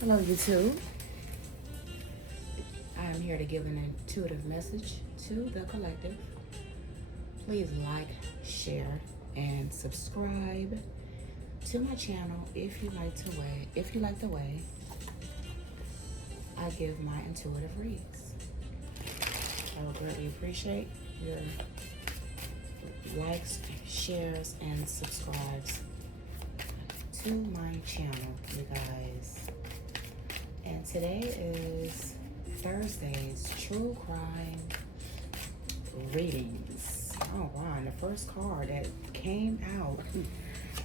Hello, YouTube. I am here to give an intuitive message to the collective. Please like, share, and subscribe to my channel if you like the way. If you like the way I give my intuitive reads, I would greatly appreciate your likes, shares, and subscribes to my channel, you guys. And today is Thursday's True Crime Readings. Oh wow, and the first card that came out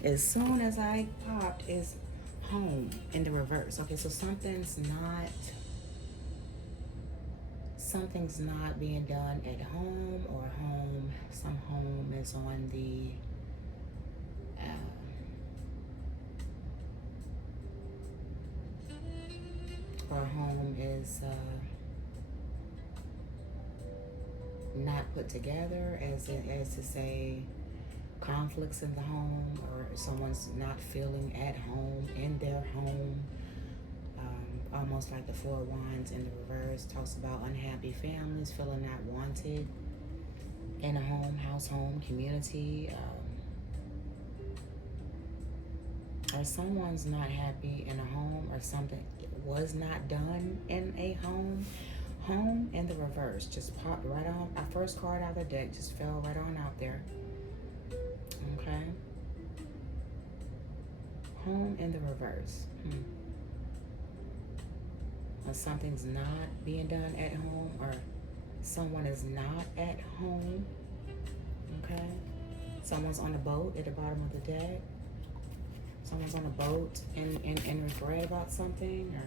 as soon as I popped is home in the reverse. Okay, so something's not being done at home, or home, some home is on the or home is not put together, as to say conflicts in the home, or someone's not feeling at home in their home. Almost like the Four of Wands in the reverse talks about unhappy families, feeling not wanted in a home, house, home, community. Or someone's not happy in a home, or something was not done in a home. Home in the reverse just popped right on. Our first card out of the deck just fell right on out there. Okay. Home in the reverse. Or something's not being done at home, or someone is not at home. Okay. Someone's on a boat at the bottom of the deck. Someone's on a boat and regret about something, or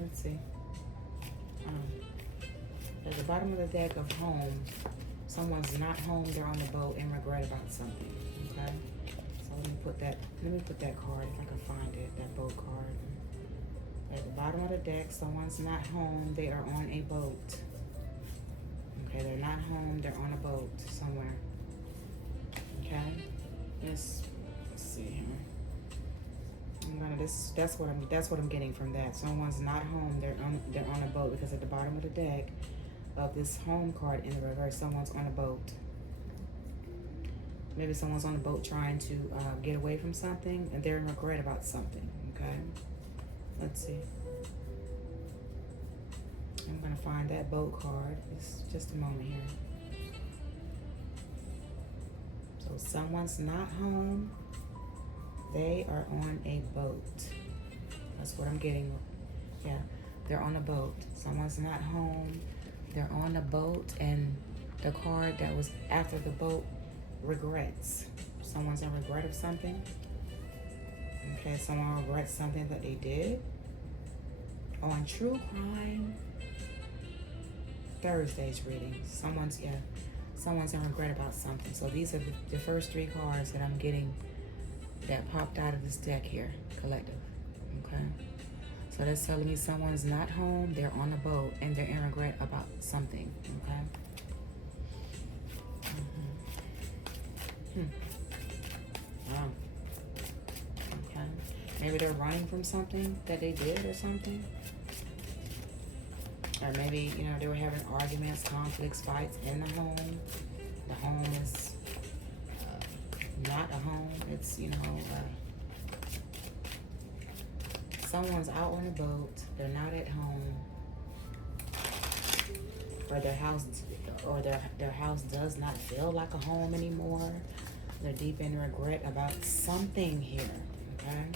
let's see. At the bottom of the deck of home, someone's not home, they're on the boat and regret about something. Okay? So let me put that card if I can find it, that boat card. At the bottom of the deck, someone's not home, they are on a boat. Okay, they're not home, they're on a boat somewhere. Okay? Let's see here. That's what I'm getting from that. Someone's not home, they're on a boat, because at the bottom of the deck of this home card in the reverse, someone's on a boat. Maybe someone's on a boat trying to get away from something, and they're in regret about something. Okay, let's see. I'm gonna find that boat card. It's just a moment here. So someone's not home, they are on a boat. That's what I'm getting. Yeah, they're on a boat. Someone's not home, they're on a boat, and the card that was after the boat, regrets. Someone's in regret of something. Okay, someone regrets something that they did. On True Crime Thursday's reading, someone's in regret about something. So these are the first three cards that I'm getting that popped out of this deck here, collective. Okay, so that's telling me someone's not home, they're on a boat, and they're in regret about something. Okay. Wow. Okay. Maybe they're running from something that they did or something. Or maybe, they were having arguments, conflicts, fights in the home. The home is not a home. It's, someone's out on a boat. They're not at home. Or their house does not feel like a home anymore. They're deep in regret about something here. Okay.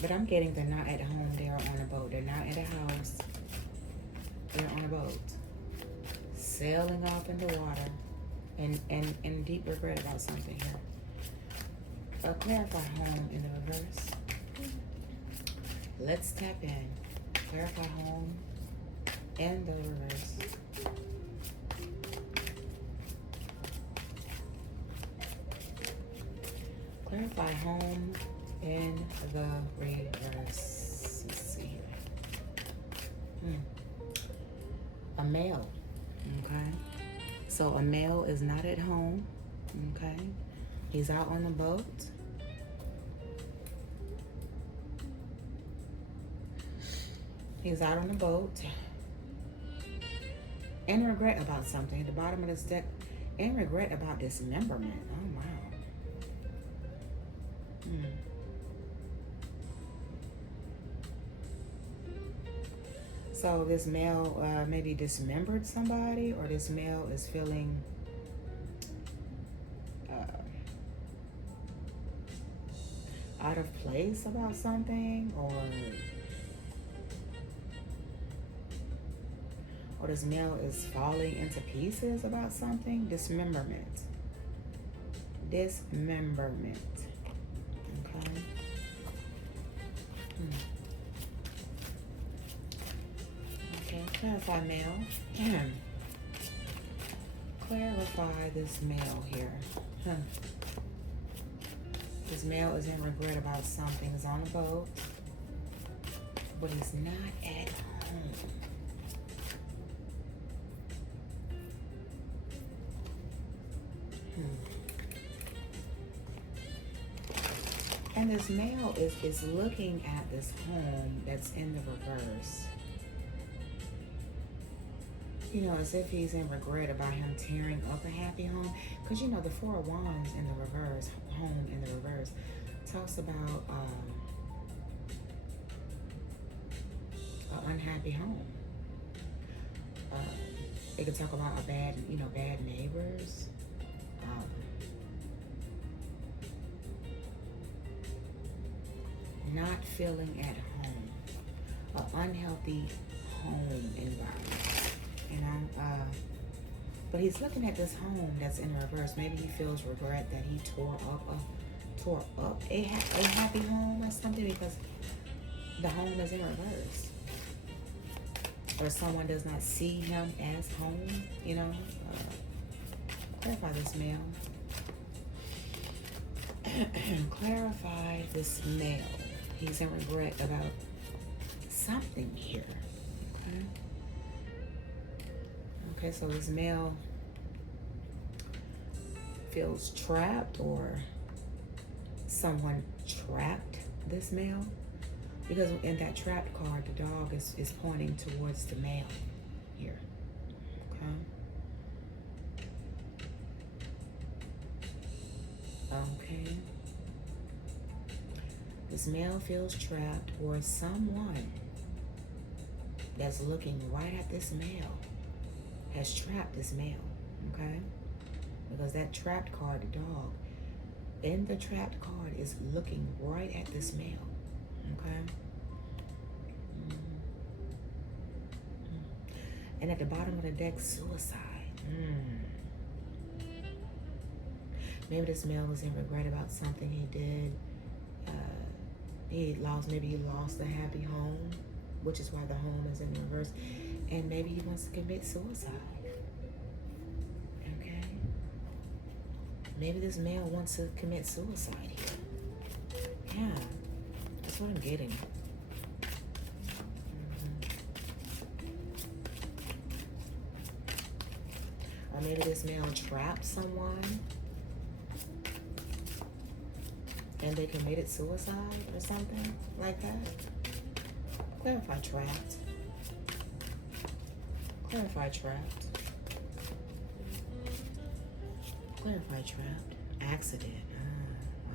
But I'm getting they're not at home, they are on a boat. They're not at a house, they're on a boat. Sailing off in the water and deep regret about something here. Clarify home in the reverse. Let's tap in. Clarify home in the reverse. Clarify home in the reverse. Let's see here. A male. Okay. So a male is not at home. Okay. He's out on the boat. He's out on the boat. And regret about something. At the bottom of this deck, and regret about dismemberment. Oh, wow. So this male maybe dismembered somebody, or this male is feeling out of place about something, or this male is falling into pieces about something. Dismemberment. Dismemberment. Okay. Okay, clarify male. Clarify this male here. This male is in regret about something. He's on a boat, but he's not at home. And this male is looking at this home that's in the reverse. You know, as if he's in regret about him tearing up a happy home. Because, you know, the Four of Wands in the reverse, home in the reverse, talks about an unhappy home. It could talk about bad neighbors. Not feeling at home. An unhealthy home environment. You know, but he's looking at this home that's in reverse. Maybe he feels regret that he tore up a happy home or something, because the home is in reverse, or someone does not see him as home. You know, clarify this male. Clarify this male. He's in regret about something here. Okay. Okay, so this male feels trapped, or someone trapped this male, because in that trapped card, the dog is pointing towards the male here. Okay. Okay. This male feels trapped, or someone that's looking right at this male has trapped this male, okay? Because that trapped card, the dog, in the trapped card is looking right at this male, okay? And at the bottom of the deck, suicide. Maybe this male is in regret about something he did. Maybe he lost a happy home, which is why the home is in reverse. And maybe he wants to commit suicide. Okay? Maybe this male wants to commit suicide here. Yeah, that's what I'm getting. Or maybe this male trapped someone and they committed suicide or something like that. Clarify trapped. Clarify trapped. Clarify trapped. Accident. Wow.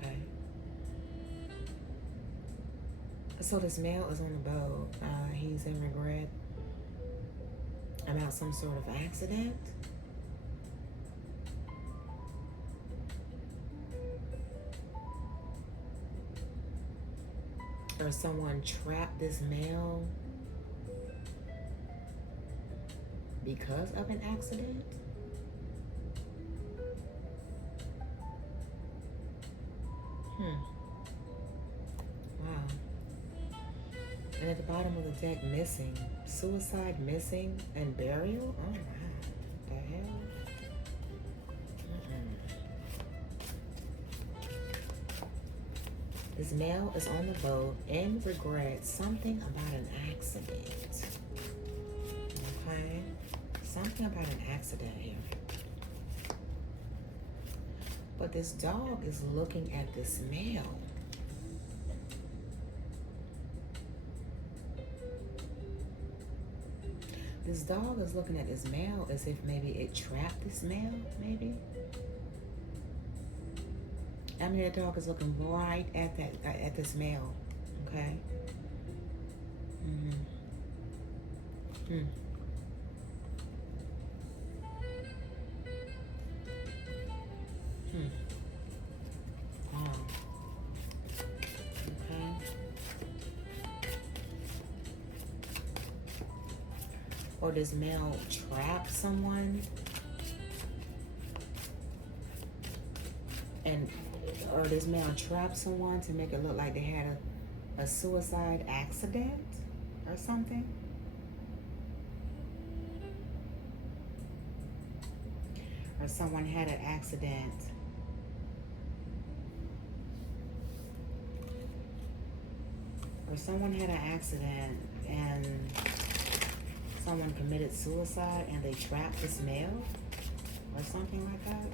Okay. So this male is on the boat. He's in regret about some sort of accident. Or someone trapped this male because of an accident. Wow. And at the bottom of the deck, missing. Suicide, missing, and burial? Oh, wow. The hell? This male is on the boat and regrets something about an accident. Okay? Something about an accident here. But this dog is looking at this male. This dog is looking at this male as if maybe it trapped this male, maybe. I mean, the dog is looking right at this male, okay? Mm-hmm. Hmm. Hmm. Wow. Okay. Or does male trap someone? And or does male trap someone to make it look like they had a suicide accident or something? Or someone had an accident. Or someone had an accident and someone committed suicide and they trapped this male or something like that.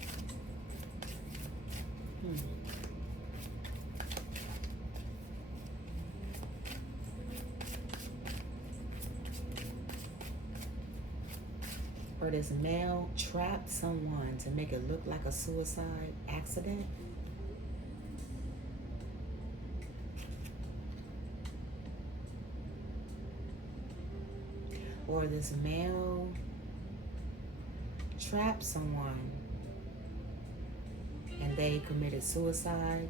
Or this male trapped someone to make it look like a suicide accident. Or this male trapped someone and they committed suicide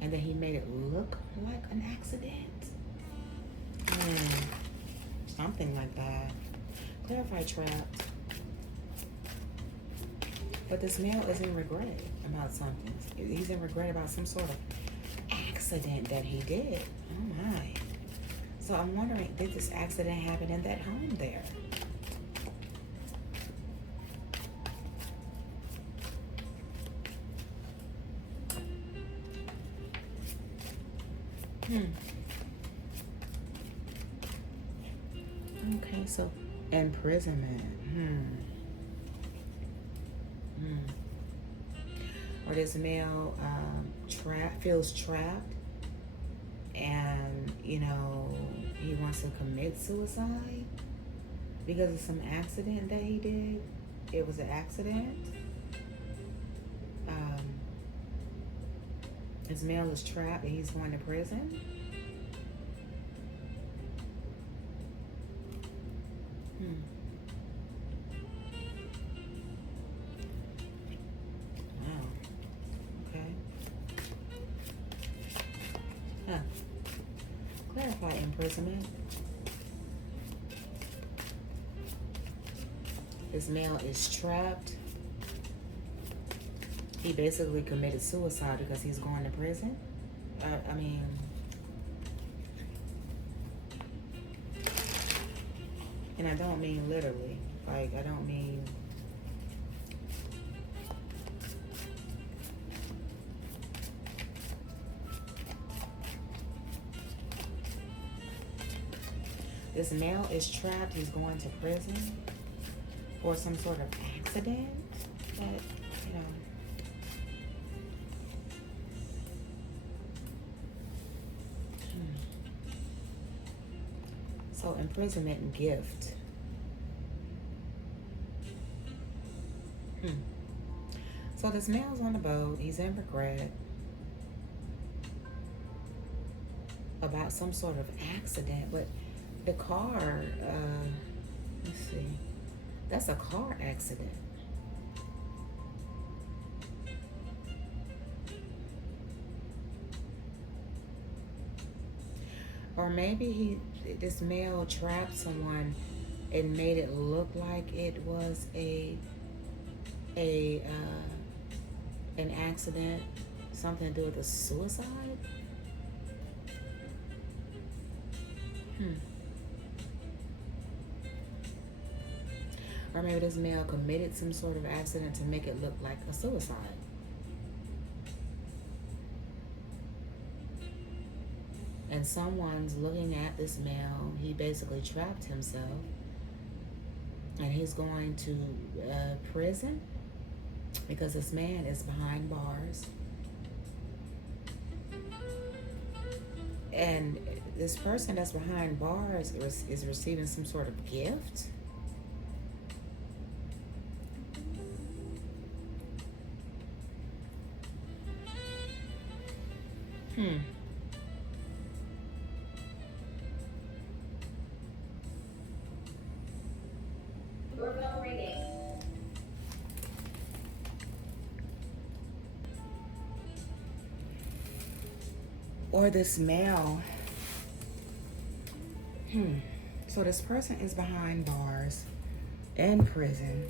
and then he made it look like an accident. Something like that. Clarify trapped. But this male is in regret about something. He's in regret about some sort of accident that he did. Oh my. So I'm wondering, did this accident happen in that home there? Okay, so imprisonment. Or this male feels trapped and, you know, he wants to commit suicide because of some accident that he did. It was an accident. This male is trapped and he's going to prison. Wow. Okay. Clarify imprisonment. This male is trapped. He basically committed suicide because he's going to prison. I mean, and I don't mean literally. Like, I don't mean this male is trapped. He's going to prison for some sort of accident that, you know. So imprisonment and gift. So this male's on the boat. He's in regret about some sort of accident, but the car, let's see, that's a car accident. Or maybe this male trapped someone and made it look like it was an accident, something to do with a suicide. Or maybe this male committed some sort of accident to make it look like a suicide. And someone's looking at this male. He basically trapped himself. And he's going to prison because this man is behind bars. And this person that's behind bars is receiving some sort of gift. Doorbell ringing. Or this male. So this person is behind bars in prison.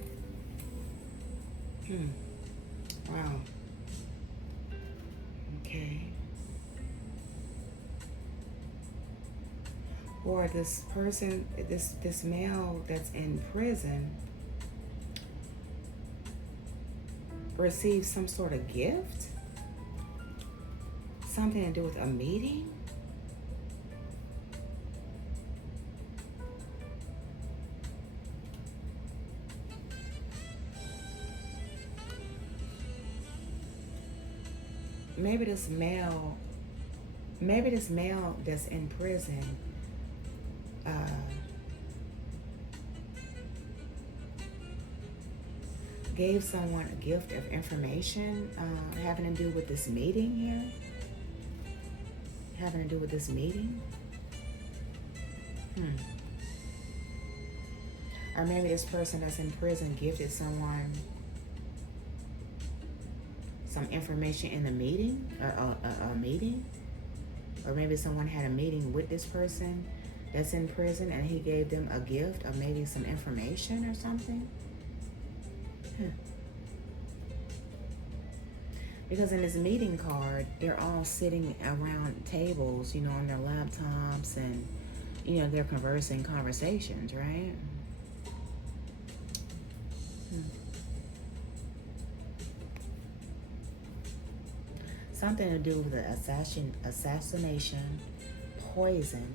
Wow. Okay. Or this person, this male that's in prison receives some sort of gift? Something to do with a meeting? Maybe this male that's in prison gave someone a gift of information having to do with this meeting here. Having to do with this meeting. Or maybe this person that's in prison gifted someone some information in a meeting, or a meeting. Or maybe someone had a meeting with this person that's in prison and he gave them a gift of maybe some information or something. Because in this meeting card, they're all sitting around tables, on their laptops, and, they're conversing conversations, right? Something to do with the assassination, poison.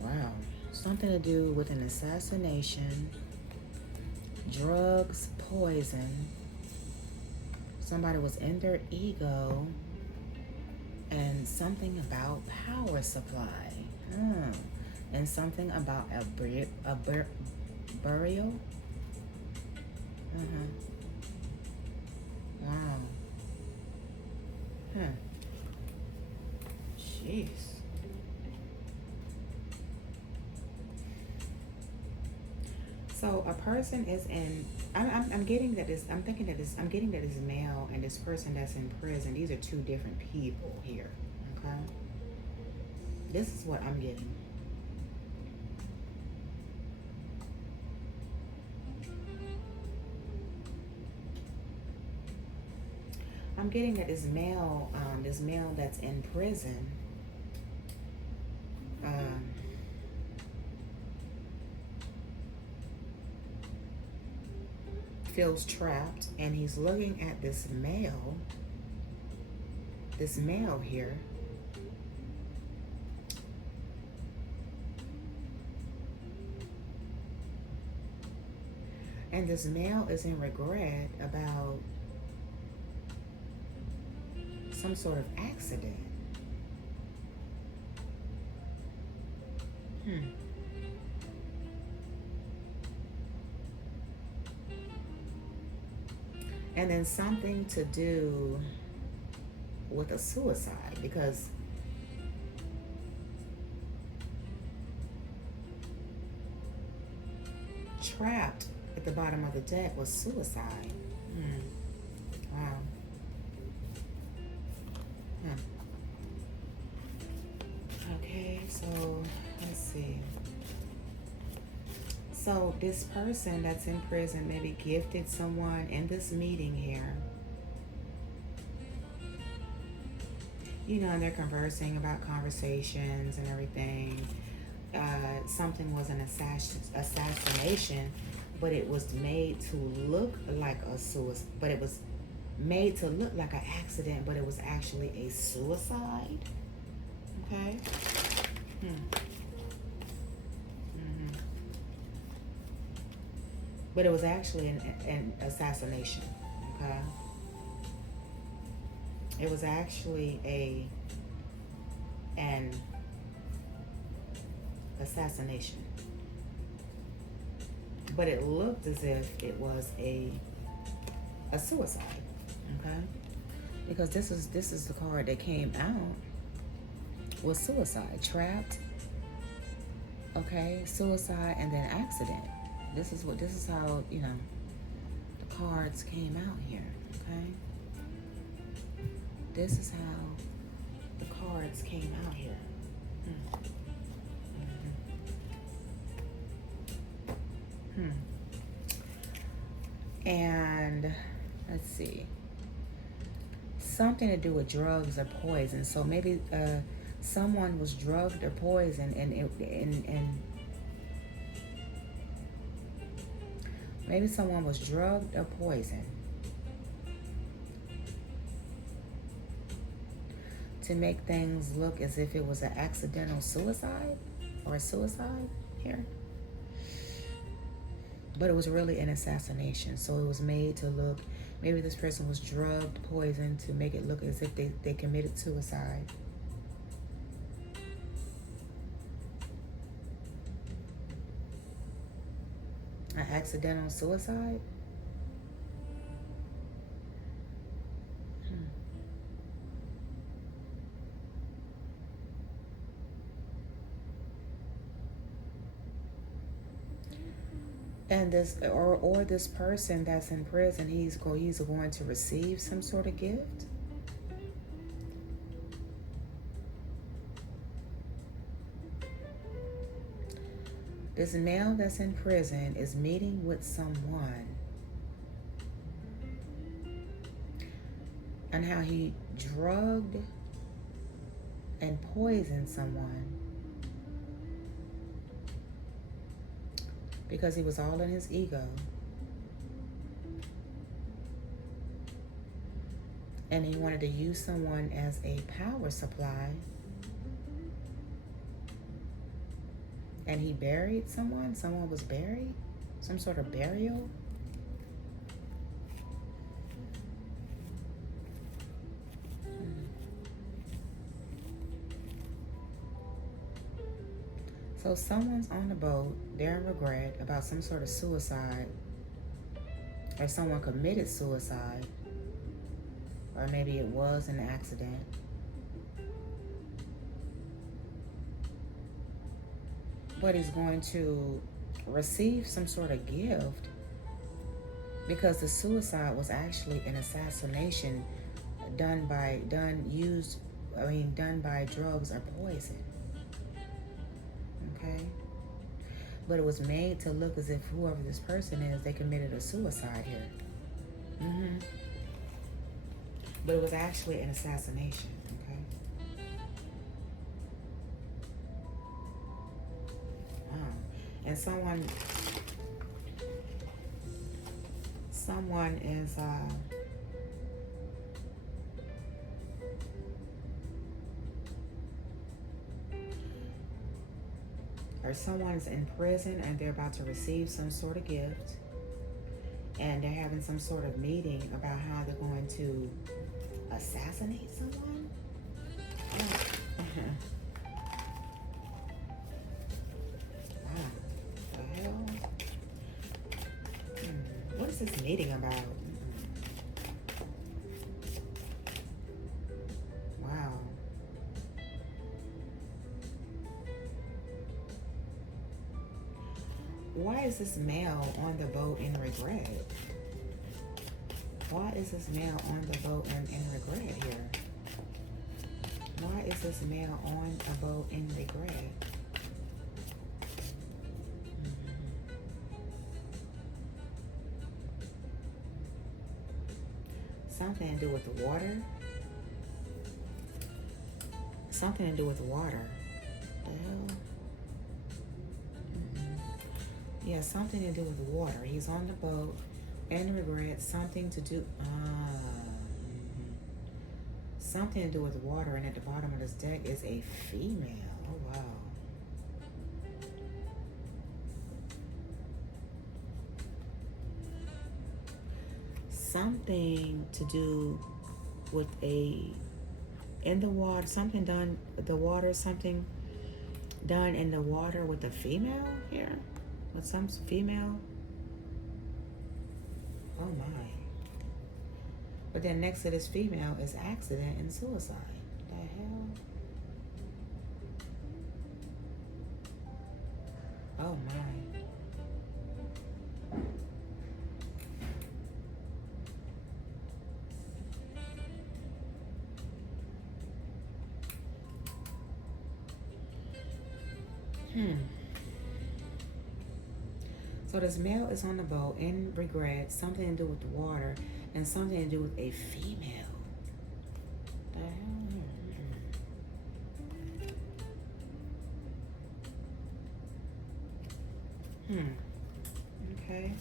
Wow. Something to do with an assassination, drugs, poison. Somebody was in their ego, and something about power supply. And something about a burial. Wow. Jeez. So a person is in. I'm getting that this. I'm thinking that this. I'm getting that this male and this person that's in prison. These are two different people here. Okay. This is what I'm getting. I'm getting that this male that's in prison, feels trapped, and he's looking at this male here, and this male is in regret about some sort of accident. And then something to do with a suicide, because trapped at the bottom of the deck was suicide. Wow. Okay, so let's see. So this person that's in prison maybe gifted someone in this meeting here. And they're conversing about conversations and everything. Something was an assassination, but it was made to look like a suicide. But it was made to look like an accident, but it was actually a suicide. Okay. But it was actually an assassination. Okay. It was actually an assassination. But it looked as if it was a suicide. Okay. Because this is the card that came out was suicide, trapped. Okay, suicide and then accident. This is how the cards came out here. Okay. This is how the cards came out here. Hmm. And let's see. Something to do with drugs or poison. So maybe someone was drugged or poisoned, and maybe someone was drugged or poisoned to make things look as if it was an accidental suicide or a suicide here. But it was really an assassination. So it was made to look, maybe this person was drugged, poisoned to make it look as if they committed suicide. An accidental suicide? And this or this person that's in prison, he's going to receive some sort of gift. This male that's in prison is meeting with someone, and how he drugged and poisoned someone because he was all in his ego. And he wanted to use someone as a power supply. And he buried someone. Someone was buried. Some sort of burial. So someone's on the boat, they're in regret about some sort of suicide, or someone committed suicide, or maybe it was an accident. But he's going to receive some sort of gift because the suicide was actually an assassination done by drugs or poison. Okay? But it was made to look as if whoever this person is, they committed a suicide here. But it was actually an assassination. Okay? And someone is or someone's in prison and they're about to receive some sort of gift, and they're having some sort of meeting about how they're going to assassinate someone. What is this meeting about? Wow. Why is this male on the boat in regret? Why is this male on the boat in regret here? Why is this male on a boat in regret? Something to do with the water. Something to do with water. The hell? Yeah, something to do with water. He's on the boat and regret. Something to do. Something to do with water, and at the bottom of this deck is a female. Oh wow. something to do with in the water, something done, the water, something done in the water with a female here, with some female. Oh my. But then next to this female is accident and suicide. The hell? Oh my. So this male is on the boat in regret, something to do with the water, and something to do with a female. The hell? Okay.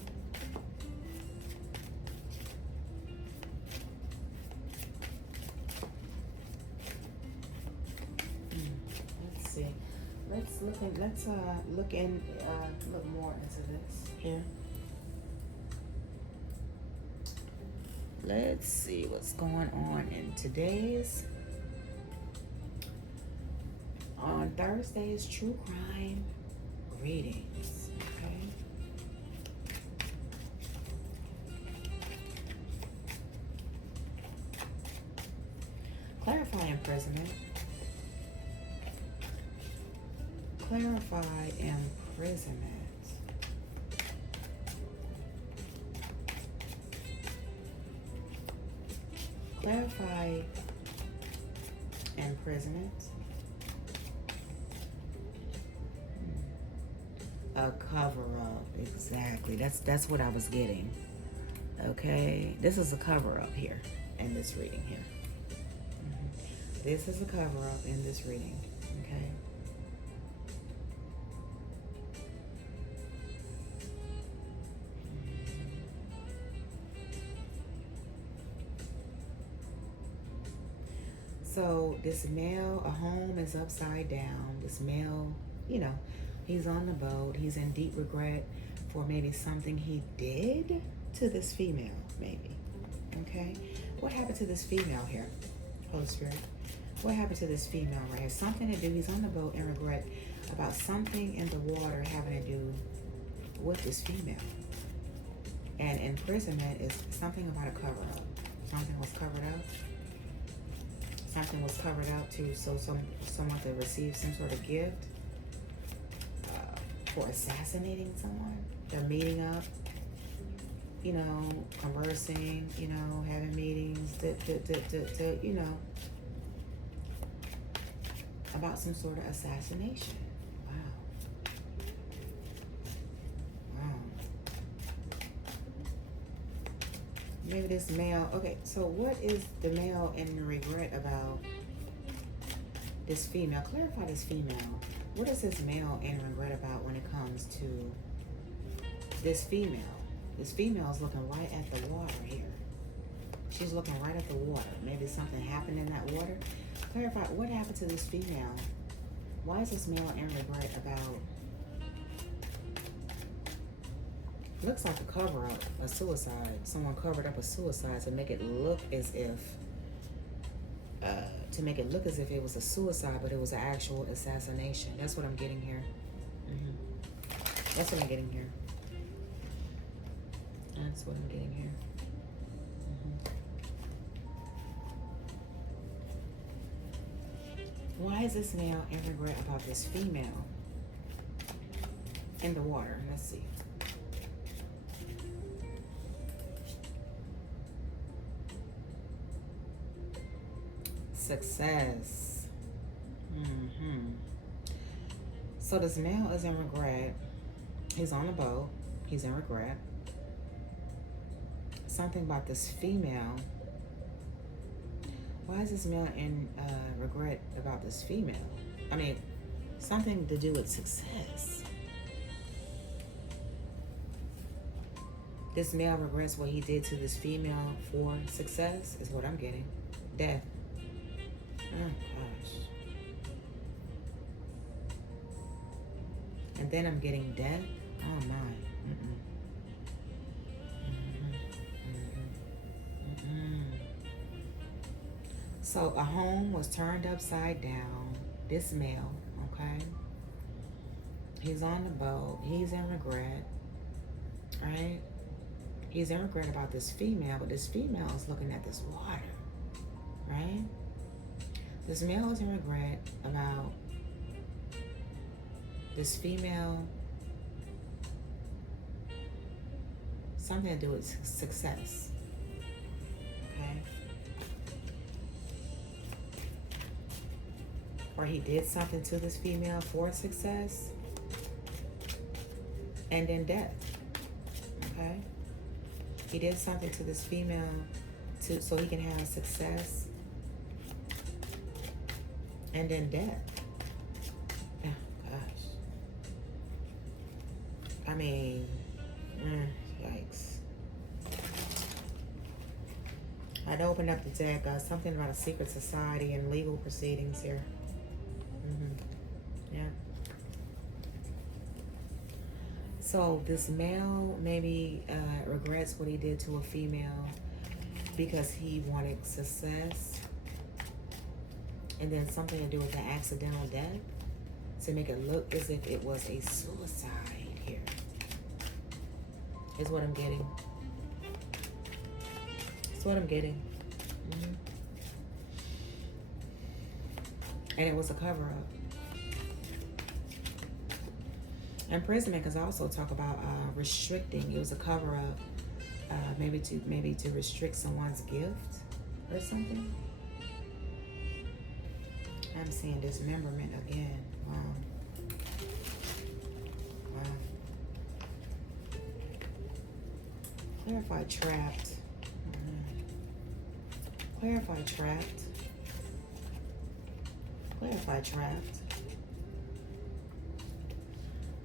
Let's see. Let's look more into this here. Let's see what's going on in today's, on Thursday's true crime readings. Okay. Clarify imprisonment. Clarify imprisonment. Clarify imprisonment. A cover-up, exactly. That's what I was getting. Okay, this is a cover-up here in this reading here. This is a cover-up in this reading. Okay. So this male, a home is upside down. This male, he's on the boat. He's in deep regret for maybe something he did to this female, maybe. Okay? What happened to this female here, Holy Spirit? What happened to this female right here? Something to do, he's on the boat in regret about something in the water having to do with this female. And imprisonment is something about a cover-up. Something was covered up. Something was covered up so someone could receive some sort of gift for assassinating someone. They're meeting up, conversing, having meetings, about some sort of assassination. Wow. Maybe this male, okay, so what is the male in regret about this female? Clarify this female. What is this male in regret about when it comes to this female? This female is looking right at the water here. She's looking right at the water. Maybe something happened in that water. Clarify, what happened to this female? Why is this male in regret about, looks like a cover-up, a suicide. Someone covered up a suicide to make it look as if, it was a suicide, but it was an actual assassination. That's what I'm getting here. That's what I'm getting here. That's what I'm getting here. Why is this male in regret about this female in the water? Let's see. Success. So this male is in regret. He's on the boat. He's in regret. Something about this female. Why is this male in regret about this female? I mean, something to do with success. This male regrets what he did to this female for success is what I'm getting. Death. Oh, gosh. And then I'm getting death. Oh, my. So a home was turned upside down. This male, okay? He's on the boat. He's in regret, right? He's in regret about this female, but this female is looking at this water, right? This male is in regret about this female, something to do with success, okay? Or he did something to this female for success, and then death, okay? He did something to this female so he can have success, and then death. Oh, gosh. I mean, yikes. I'd open up the deck. Something about a secret society and legal proceedings here. Yeah. So this male maybe regrets what he did to a female because he wanted success, and then something to do with the accidental death to make it look as if it was a suicide here, is what I'm getting. That's what I'm getting. And it was a cover-up. Imprisonment can also talk about restricting. It was a cover-up, maybe to restrict someone's gift or something. I'm seeing dismemberment again. Wow. Clarify trapped. Clarify trapped. Clarify trapped.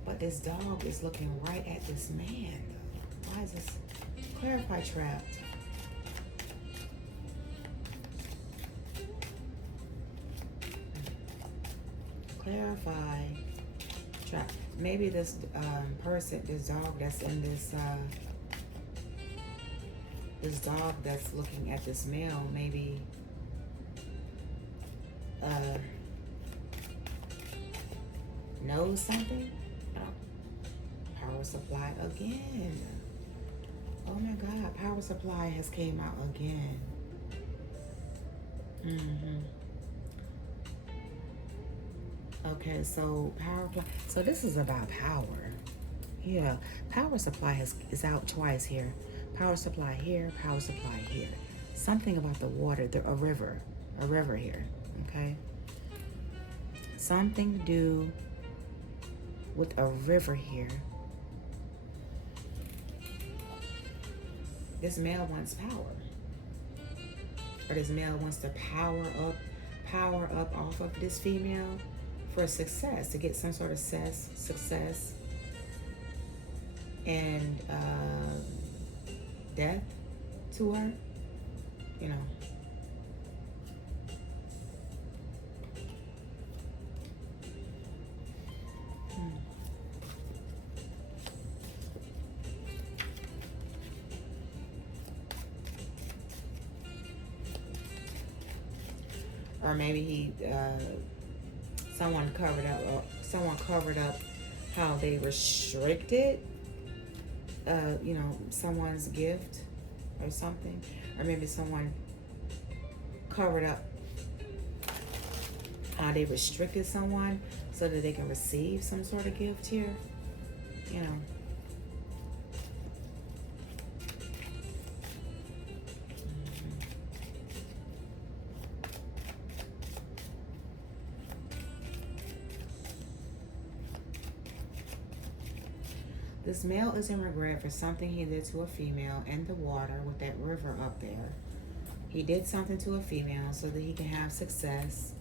But this dog is looking right at this man, though. Why is this? Clarify trapped. Clarify trapped. Maybe this person, this dog that's in this dog that's looking at this male, maybe knows something. Power supply again. Oh my God, power supply has came out again. Okay, so power supply. So this is about power. Yeah, power supply is out twice here. Power supply here, power supply here. Something about the water, a river here, okay? Something to do with a river here. This male wants power. Or this male wants to power up off of this female for success, to get some sort of success and death to her, you know. Or maybe someone covered up how they restricted someone's gift or something. Or maybe someone covered up how they restricted someone so that they can receive some sort of gift here, you know. This male is in regret for something he did to a female in the water with that river up there. He did something to a female so that he can have success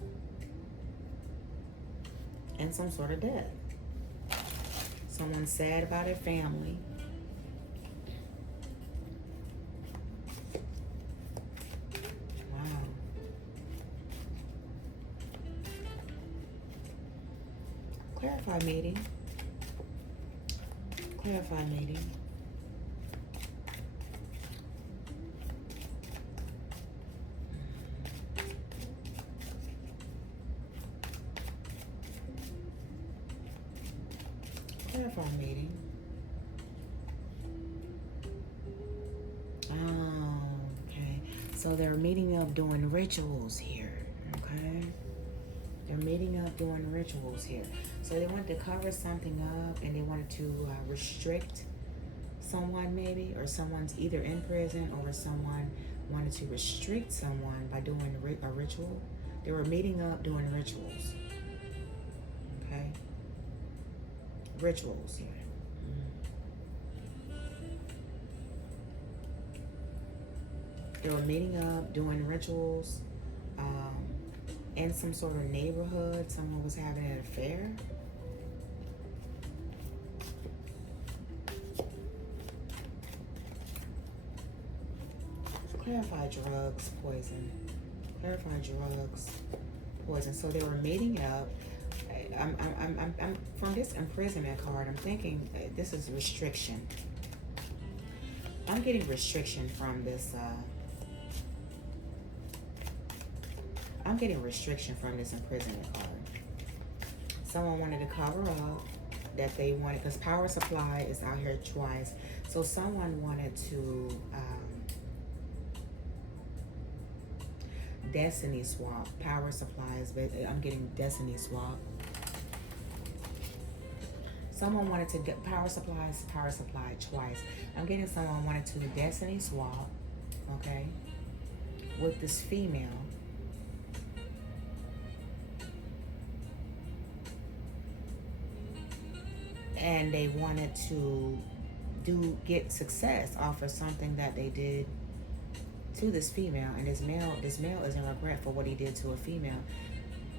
and some sort of death. Someone's sad about their family. Wow. Clarify meeting. Clarify meeting. Clarify meeting. Oh, okay. So they're meeting up doing rituals here. Okay. They're meeting up doing rituals here. So they wanted to cover something up and they wanted to restrict someone maybe, or someone's either in prison or someone wanted to restrict someone by doing a ritual. They were meeting up doing rituals. Okay. Rituals here. They were meeting up doing rituals in some sort of neighborhood. Someone was having an affair. Clarify drugs, poison. Clarify drugs, poison. So they were meeting up. I'm from this imprisonment card. I'm thinking this is restriction. I'm getting restriction from this. I'm getting restriction from this imprisonment card. Someone wanted to cover up that they wanted, because power supply is out here twice. So someone wanted to destiny swap. Power supplies, but I'm getting destiny swap. Someone wanted to get power supply twice. I'm getting someone wanted to destiny swap, okay, with this female. And they wanted to get success off of something that they did to this female. And this male is in regret for what he did to a female,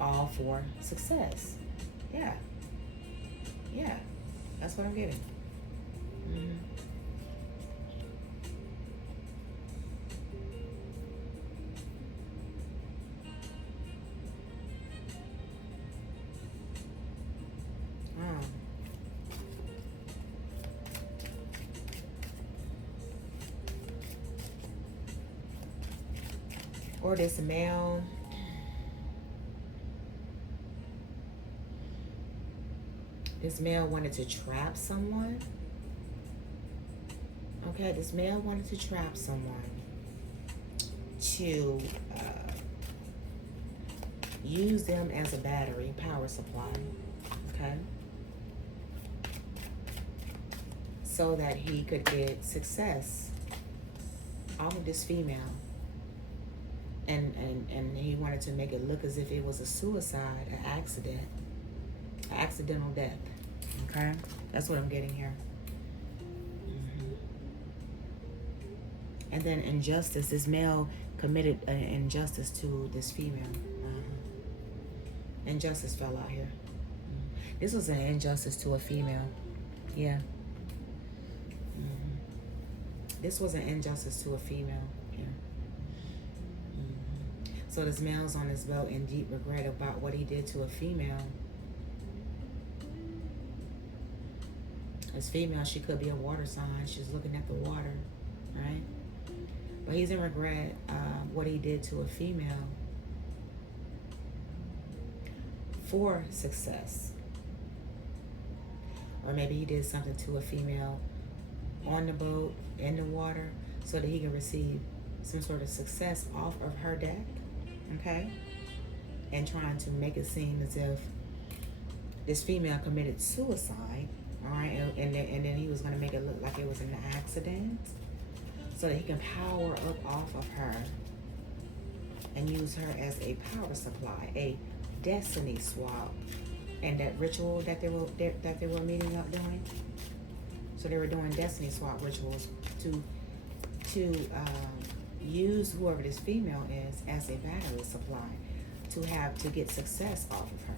all for success. Yeah, that's what I'm getting. Or this male wanted to trap someone. Okay, this male wanted to trap someone to use them as a battery, power supply. Okay, so that he could get success off of this female. And he wanted to make it look as if it was a suicide, an accident, an accidental death. Okay, that's what I'm getting here. And then injustice. This male committed an injustice to this female. Injustice fell out here. This was an injustice to a female. Yeah. This was an injustice to a female. So this male's on his belt in deep regret about what he did to a female. This female, she could be a water sign. She's looking at the water, right? But he's in regret what he did to a female for success. Or maybe he did something to a female on the boat, in the water, so that he can receive some sort of success off of her deck. Okay, and trying to make it seem as if this female committed suicide, all right, and then he was going to make it look like it was an accident, so that he can power up off of her and use her as a power supply, a destiny swap, and that ritual that they were meeting up doing. So they were doing destiny swap rituals to use whoever this female is as a battery supply to get success off of her.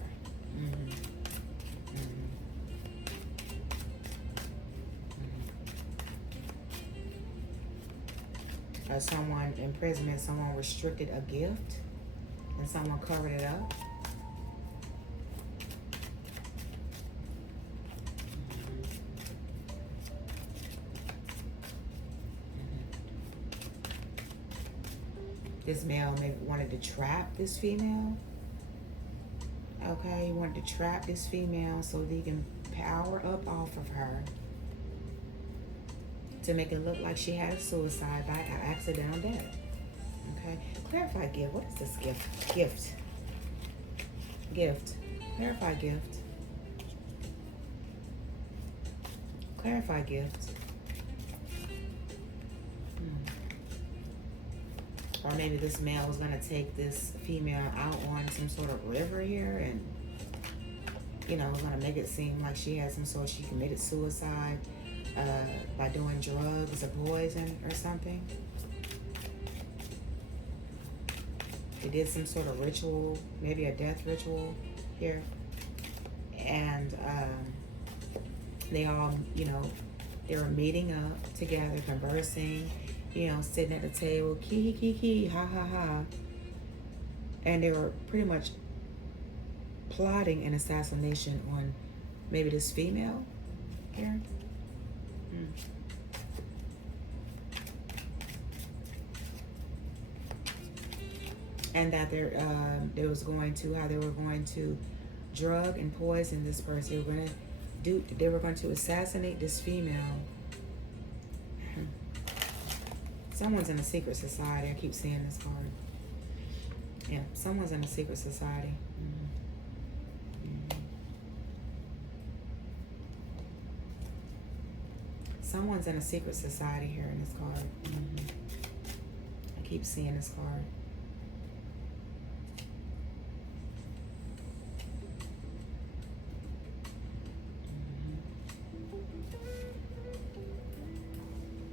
Someone imprisonment, someone restricted a gift, and someone covered it up. This male maybe wanted to trap this female. Okay, he wanted to trap this female so that he can power up off of her to make it look like she had a suicide by accidental death. Okay, clarify gift. What is this gift? Gift. Gift. Clarify gift. Clarify gift. Or maybe this male was going to take this female out on some sort of river here and, you know, was going to make it seem like she had some sort, she committed suicide by doing drugs or poison or something. They did some sort of ritual, maybe a death ritual here. And they all, you know, they were meeting up together, conversing, you know, sitting at the table, kiki, ha, ha, ha. And they were pretty much plotting an assassination on maybe this female here. And that they were going to drug and poison this person. They were going to assassinate this female. Someone's in a secret society. I keep seeing this card. Yeah, someone's in a secret society. Someone's in a secret society here in this card. I keep seeing this card.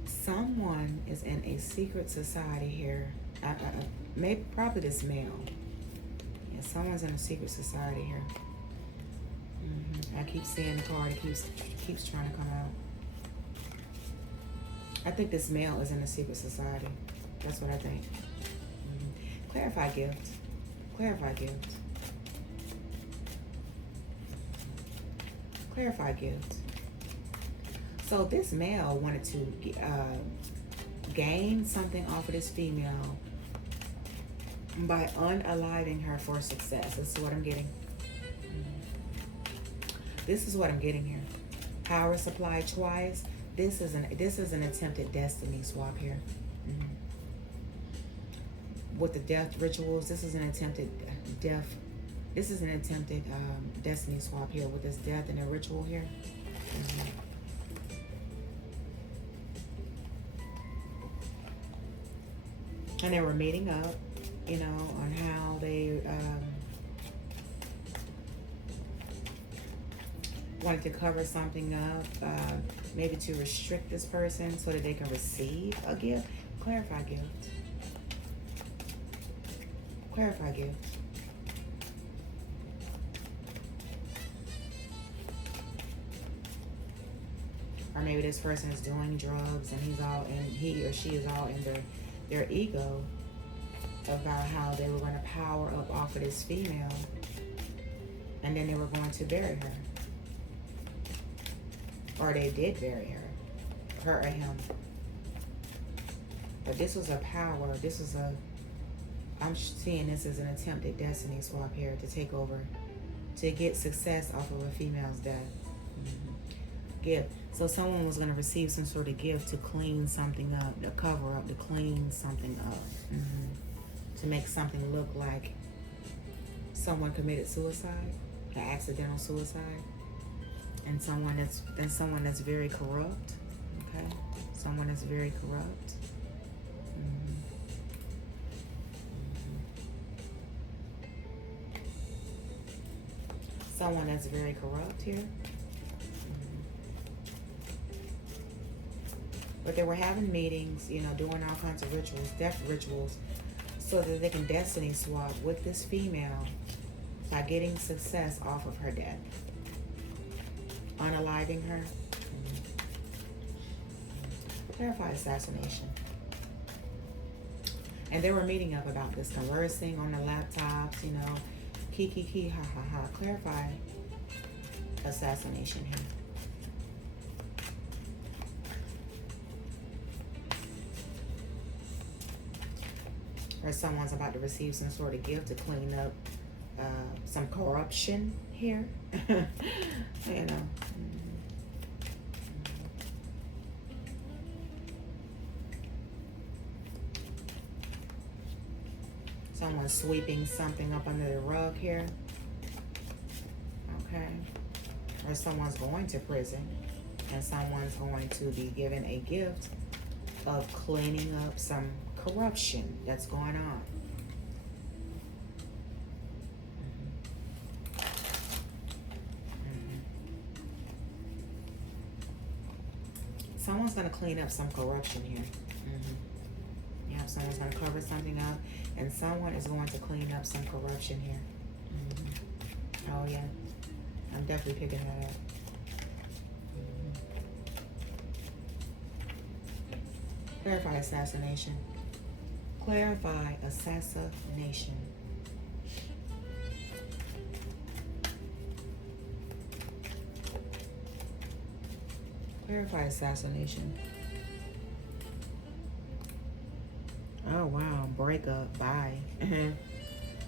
Someone is in a secret society here. Maybe, probably this male. Yeah, someone's in a secret society here. I keep seeing the card. It keeps trying to come out. I think this male is in a secret society. That's what I think. Clarify gift. Clarify gift. Clarify gift. So this male wanted to gain something off of this female by unaliving her for success. This is what I'm getting. This is what I'm getting here. Power supply twice. This is an attempted destiny swap here. With the death rituals, this is an attempted death. This is an attempted destiny swap here with this death and a ritual here. And they were meeting up, you know, on how they wanted to cover something up, maybe to restrict this person so that they can receive a gift. Clarify gift. Clarify gift. Or maybe this person is doing drugs and he or she is all in their ego about how they were going to power up off of this female, and then they were going to bury her, or they did bury her or him. But this was a power. I'm seeing this as an attempted destiny swap here to take over, to get success off of a female's death. Gift. So someone was going to receive some sort of gift to clean something up, to cover up, to clean something up, to make something look like someone committed suicide, an accidental suicide, and someone that's very corrupt. Okay, someone that's very corrupt. Someone that's very corrupt here. But they were having meetings, you know, doing all kinds of rituals, death rituals, so that they can destiny swap with this female by getting success off of her death. Unaliving her. Clarify assassination. And they were meeting up about this, conversing on the laptops, you know, kiki, ha, ha, ha. Clarify assassination here. Or someone's about to receive some sort of gift to clean up some corruption here. You know. Someone's sweeping something up under the rug here. Okay. Or someone's going to prison, and someone's going to be given a gift of cleaning up some corruption that's going on. Someone's going to clean up some corruption here. Yeah, someone's going to cover something up, and someone is going to clean up some corruption here. Oh, yeah. I'm definitely picking that up. Clarify assassination. Clarify assassination. Clarify assassination. Oh, wow. Breakup. Bye.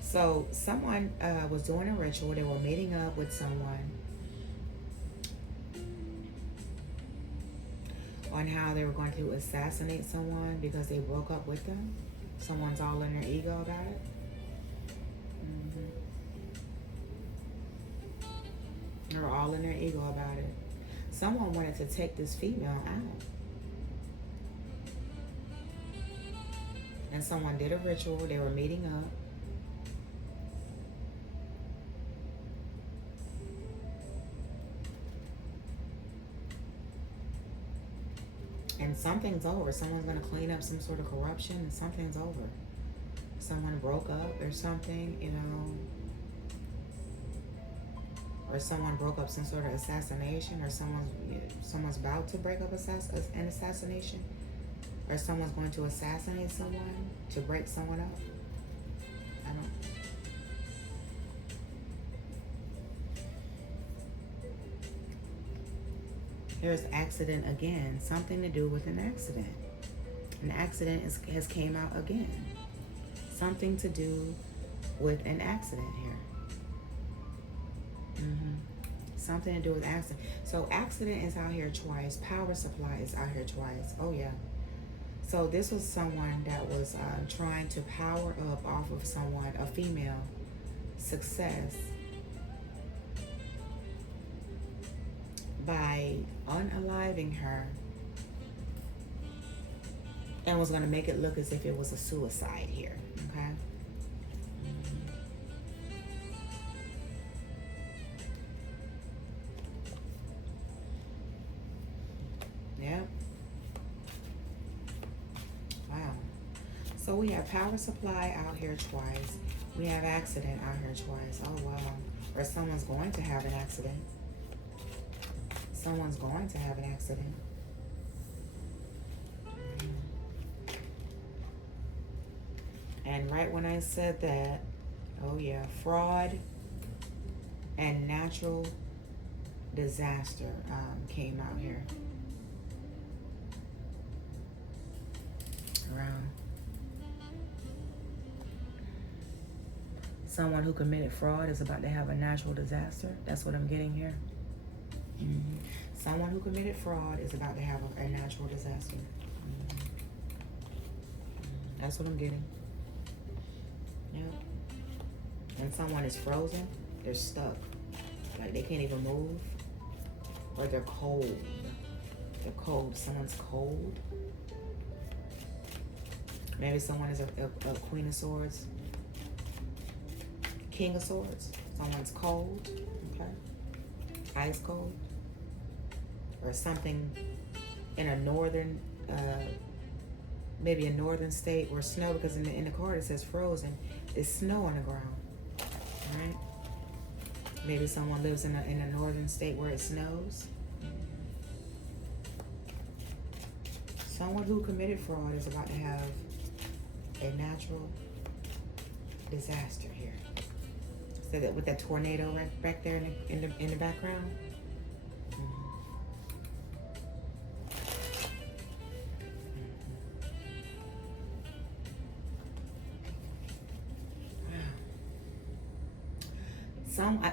So someone was doing a ritual. They were meeting up with someone on how they were going to assassinate someone because they broke up with them. Someone's all in their ego about it. They're all in their ego about it. Someone wanted to take this female out. And someone did a ritual. They were meeting up. And something's over. Someone's going to clean up some sort of corruption, and something's over. Someone broke up or something, you know. Or someone broke up some sort of assassination, or someone's about to break up an assassination. Or someone's going to assassinate someone to break someone up. I don't. There's accident again. Something to do with an accident. An accident has came out again. Something to do with an accident here. Something to do with accident. So accident is out here twice. Power supply is out here twice. Oh yeah. So this was someone that was trying to power up off of someone, a female, success, by unaliving her, and was going to make it look as if it was a suicide here. Okay. Yeah. Wow. So we have power supply out here twice. We have accident out here twice. Oh wow. Or someone's going to have an accident. Someone's going to have an accident. And right when I said that, oh yeah, fraud and natural disaster came out here. Around someone who committed fraud is about to have a natural disaster. That's what I'm getting here. Someone who committed fraud is about to have a natural disaster. That's what I'm getting. Yeah. And someone is frozen. They're stuck. Like they can't even move. Or they're cold. They're cold. Someone's cold. Maybe someone is a Queen of Swords. King of Swords. Someone's cold. Okay. Ice cold. Or something in a northern, maybe a northern state where snow, because in the card it says frozen, it's snow on the ground, right? Maybe someone lives in a northern state where it snows. Someone who committed fraud is about to have a natural disaster here. So that with that tornado right back there in the background.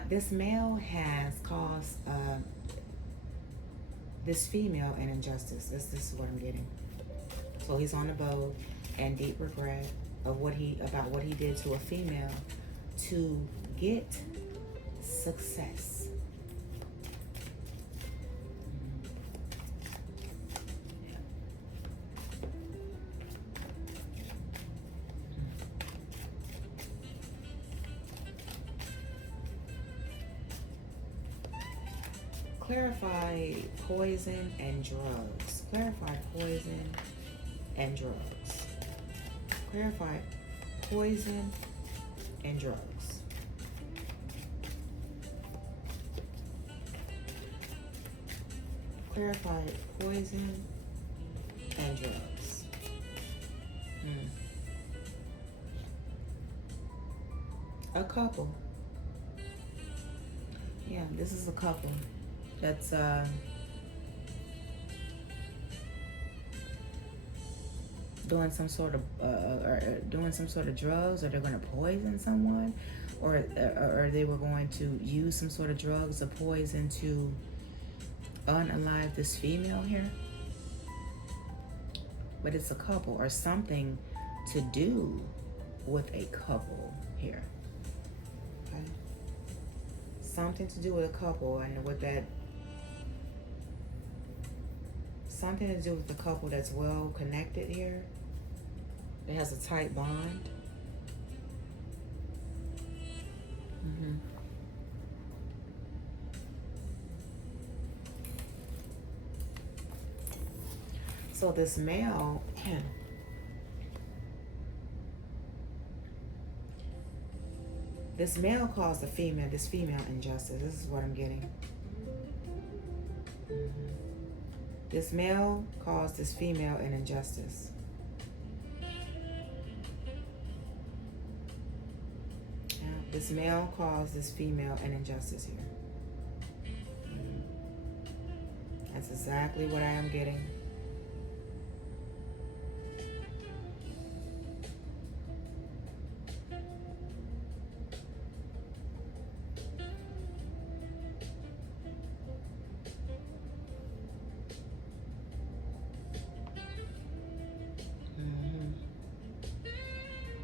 This male has caused this female an injustice. This is what I'm getting. So he's on the boat and deep regret of what he did to a female to get success. Clarify poison and drugs. Clarify poison and drugs. Clarify poison and drugs. Clarify poison and drugs. A couple. Yeah, this is a couple that's doing some sort of drugs, or they're going to poison someone, or they were going to use some sort of drugs or poison to unalive this female here. But it's a couple, or something to do with a couple here. Okay, something to do with a couple, and with that, something to do with the couple that's well connected here. It has a tight bond. So this male, this male caused this female injustice. This is what I'm getting. This male caused this female an injustice. Yeah, this male caused this female an injustice here. That's exactly what I am getting.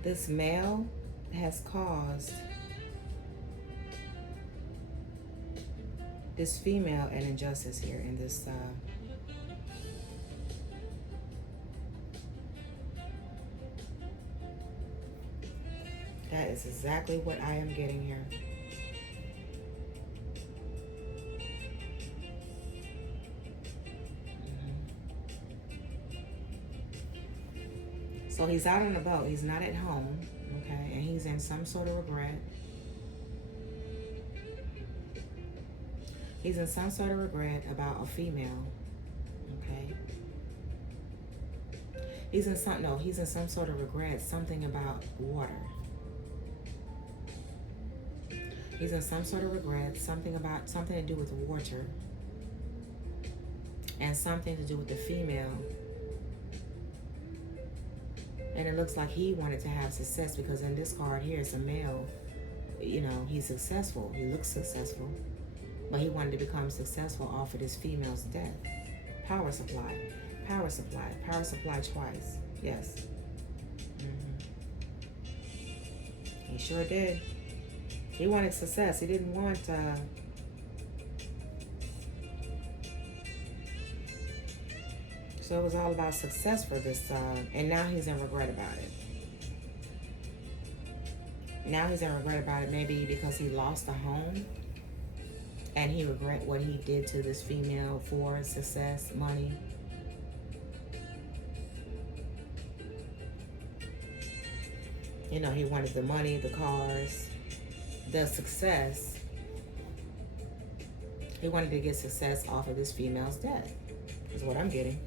This male has caused this female an injustice here in this that is exactly what I am getting here. So he's out on the boat. He's not at home, okay? And he's in some sort of regret. He's in some sort of regret about a female, okay? He's in some sort of regret, something about water. He's in some sort of regret, something to do with water. And something to do with the female. And it looks like he wanted to have success, because in this card here, it's a male. You know, he's successful. He looks successful. But he wanted to become successful off of this female's death. Power supply. Power supply. Power supply twice. Yes. He sure did. He wanted success. He didn't want... So it was all about success for this, and now he's in regret about it. Now he's in regret about it, maybe because he lost a home, and he regret what he did to this female for success, money. You know, he wanted the money, the cars, the success. He wanted to get success off of this female's death, is what I'm getting.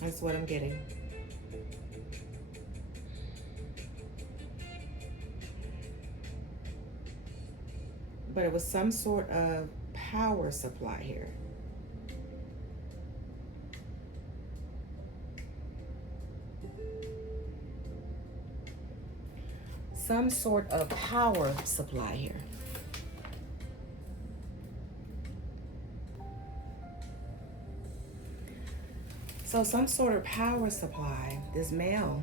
That's what I'm getting. But it was some sort of power supply here. Some sort of power supply here. So some sort of power supply, this male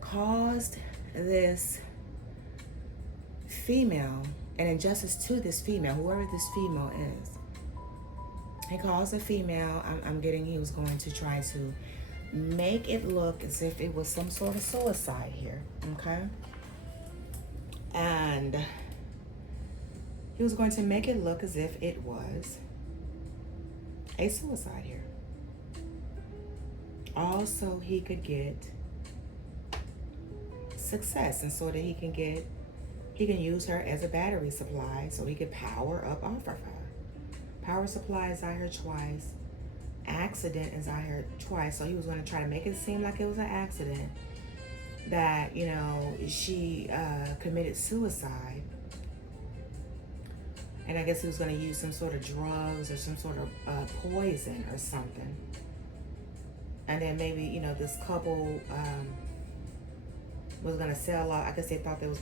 caused this female, an injustice to this female, whoever this female is. He caused a female, I'm getting he was going to try to make it look as if it was some sort of suicide here, okay? And he was going to make it look as if it was a suicide here. Also, he could get success, and so that he can use her as a battery supply so he could power up off of her. Power supply is out here twice. Accident is out here twice. So he was going to try to make it seem like it was an accident, that, you know, she committed suicide. And I guess he was going to use some sort of drugs or some sort of poison or something. And then maybe, you know, this couple was going to sail off. I guess they thought they was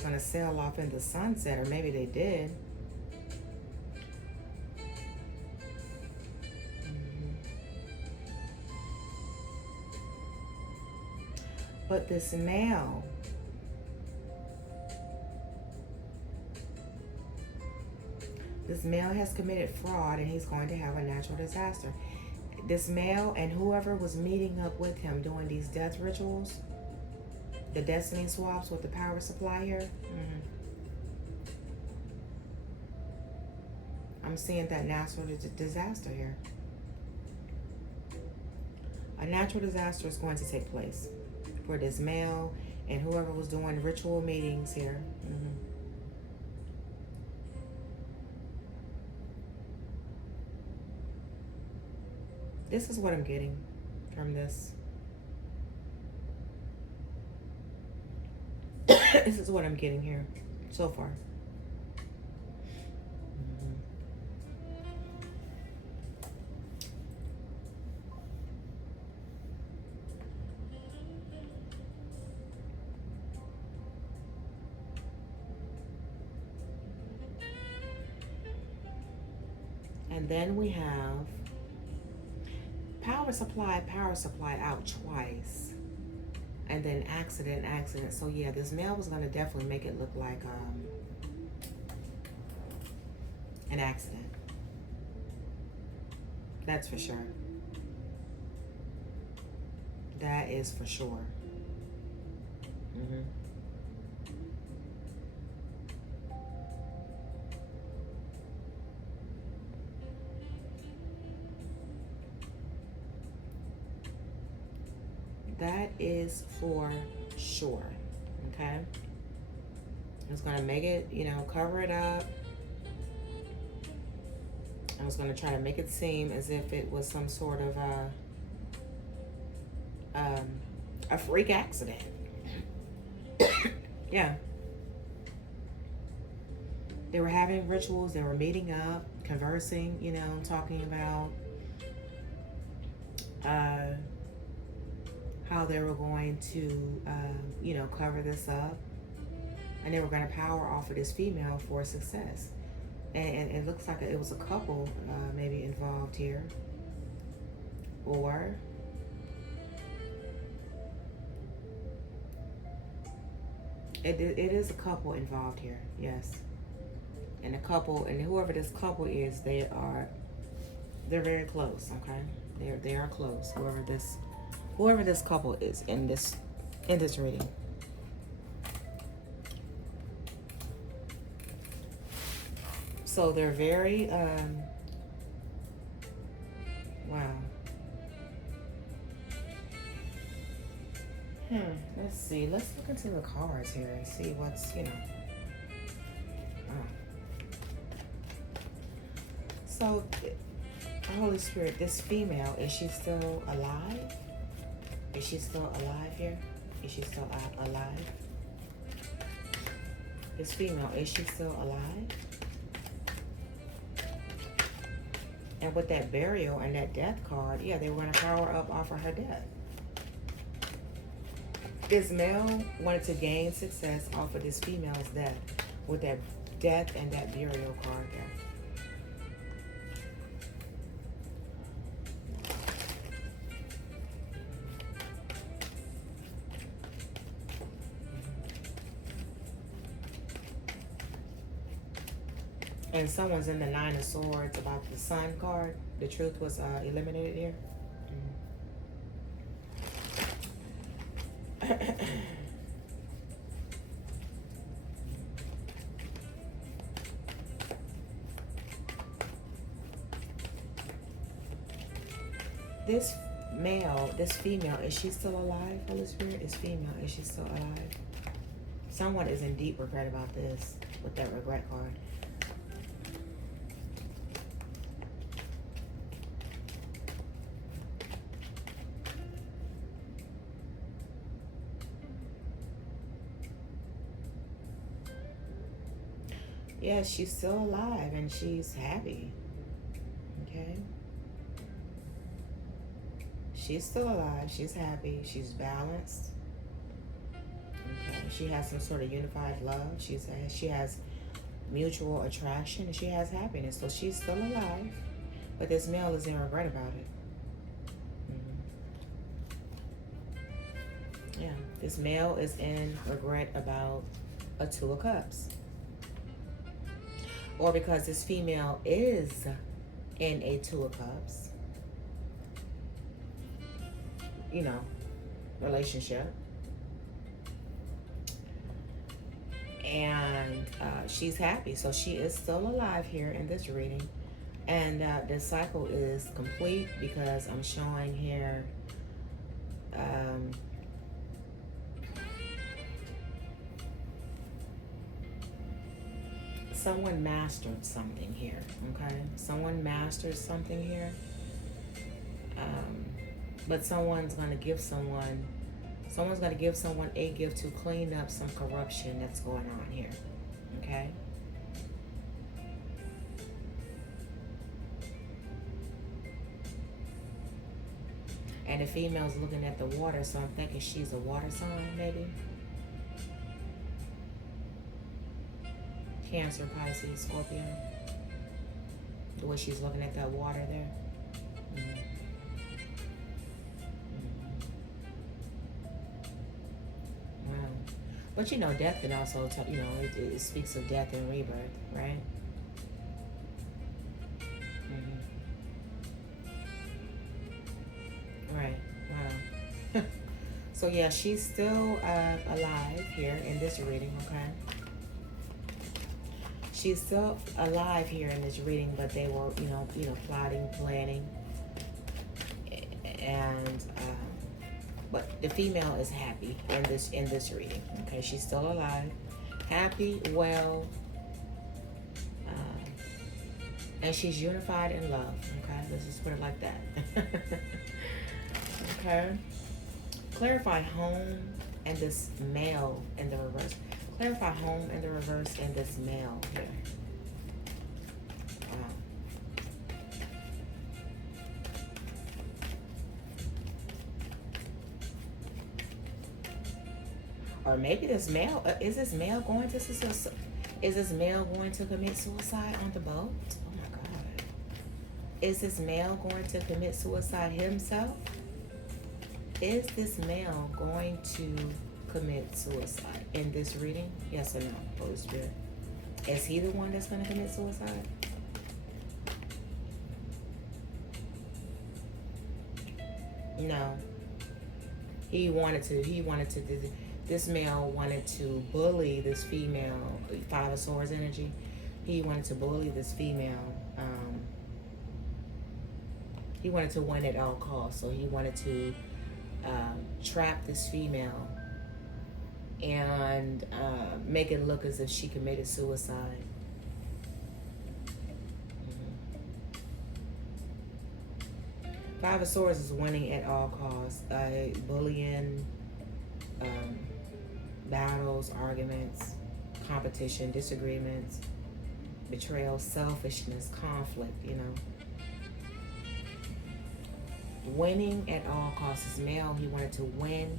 going to sail off in the sunset, or maybe they did. But this male, has committed fraud, and he's going to have a natural disaster. This male and whoever was meeting up with him doing these death rituals, the destiny swaps with the power supply here. I'm seeing that natural disaster here. A natural disaster is going to take place for this male and whoever was doing ritual meetings here. This is what I'm getting from this. This is what I'm getting here so far. And then we have power supply out twice. And then accident. So yeah, this male was going to definitely make it look like an accident. That's for sure. That is for sure. That is for sure. Okay. It's going to make it, you know, cover it up. I was going to try to make it seem as if it was some sort of a freak accident. Yeah. They were having rituals. They were meeting up, conversing, you know, talking about how they were going to, you know, cover this up. And they were going to power off of this female for success. And it looks like it was a couple maybe involved here. Or it is a couple involved here, yes. And the couple, and whoever this couple is, they're very close, okay? They are close, whoever this couple is in this reading. So they're very wow. Let's see. Let's look into the cards here and see what's, you know. So, Holy Spirit, this female, is she still alive? Is she still alive here? Is she still alive? This female, is she still alive? And with that burial and that death card, yeah, they want to power up off of her death. This male wanted to gain success off of this female's death with that death and that burial card there. And someone's in the Nine of Swords about the Sun card. The truth was eliminated here. This male, this female, is she still alive? Holy Spirit is female. Is she still alive? Someone is in deep regret about this with that regret card. Yes, she's still alive and she's happy. Okay. She's still alive. She's happy. She's balanced. Okay. She has some sort of unified love. She has mutual attraction and she has happiness. So she's still alive. But this male is in regret about it. Yeah. This male is in regret about a Two of Cups. Or because this female is in a Two of Cups, you know, relationship. And she's happy. So she is still alive here in this reading. And the cycle is complete because I'm showing here someone mastered something here, okay? Someone mastered something here. But someone's going to give someone a gift to clean up some corruption that's going on here, okay? And the female's looking at the water, so I'm thinking she's a water sign, maybe. Cancer, Pisces, Scorpio. The way she's looking at that water there. Wow. But you know, death can also, you know, it speaks of death and rebirth, right? Right. Wow. So yeah, she's still alive here in this reading, okay? She's still alive here in this reading, but they were, you know, plotting, planning, and but the female is happy in this reading. Okay, she's still alive, happy, well, and she's unified in love. Okay, let's just put it like that. Okay, clarify home and this male in the reverse. Clarify home in the reverse and this male here. Wow. Or maybe this male, is this male going to commit suicide on the boat? Oh my God. Is this male going to commit suicide himself? Is this male going to commit suicide in this reading? Yes or no, Holy Spirit? Is he the one that's going to commit suicide? No. He wanted to, this male wanted to bully this female, Five of Swords energy. He wanted to bully this female. He wanted to win at all costs. So he wanted to trap this female and make it look as if she committed suicide. Five of Swords is winning at all costs. Bullying, battles, arguments. competition, disagreements, betrayal, selfishness, conflict, winning at all costs. This male, he wanted to win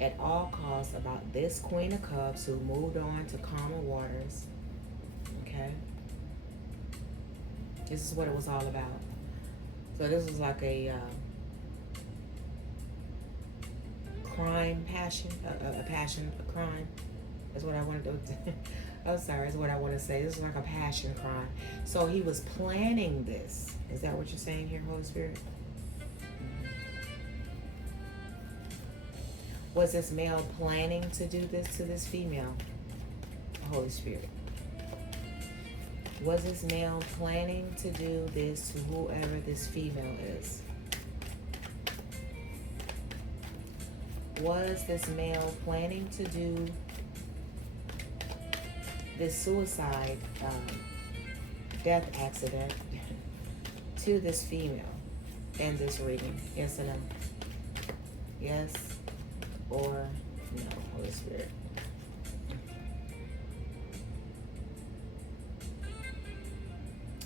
at all costs about this Queen of Cups who moved on to calmer waters. Okay? This is what it was all about. So this was like a crime passion, a crime. That's what I wanted to oh, sorry, is what I want to say. This is like a passion crime. So he was planning this. Is that what you're saying here, Holy Spirit? Was this male planning to do this to this female? Holy Spirit. Was this male planning to do this to whoever this female is? Was this male planning to do this suicide, death accident to this female in this reading? Yes or no? Yes or no, Holy Spirit?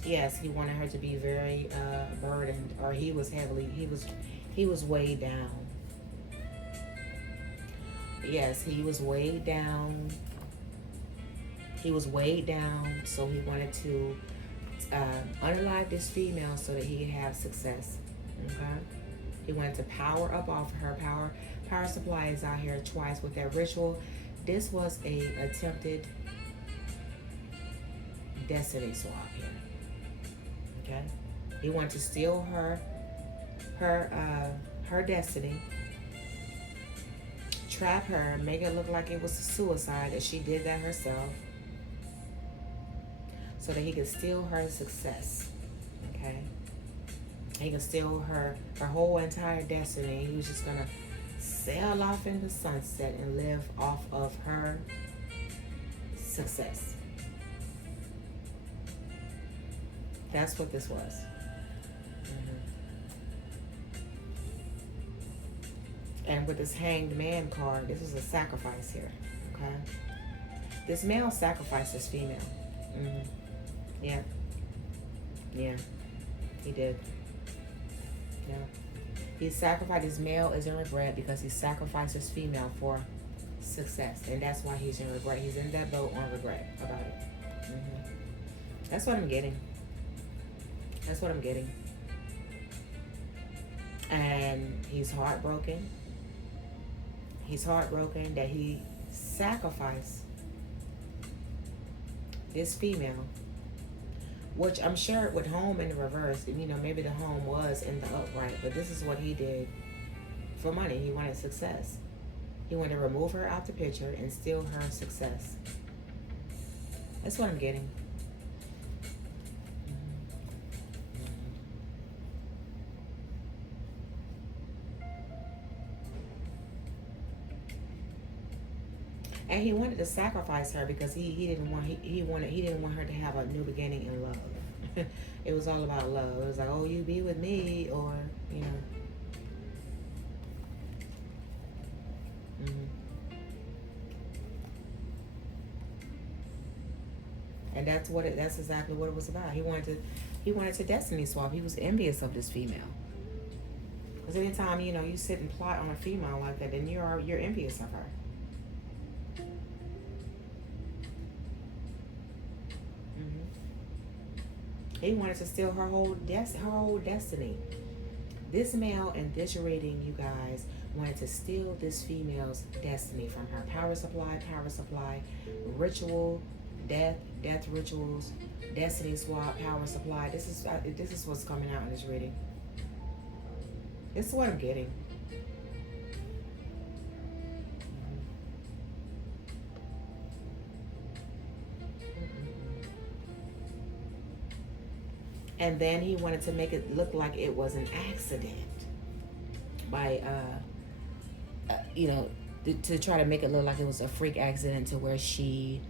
Yes, he wanted her to be very burdened, or he was weighed down. Yes, he was weighed down. He was weighed down, so he wanted to unalive this female so that he could have success. Okay? He wanted to power up off her. Power supply is out here twice with that ritual. This was a attempted destiny swap here. Okay? He wanted to steal her destiny, trap her, make it look like it was a suicide, that she did that herself, so that he could steal her success. Okay? He could steal her whole entire destiny. He was just gonna sail off in the sunset and live off of her success. That's what this was. And with this Hanged Man card, this was a sacrifice here. Okay? This male sacrificed this female. Yeah. Yeah. He did. Yeah. He sacrificed. His male is in regret because he sacrificed his female for success. And that's why he's in regret. He's in that boat on regret about it. That's what I'm getting. That's what I'm getting. And he's heartbroken. He's heartbroken that he sacrificed this female, which I'm sure with home in the reverse, maybe the home was in the upright, but this is what he did for money. He wanted success. He wanted to remove her out the picture and steal her success. That's what I'm getting. And he wanted to sacrifice her because he didn't want her to have a new beginning in love. It was all about love. It was like, oh, you be with me, or And that's exactly what it was about. He wanted to destiny swap. He was envious of this female. Because anytime you sit and plot on a female like that, then you're envious of her. He wanted to steal her whole destiny. This male in this reading, you guys, wanted to steal this female's destiny from her. Power supply, ritual, death rituals, destiny swap, power supply. This is what's coming out in this reading. This is what I'm getting. And then he wanted to make it look like it was an accident by, to try to make it look like it was a freak accident to where she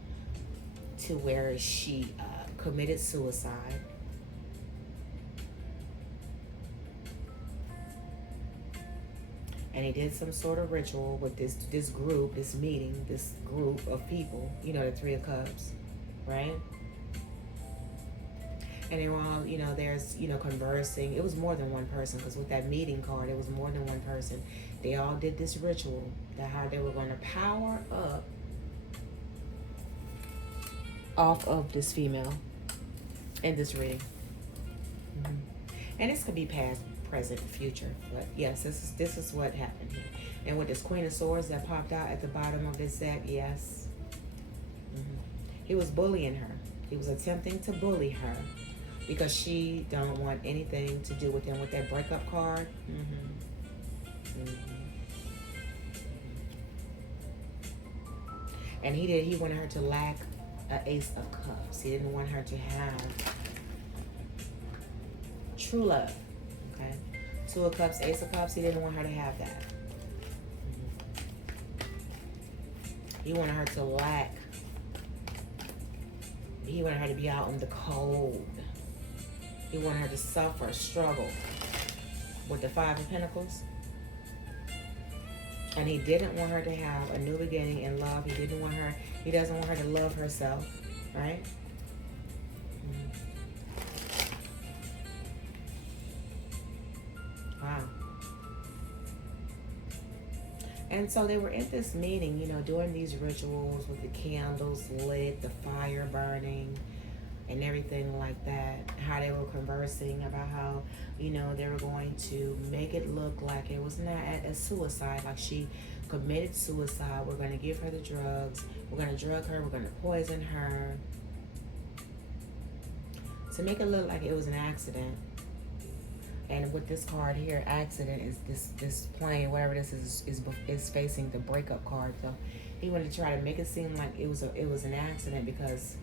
committed suicide. and he did some sort of ritual with this group, this meeting, this group of people. You know, the Three of Cups, right? And they were all, there's, conversing. It was more than one person, because with that meeting card, it was more than one person. They all did this ritual, that how they were going to power up off of this female in this reading. Mm-hmm. And this could be past, present, future. But yes, this is what happened here. And with this Queen of Swords that popped out at the bottom of this deck, yes. Mm-hmm. He was bullying her. He was attempting to bully her, because she don't want anything to do with him with that breakup card. Mm-hmm. Mm-hmm. And he wanted her to lack an Ace of Cups. He didn't want her to have true love. Okay? Two of Cups, Ace of Cups, he didn't want her to have that. Mm-hmm. He wanted her to lack. He wanted her to be out in the cold. He wanted her to suffer, struggle with the Five of Pentacles. And he didn't want her to have a new beginning in love. He doesn't want her to love herself, right? Wow. And so they were in this meeting, doing these rituals with the candles lit, the fire burning, and everything like that. How they were conversing about how, they were going to make it look like it was not a suicide, like she committed suicide. We're going to give her the drugs. We're going to drug her. We're going to poison her. To make it look like it was an accident. And with this card here, accident is this plane, whatever this is facing the breakup card. So he wanted to try to make it seem like it was an accident, because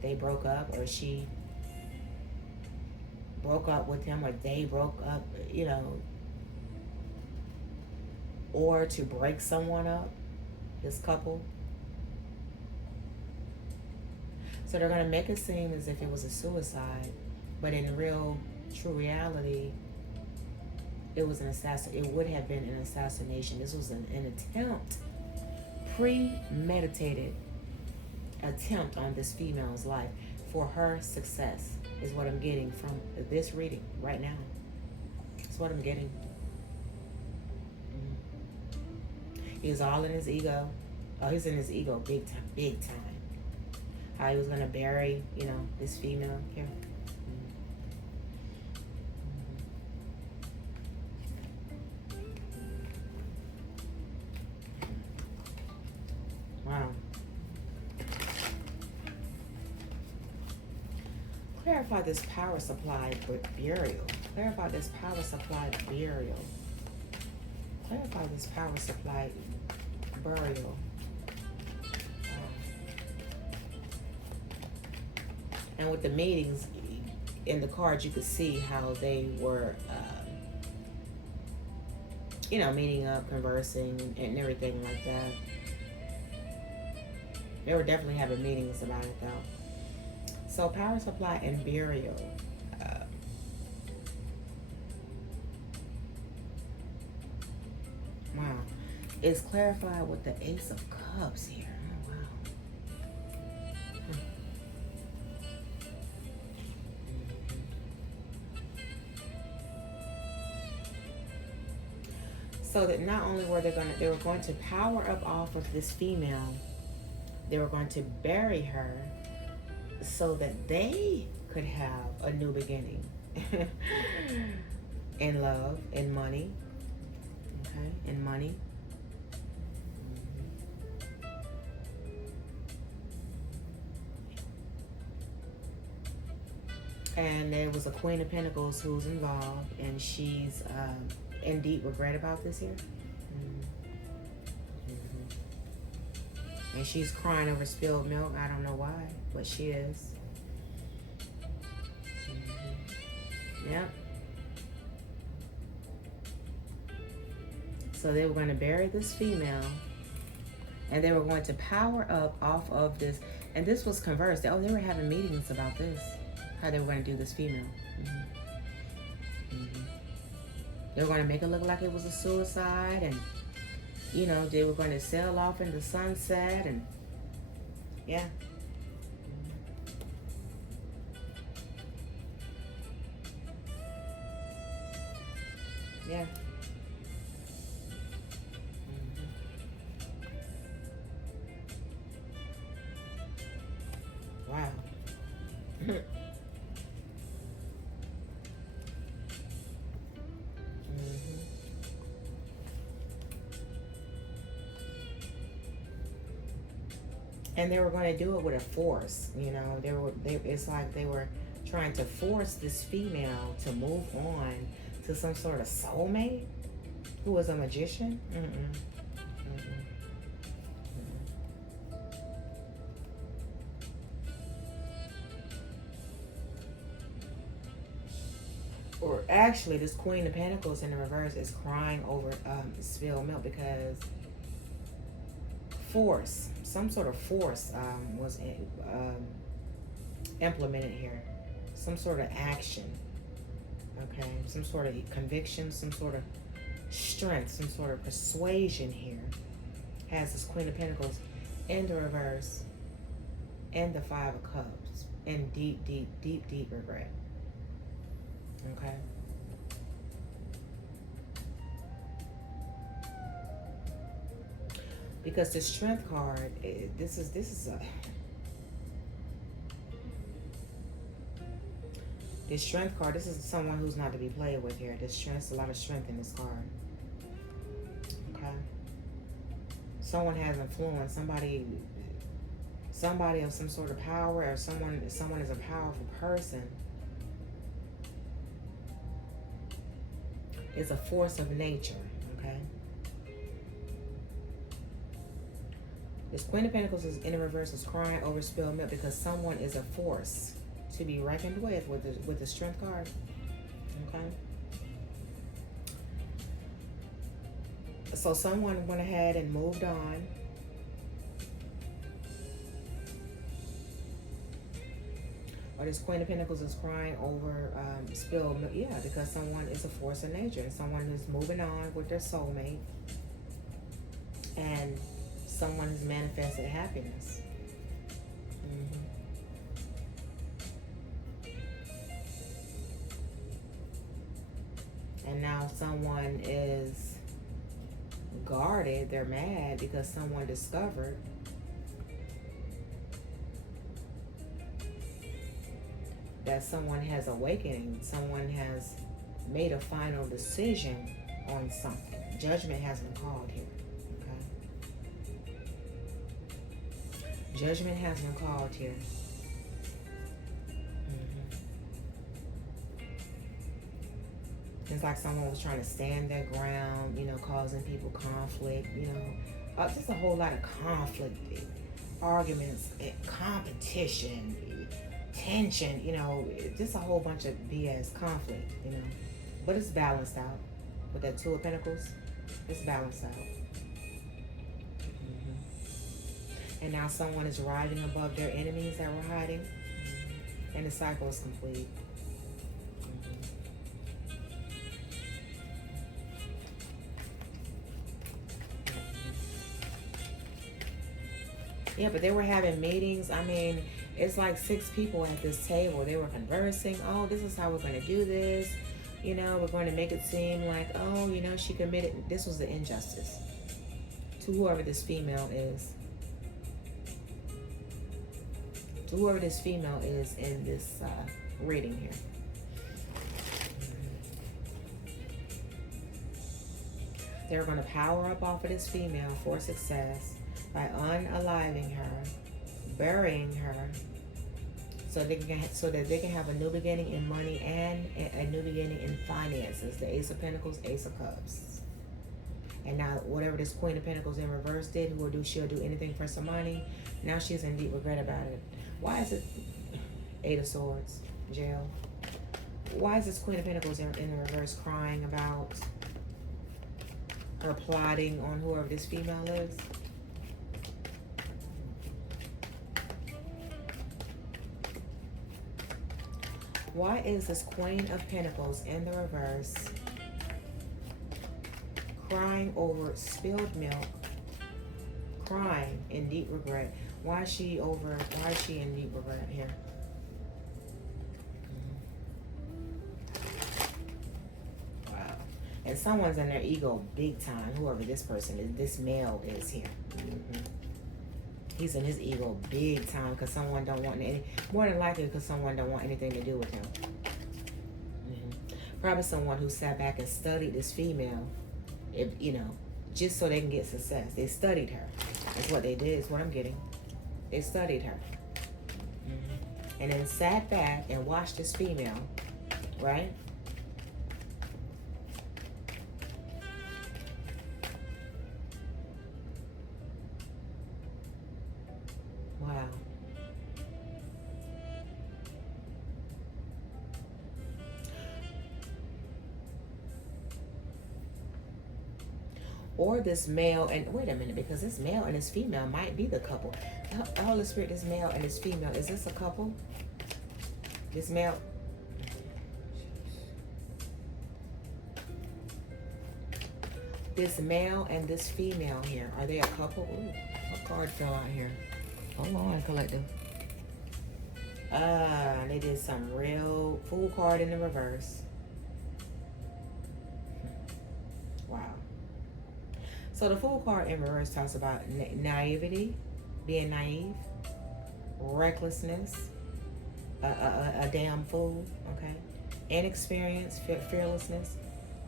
they broke up, or she broke up with him, or they broke up, or to break someone up, this couple. So they're going to make it seem as if it was a suicide, but in true reality, it was an assassin. It would have been an assassination. This was an attempt, premeditated attempt on this female's life for her success, is what I'm getting from this reading right now. That's what I'm getting. He's all in his ego. Oh, he's in his ego big time, big time. How he was going to bury, this female here. Wow. Clarify this power supply burial. Clarify this power supply burial. Clarify this power supply burial. And with the meetings in the cards, you could see how they were, meeting up, conversing, and everything like that. They were definitely having meetings about it, though. So power supply and burial. Wow. It's clarified with the Ace of Cups here. Oh, wow. So that not only were they were going to power up off of this female, they were going to bury her so that they could have a new beginning in love, in money, okay, in money. And there was a Queen of Pentacles who's involved, and she's in deep regret about this here. And she's crying over spilled milk. I don't know why, but she is. Yep. So they were going to bury this female, and they were going to power up off of this. And this was conversed. Oh, they were having meetings about this, how they were going to do this female. Mm-hmm. They were going to make it look like it was a suicide, and you know, they were going to sail off into sunset, and yeah. Yeah. Mm-hmm. Wow. Mm-hmm. And they were going to do it with a force, you know. It's like they were trying to force this female to move on to some sort of soulmate who was a magician. Or actually, this Queen of Pentacles in the reverse is crying over spilled milk, because force, some sort of force was implemented here, some sort of action, okay, some sort of conviction, some sort of strength, some sort of persuasion here has this Queen of Pentacles in the reverse and the Five of Cups in deep, deep, deep, deep regret. Okay. Because the Strength card, this is a this Strength card. This is someone who's not to be played with here. This strength, a lot of strength in this card. Okay. Someone has influence. Somebody of some sort of power, or someone is a powerful person. Is a force of nature. Okay. This Queen of Pentacles is in the reverse, is crying over spilled milk, because someone is a force to be reckoned with the Strength card. Okay. So someone went ahead and moved on. Or this Queen of Pentacles is crying over spilled milk. Yeah, because someone is a force of nature, and someone is moving on with their soulmate, and someone has manifested happiness. And now someone is guarded. They're mad because someone discovered that someone has awakening. Someone has made a final decision on something. Judgment has been called here. Judgment has been called here. It's like someone was trying to stand their ground, you know, causing people conflict, you know. Just a whole lot of conflict, arguments, competition, tension, you know. Just a whole bunch of BS conflict, you know. But it's balanced out. With that Two of Pentacles, it's balanced out. And now someone is rising above their enemies that were hiding. And the cycle is complete. Yeah, but they were having meetings. I mean, it's like 6 people at this table. They were conversing. Oh, this is how we're going to do this. You know, we're going to make it seem like, oh, you know, she committed. This was the injustice to whoever this female is. To whoever this female is in this reading here. They're going to power up off of this female for success by unaliving her, burying her, so that they can have a new beginning in money and a new beginning in finances. The Ace of Pentacles, Ace of Cups. And now whatever this Queen of Pentacles in reverse did, she'll do anything for some money. Now she's in deep regret about it. Why is it Eight of Swords, jail? Why is this Queen of Pentacles in the reverse crying about her plotting on whoever this female is? Why is this Queen of Pentacles in the reverse crying over spilled milk, crying in deep regret? Why is she in deep regret here? Wow. And someone's in their ego big time, whoever this person is, this male is here. He's in his ego big time because someone don't want any, more than likely because someone don't want anything to do with him. Probably someone who sat back and studied this female, if you know, just so they can get success. They studied her. That's what they did, is what I'm getting. They studied her. And then sat back and watched this female, right? Wow. Or this male, and wait a minute, because this male and this female might be the couple. The Holy Spirit, this male and this female, is this a couple? This male. This male and this female here, are they a couple? Ooh, what card fell out here? Hold on, collective. They did some real Fool card in the reverse. Wow. So the Fool card in reverse talks about naivety, being naive, recklessness, a damn fool, okay? Inexperience, fearlessness,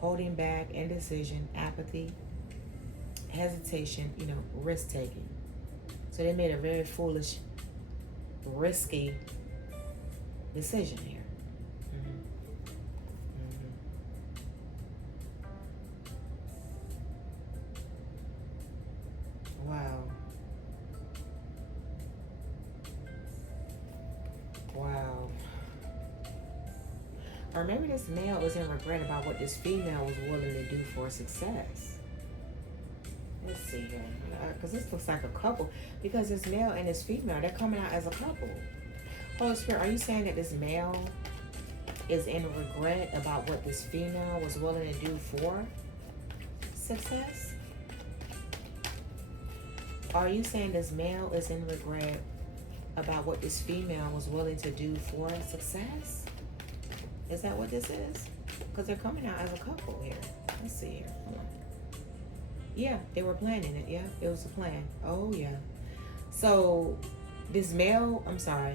holding back, indecision, apathy, hesitation, you know, risk-taking. So they made a very foolish, risky decision here. Wow. Wow. Or maybe this male is in regret about what this female was willing to do for success. Let's see here. Because this looks like a couple. Because this male and this female, they're coming out as a couple. Holy Spirit, are you saying that this male is in regret about what this female was willing to do for success? Are you saying this male is in regret about what this female was willing to do for success? Is that what this is? Because they're coming out as a couple here. Let's see here. Hold on. Yeah, they were planning it. Yeah, it was a plan. Oh, yeah. So this male, I'm sorry,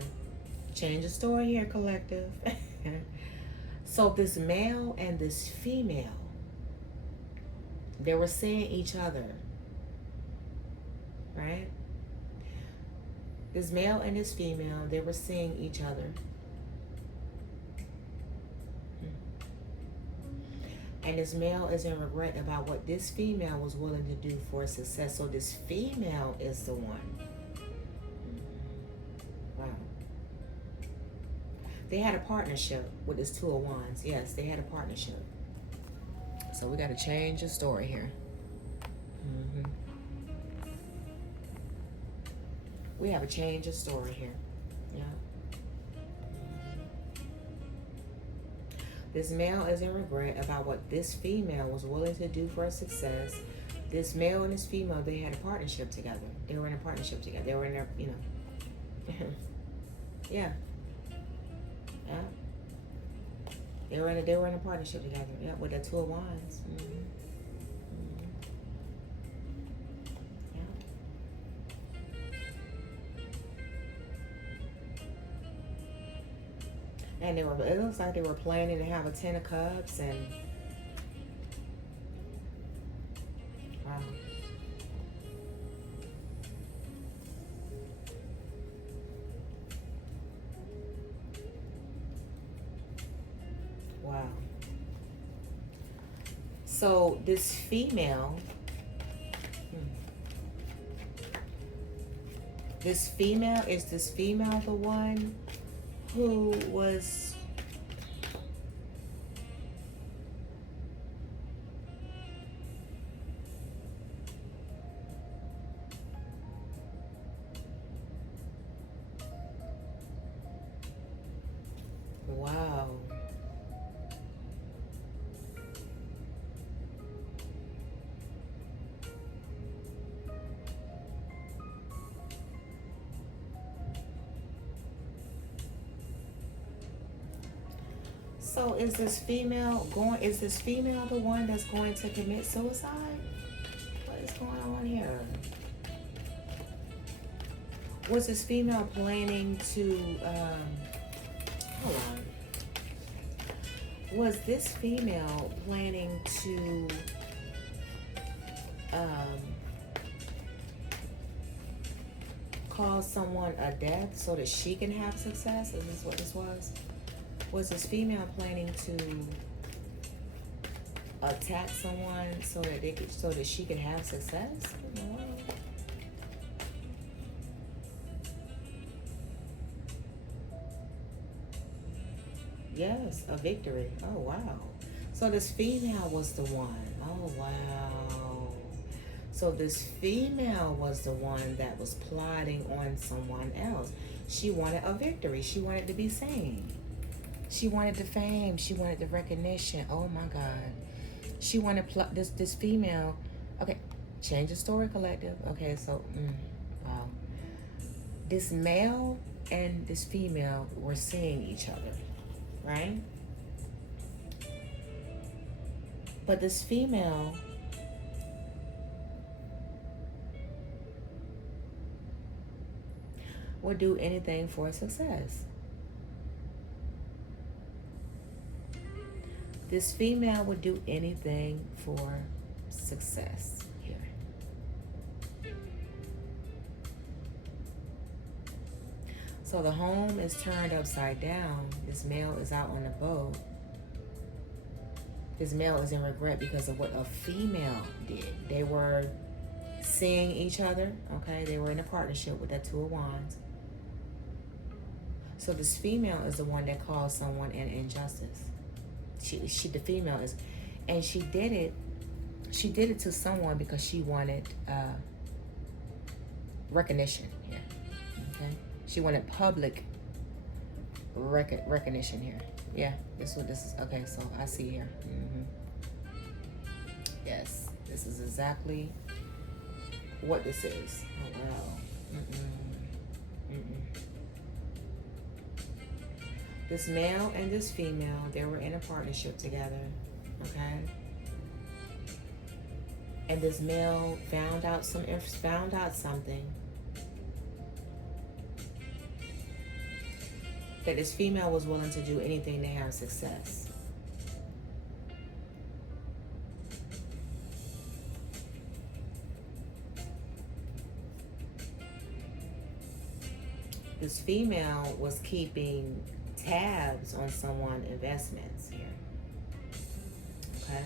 change the story here, collective. So this male and this female, they were seeing each other, right? This male and this female, they were seeing each other. And this male is in regret about what this female was willing to do for success. So this female is the one. Wow. They had a partnership with this Two of Wands. Yes, they had a partnership. So we got to change the story here. We have a change of story here. Yeah. This male is in regret about what this female was willing to do for success. This male and this female, they had a partnership together. They were in a partnership together. They were in their, you know. Yeah. Yeah. They were in a partnership together. Yeah, with the Two of Wands. And it looks like they were planning to have a 10 of Cups and wow. Wow. So this female, is this female the one who was wow. So is this female the one that's going to commit suicide? What is going on here? Was this female planning to, hold on. Was this female planning to, cause someone a death so that she can have success? Is this what this was? Was this female planning to attack someone so that she could have success? No. Yes, a victory. Oh wow. So this female was the one. Oh wow. So this female was the one that was plotting on someone else. She wanted a victory. She wanted to be seen. She wanted the fame. She wanted the recognition. Oh my God. She wanted this female. Okay, change the story, collective. Okay, so wow. This male and this female were seeing each other, right? But this female would do anything for success. This female would do anything for success here. So the home is turned upside down. This male is out on the boat. This male is in regret because of what a female did. They were seeing each other, okay? They were in a partnership with that Two of Wands. So this female is the one that caused someone an injustice. The female is, and she did it to someone because she wanted recognition here, okay? She wanted public recognition here. Yeah, this is what this is. Okay, so I see here. Yes, this is exactly what this is. Oh wow. This male and this female, they were in a partnership together, okay? And this male found out something that this female was willing to do anything to have success. This female was keeping tabs on someone's investments here. Okay?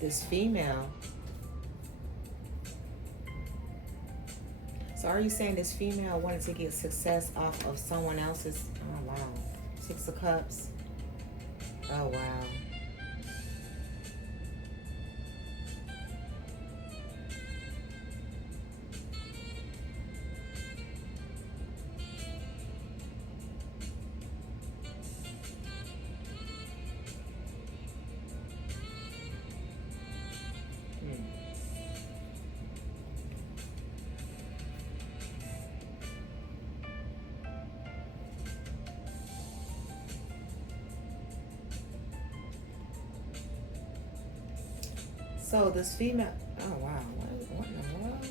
This female. So are you saying this female wanted to get success off of someone else's? Oh wow. Six of Cups. Oh wow. So this female, oh wow, what in the world?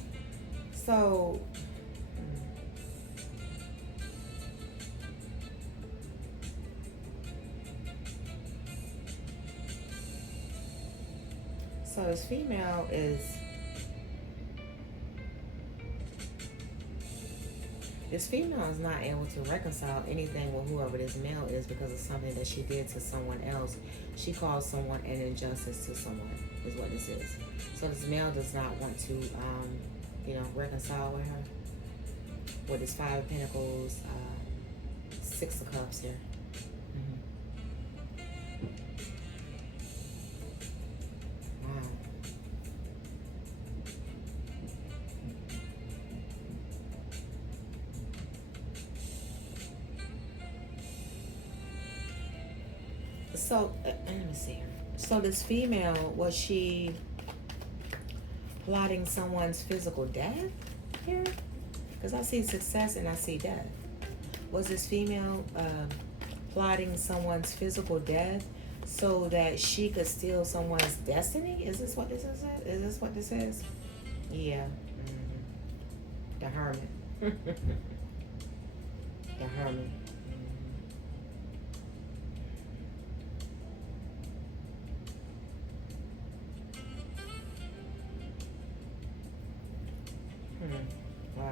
So, this female is, not able to reconcile anything with whoever this male is because of something that she did to someone else. She caused someone an injustice to someone, is what this is. So this male does not want to, reconcile with her. With this Five of Pentacles, Six of Cups here. Wow. So, let me see. So this female, was she plotting someone's physical death here? Because I see success and I see death. Was this female plotting someone's physical death so that she could steal someone's destiny? Is this what this is? Is this what this is? Yeah. The Hermit. The Hermit. Wow.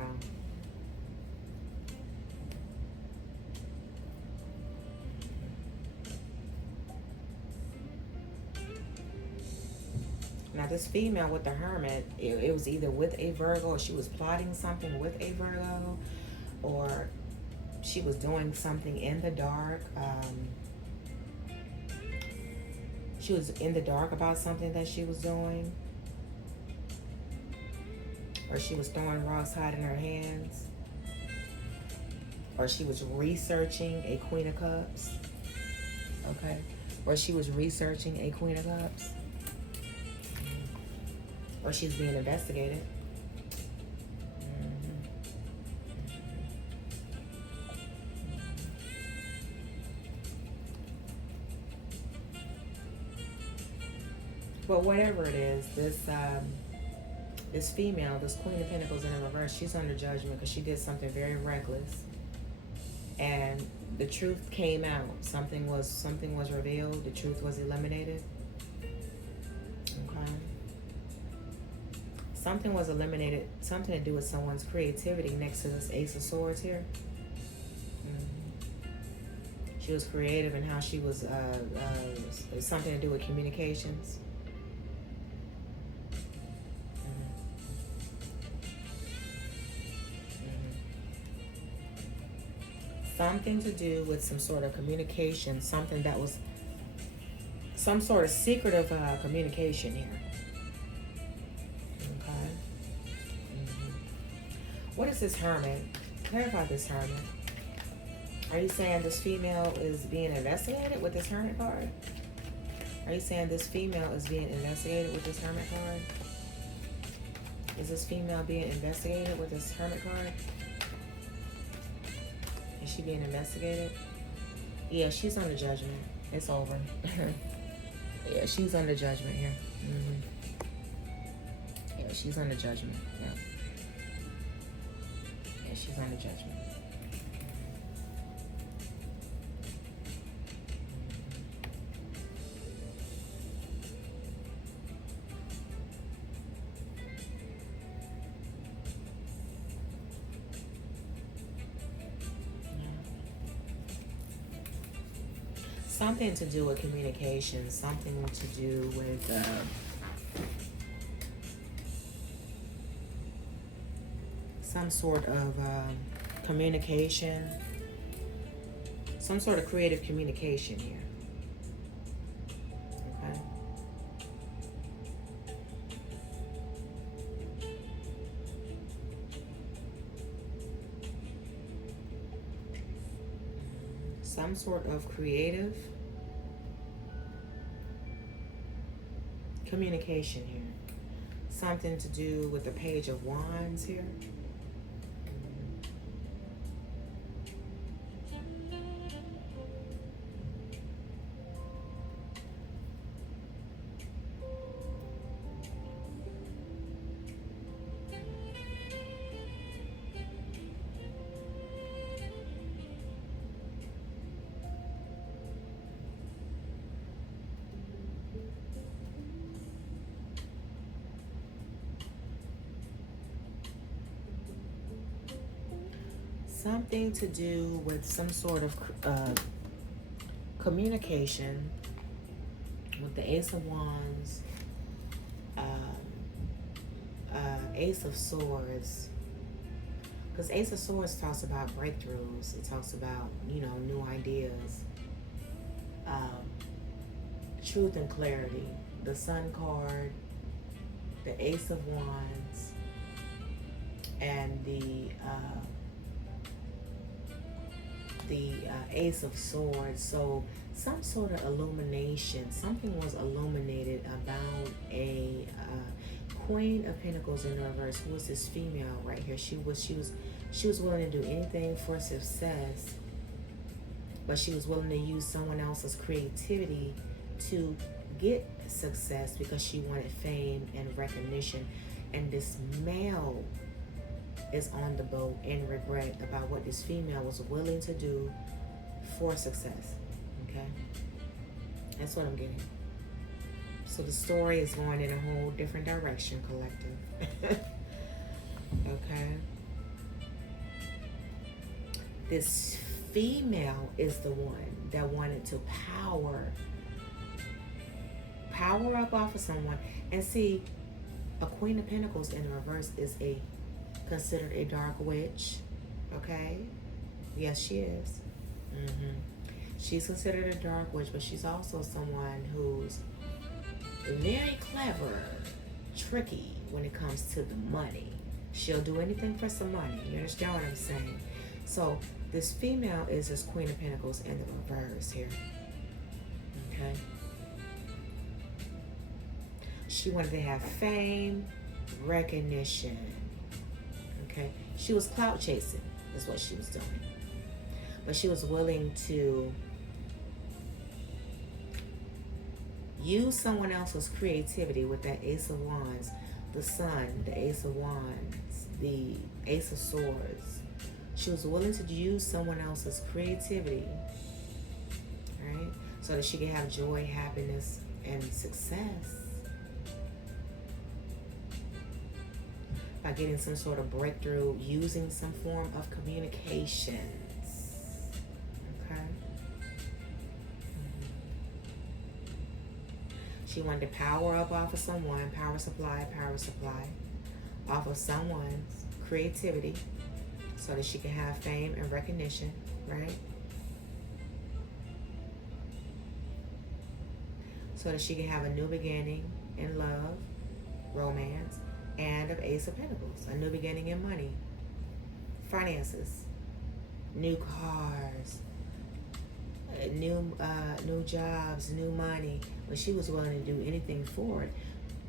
Now this female with the Hermit, it was either with a Virgo, or she was plotting something with a Virgo, or she was doing something in the dark. She was in the dark about something that she was doing, or she was throwing rocks, hiding her hands, or she was researching a Queen of Cups. Okay, or she was researching a Queen of Cups, or she's being investigated. But whatever it is, this female, this Queen of Pentacles in reverse, she's under judgment because she did something very reckless, and the truth came out. Something was revealed. The truth was eliminated. Okay. Something was eliminated. Something to do with someone's creativity next to this Ace of Swords here. She was creative in how she was. Something to do with communications. Something to do with some sort of communication, something that was some sort of secretive communication here. Okay. What is this Hermit? Clarify this Hermit. Are you saying this female is being investigated with this Hermit card? Are you saying this female is being investigated with this Hermit card? Is this female being investigated with this Hermit card? Is she being investigated? Yeah, she's under judgment. It's over. Yeah, she's under judgment here. Yeah, she's under judgment. Yeah. Yeah, she's under judgment. Something to do with communication, something to do with some sort of communication, some sort of creative communication here. Okay. Some sort of creative communication here. Something to do with the Page of Wands here. Something to do with some sort of communication with the Ace of Wands, Ace of Swords. Because Ace of Swords talks about breakthroughs. It talks about, you know, new ideas, truth and clarity. The Sun card, the Ace of Wands, and the the Ace of Swords. So some sort of illumination, something was illuminated about a Queen of Pentacles in reverse. Who was this female right here? She was willing to do anything for success, but she was willing to use someone else's creativity to get success because she wanted fame and recognition. And this male is on the boat in regret about what this female was willing to do for success. Okay, that's what I'm getting. So the story is going in a whole different direction, collective. Okay, this female is the one that wanted to power up off of someone. And see, a Queen of Pentacles in the reverse is considered a dark witch. Okay, yes, she is. She's considered a dark witch, but she's also someone who's very clever, tricky when it comes to the money. She'll do anything for some money. You understand what I'm saying? So this female is this Queen of Pentacles in the reverse here. Okay. She wanted to have fame, recognition. Okay. She was clout chasing is what she was doing. But she was willing to use someone else's creativity with that Ace of Wands, the Sun, the Ace of Wands, the Ace of Swords. She was willing to use someone else's creativity, right? So that she could have joy, happiness, and success by getting some sort of breakthrough, using some form of communications. Okay? She wanted to power up off of someone, power supply, off of someone's creativity so that she can have fame and recognition, right? So that she can have a new beginning in love, romance, and of Ace of Pentacles, a new beginning in money, finances, new cars, new jobs, new money. But she was willing to do anything for it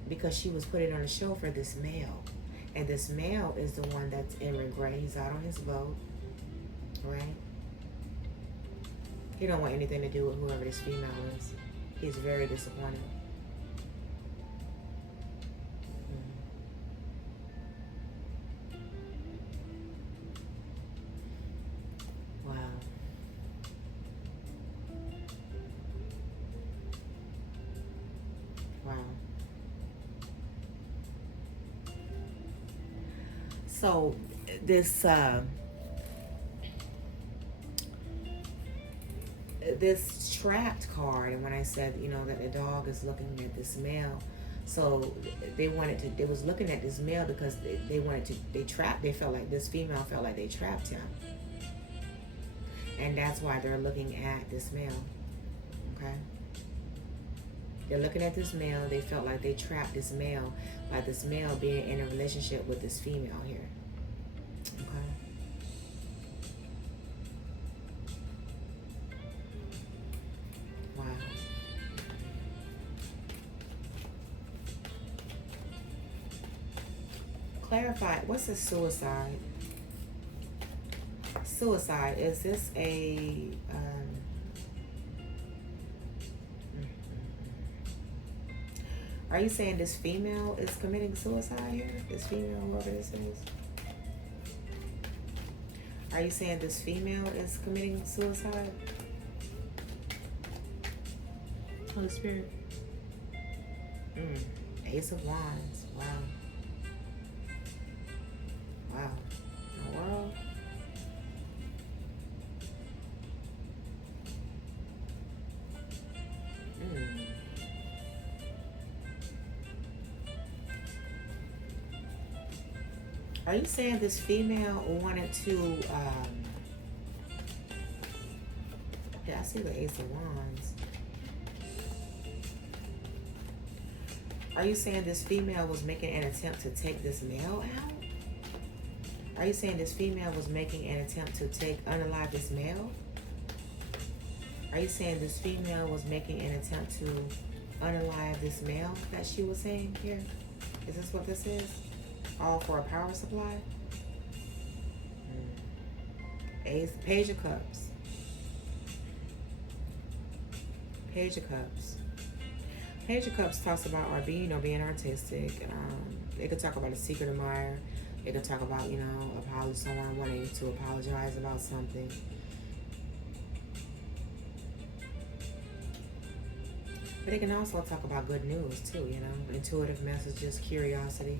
because she was putting on a show for this male. And this male is the one that's in regret. He's out on his boat, right? He don't want anything to do with whoever this female is. He's very disappointed. Wow. Wow. So this trapped card, and when I said, that the dog is looking at this male, so they was looking at this male because they felt like this female felt like they trapped him. And that's why they're looking at this male. Okay? They're looking at this male. They felt like they trapped this male by this male being in a relationship with this female here. Okay? Wow. Clarify, what's a suicide? Suicide, is this a are you saying this female is committing suicide here? This female, whoever this is? Are you saying this female is committing suicide? Holy Spirit. Ace of Wands. Wow. Wow. In the world? Are you saying this female wanted to, yeah, I see the Ace of Wands. Are you saying this female was making an attempt to take this male out? Are you saying this female was making an attempt to unalive this male? Are you saying this female was making an attempt to unalive this male that she was saying here? Is this what this is? All for a power supply? Ace, Page of Cups. Page of Cups. Page of Cups talks about our being, being artistic. They could talk about a secret admirer. They could talk about, someone wanting to apologize about something. But it can also talk about good news too, intuitive messages, curiosity,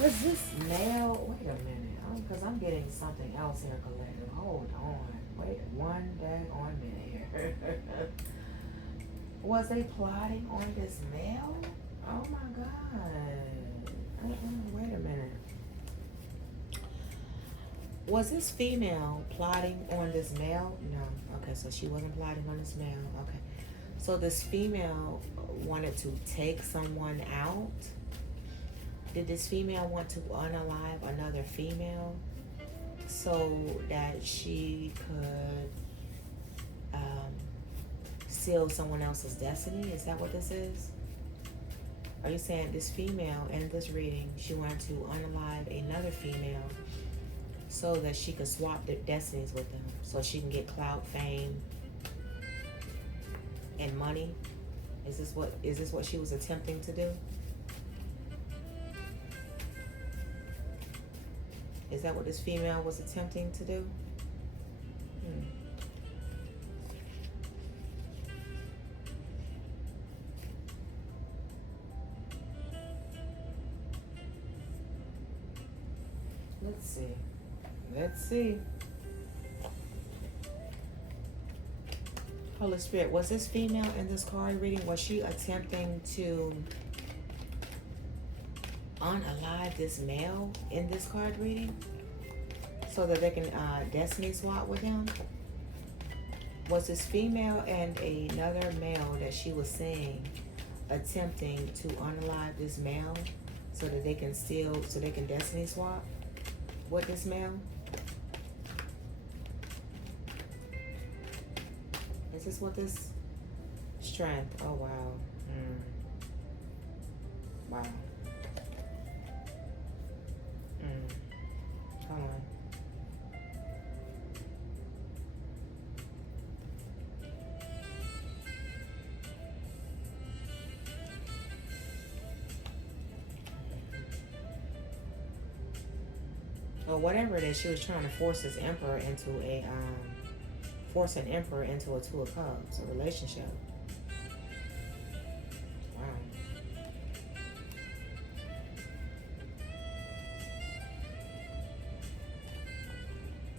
Was this male? Wait a minute, because I'm getting something else here, collective. Hold on. Wait one daggone minute here. Was they plotting on this male? Oh my God. Wait a minute. Was this female plotting on this male? No. Okay, so she wasn't plotting on this male. Okay. So this female wanted to take someone out. Did this female want to unalive another female so that she could seal someone else's destiny? Is that what this is? Are you saying this female in this reading, she wanted to unalive another female so that she could swap their destinies with them, so she can get clout, fame, and money? Is this what she was attempting to do? Is that what this female was attempting to do? Let's see. Holy Spirit, was this female in this card reading, was she attempting to unalive this male in this card reading so that they can destiny swap with him? Was this female and another male that she was seeing attempting to unalive this male so that they can destiny swap with this male? Is this what this strength? Oh wow. Wow. Hold on. Well, whatever it is, she was trying to force an emperor into a Two of Cups, a relationship. Wow.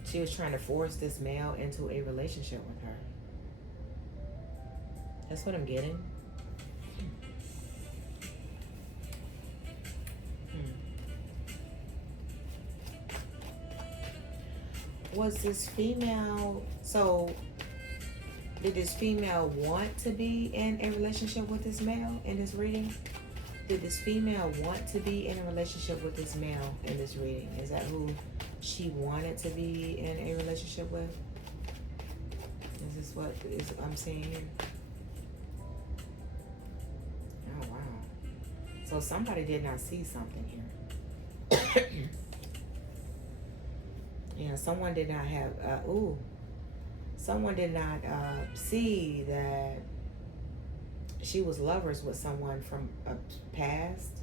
She was trying to force this male into a relationship with her. That's what I'm getting. Was this female, so did this female want to be in a relationship with this male in this reading? Did this female want to be in a relationship with this male in this reading? Is that who she wanted to be in a relationship with? Is this what I'm seeing here? Oh, wow. So somebody did not see something here. Yeah, someone did not have, someone did not see that she was lovers with someone from a past.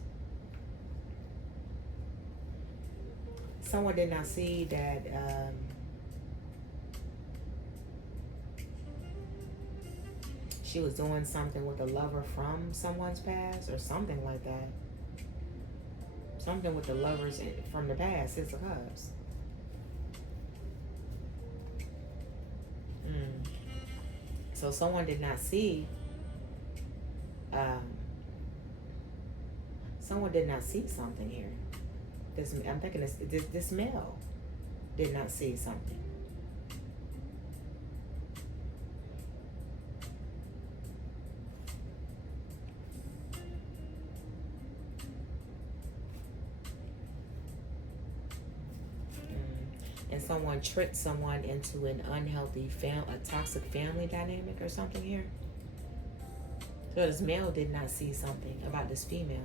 Someone did not see that she was doing something with a lover from someone's past or something like that. Something with the lovers from the past, Six of Cups. So someone did not see, someone did not see something here. I'm thinking this male. did not see something. And someone tricked someone into an unhealthy a toxic family dynamic or something here. So this male did not see something about this female.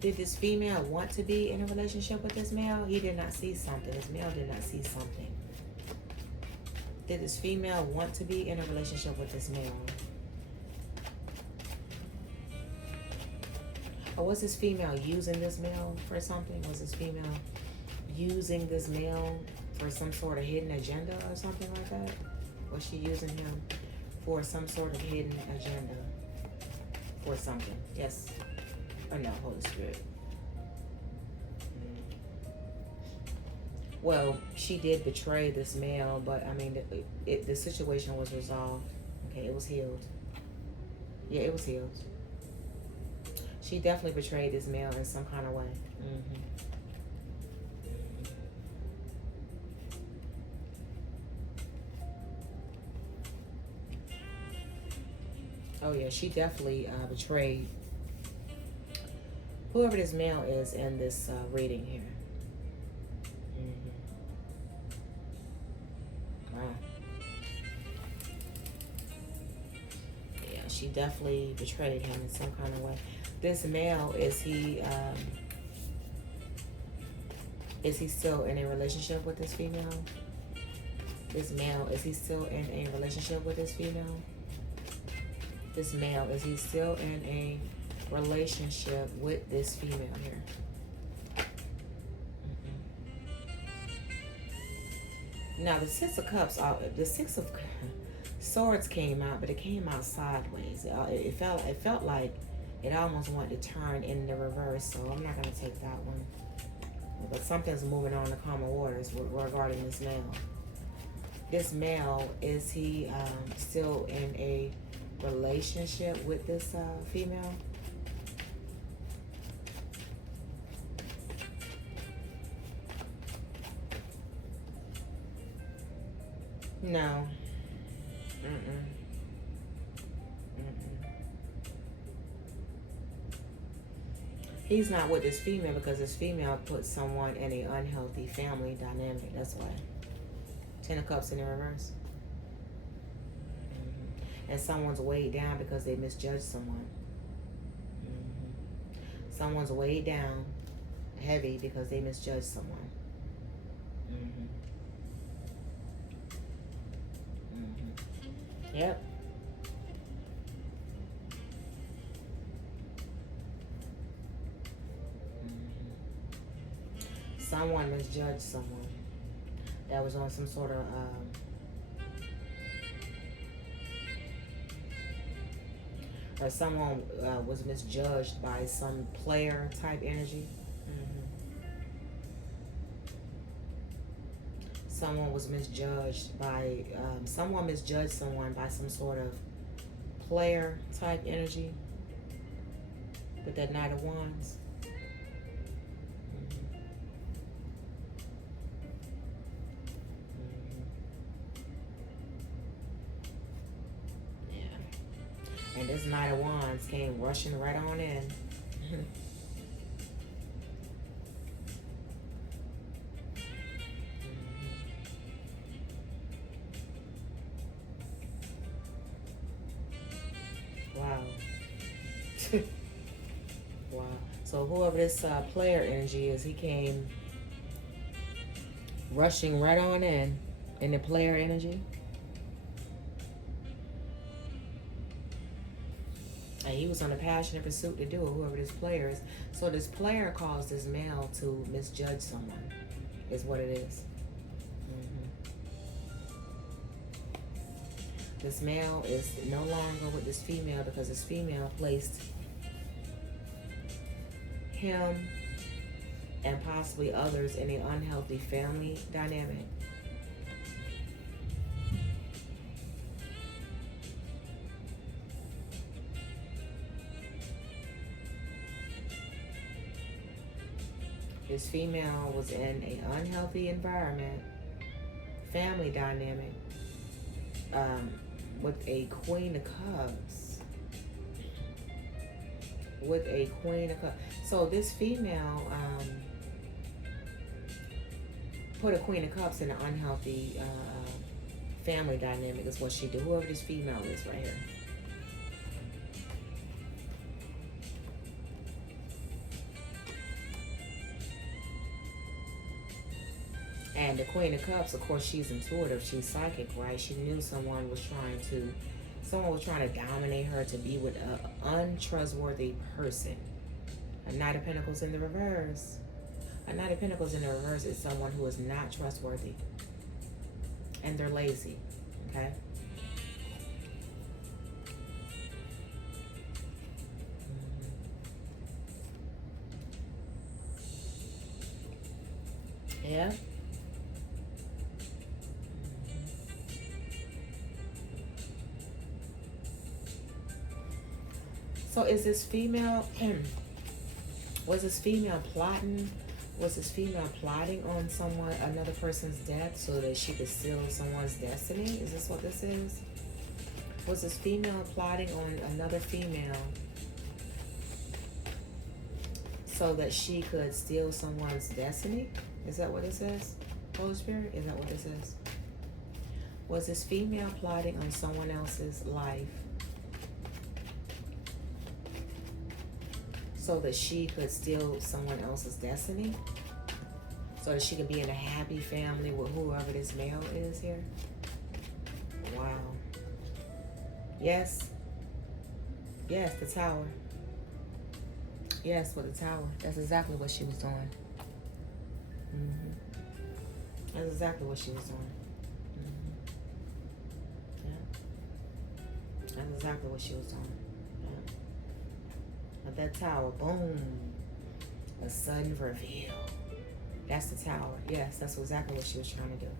Did this female want to be in a relationship with this male? He did not see something. This male did not see something. Did this female want to be in a relationship with this male? Or was this female using this male for something? Was this female using this male for some sort of hidden agenda or something like that? Was she using him for some sort of hidden agenda for something? Yes or no, Holy Spirit? Well, she did betray this male, but I mean, the situation was resolved. Okay, it was healed. Yeah, it was healed. She definitely betrayed this male in some kind of way. Oh yeah, she definitely betrayed whoever this male is in this reading here. Wow. Yeah, she definitely betrayed him in some kind of way. This male, is he still in a relationship with this female? This male, is he still in a relationship with this female? This male, is he still in a relationship with this female here? Now the Six of Cups, the Six of Swords came out, but it came out sideways. It felt like it almost wanted to turn in the reverse. So I'm not gonna take that one. But something's moving on the calmer waters regarding this male. This male, is he still in a relationship with this female? No. He's not with this female because this female put someone in an unhealthy family dynamic. That's why. Ten of Cups in the reverse. And someone's weighed down because they misjudged someone. Someone's weighed down heavy because they misjudged someone. Yep. Someone misjudged someone that was on some sort of or someone was misjudged by some player type energy. Someone was misjudged by someone misjudged someone by some sort of player type energy with that Knight of Wands. And this Knight of Wands came rushing right on in. Wow. Wow. So whoever this player energy is, he came rushing right on in the player energy. And he was on a passionate pursuit to do it, whoever this player is. So this player caused this male to misjudge someone, is what it is. This male is no longer with this female because this female placed him and possibly others in an unhealthy family dynamic. This female was in an unhealthy environment, family dynamic, with a Queen of Cups. With a Queen of Cups. So this female put a Queen of Cups in an unhealthy family dynamic is what she do. Whoever this female is right here. And the Queen of Cups, of course, she's intuitive, she's psychic, right? She knew someone was trying to dominate her, to be with an untrustworthy person. A Knight of Pentacles in the reverse. A Knight of Pentacles in the reverse is someone who is not trustworthy. And they're lazy, okay? Yeah. So is this female, was this female plotting? Was this female plotting on someone, another person's death so that she could seal someone's destiny? Is this what this is? Was this female plotting on another female so that she could steal someone's destiny? Is that what this is? Holy Spirit, is that what this is? Was this female plotting on someone else's life so that she could steal someone else's destiny? So that she could be in a happy family with whoever this male is here? Wow. Yes. Yes, the Tower. Yes, with the Tower. That's exactly what she was doing. That's exactly what she was doing. Yeah. That's exactly what she was doing. Yeah. But that Tower, boom. A sudden reveal. That's the Tower. Yes, that's exactly what she was trying to do.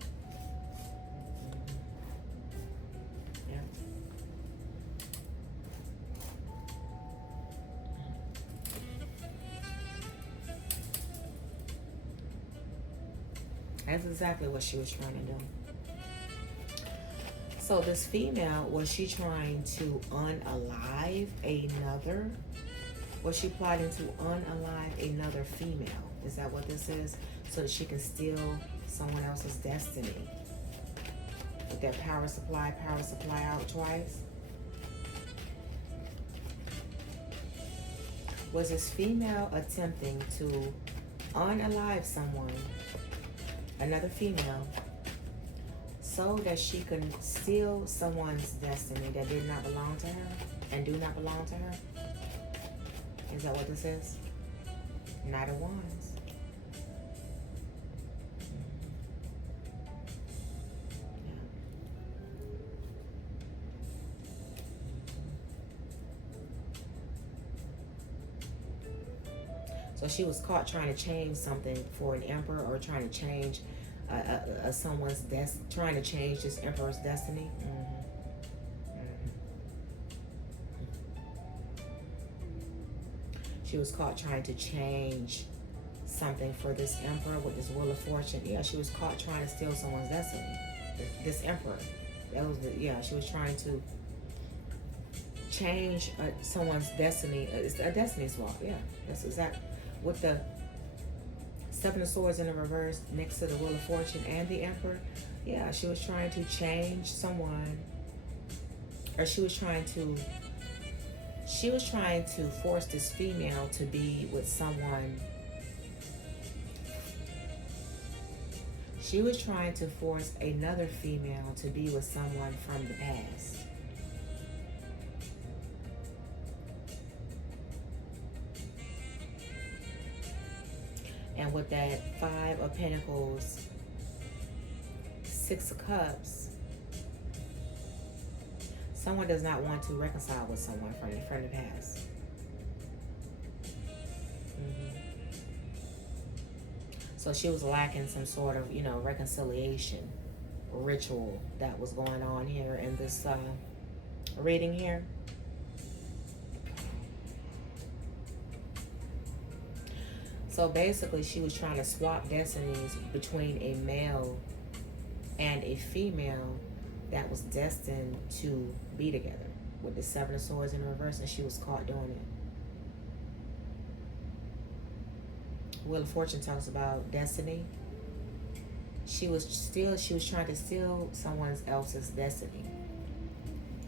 Yeah. That's exactly what she was trying to do. So this female, was she trying to unalive another? Was she plotting to unalive another female? Is that what this is? So that she can steal someone else's destiny. With that power supply out twice. Was this female attempting to unalive someone, another female, so that she can steal someone's destiny that did not belong to her and do not belong to her? Is that what this is? Knight of Wands. So she was caught trying to change something for an emperor, or trying to change someone's trying to change this emperor's destiny. She was caught trying to change something for this emperor with this Wheel of Fortune. Yeah, she was caught trying to steal someone's destiny. This emperor. That was she was trying to change someone's destiny. It's a destiny swap. Yeah, that's exactly. With the Seven of Swords in the reverse next to the Wheel of Fortune and the Emperor. Yeah, she was trying to change someone. Or she was trying to force this female to be with someone. She was trying to force another female to be with someone from the past. And with that Five of Pentacles, Six of Cups, someone does not want to reconcile with someone from the past. So she was lacking some sort of, reconciliation ritual that was going on here in this reading here. So So basically, she was trying to swap destinies between a male and a female that was destined to be together with the Seven of Swords in reverse, and she was caught doing it. Wheel of Fortune talks about destiny. She was trying to steal someone else's destiny.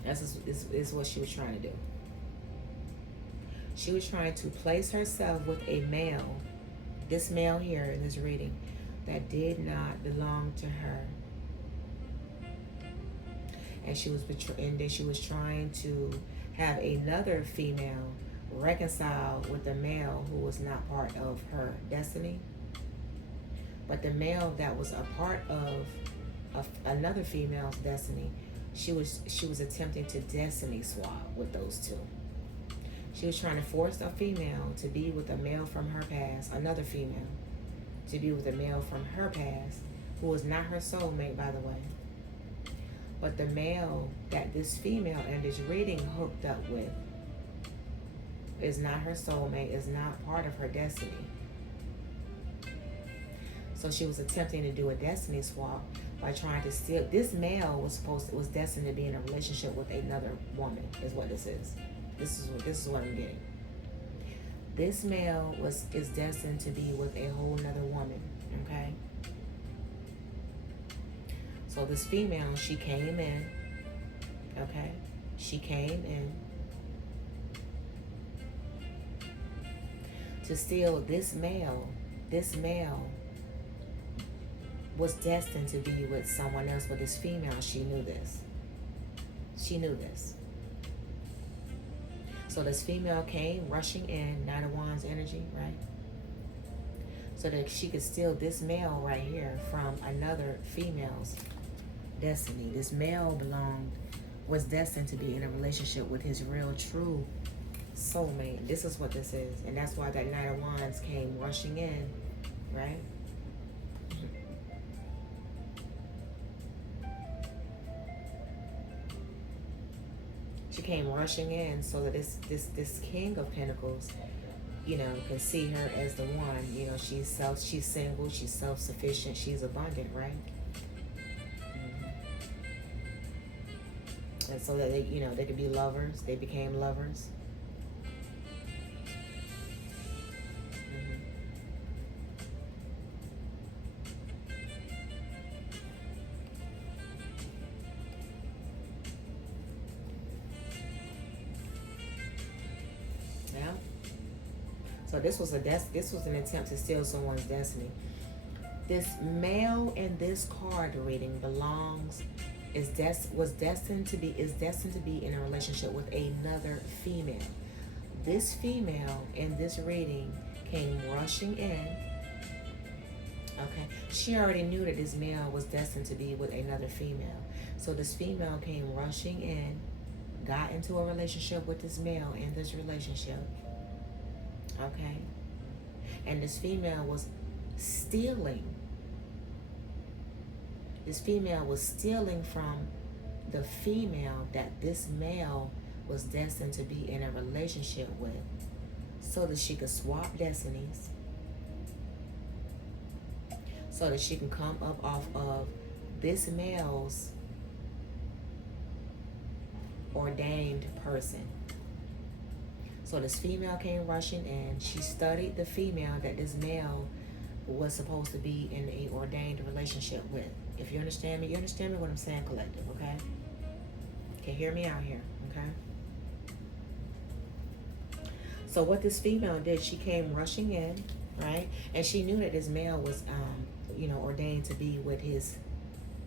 Is what she was trying to do. She was trying to place herself with a male, this male here in this reading, that did not belong to her. And then she was trying to have another female reconcile with the male who was not part of her destiny. But the male that was a part of another female's destiny, she was attempting to destiny swap with those two. She was trying to force a female to be with a male from her past, another female, to be with a male from her past, who was not her soulmate, by the way. But the male that this female in this reading hooked up with is not her soulmate, is not part of her destiny. So she was attempting to do a destiny swap by trying to steal. This male was destined to be in a relationship with another woman, is what this is. This is what I'm getting. This male is destined to be with a whole nother woman. Okay. So this female, she came in. Okay, she came in to steal this male. This male was destined to be with someone else, but this female, she knew this. She knew this. So this female came rushing in, Nine of Wands energy, right? So that she could steal this male right here from another female's destiny. This male was destined to be in a relationship with his real, true soulmate. This is what this is. And that's why that Knight of Wands came rushing in, right? She came rushing in so that this King of Pentacles, can see her as the one. She's single, she's self-sufficient, she's abundant, right? And so that they could be lovers. They became lovers. Yeah. So this was an attempt to steal someone's destiny. This male in this card reading is destined to be in a relationship with another female. This female in this reading came rushing in. Okay, she already knew that this male was destined to be with another female. So this female came rushing in, got into a relationship with this male in this relationship. Okay, and this female was stealing. This female was stealing from the female that this male was destined to be in a relationship with, so that she could swap destinies, so that she can come up off of this male's ordained person. So this female came rushing in. She studied the female that this male was supposed to be in a ordained relationship with. If you understand me what I'm saying, collective, okay? Okay, hear me out here, okay? So what this female did, she came rushing in, right? And she knew that this male was, ordained to be with his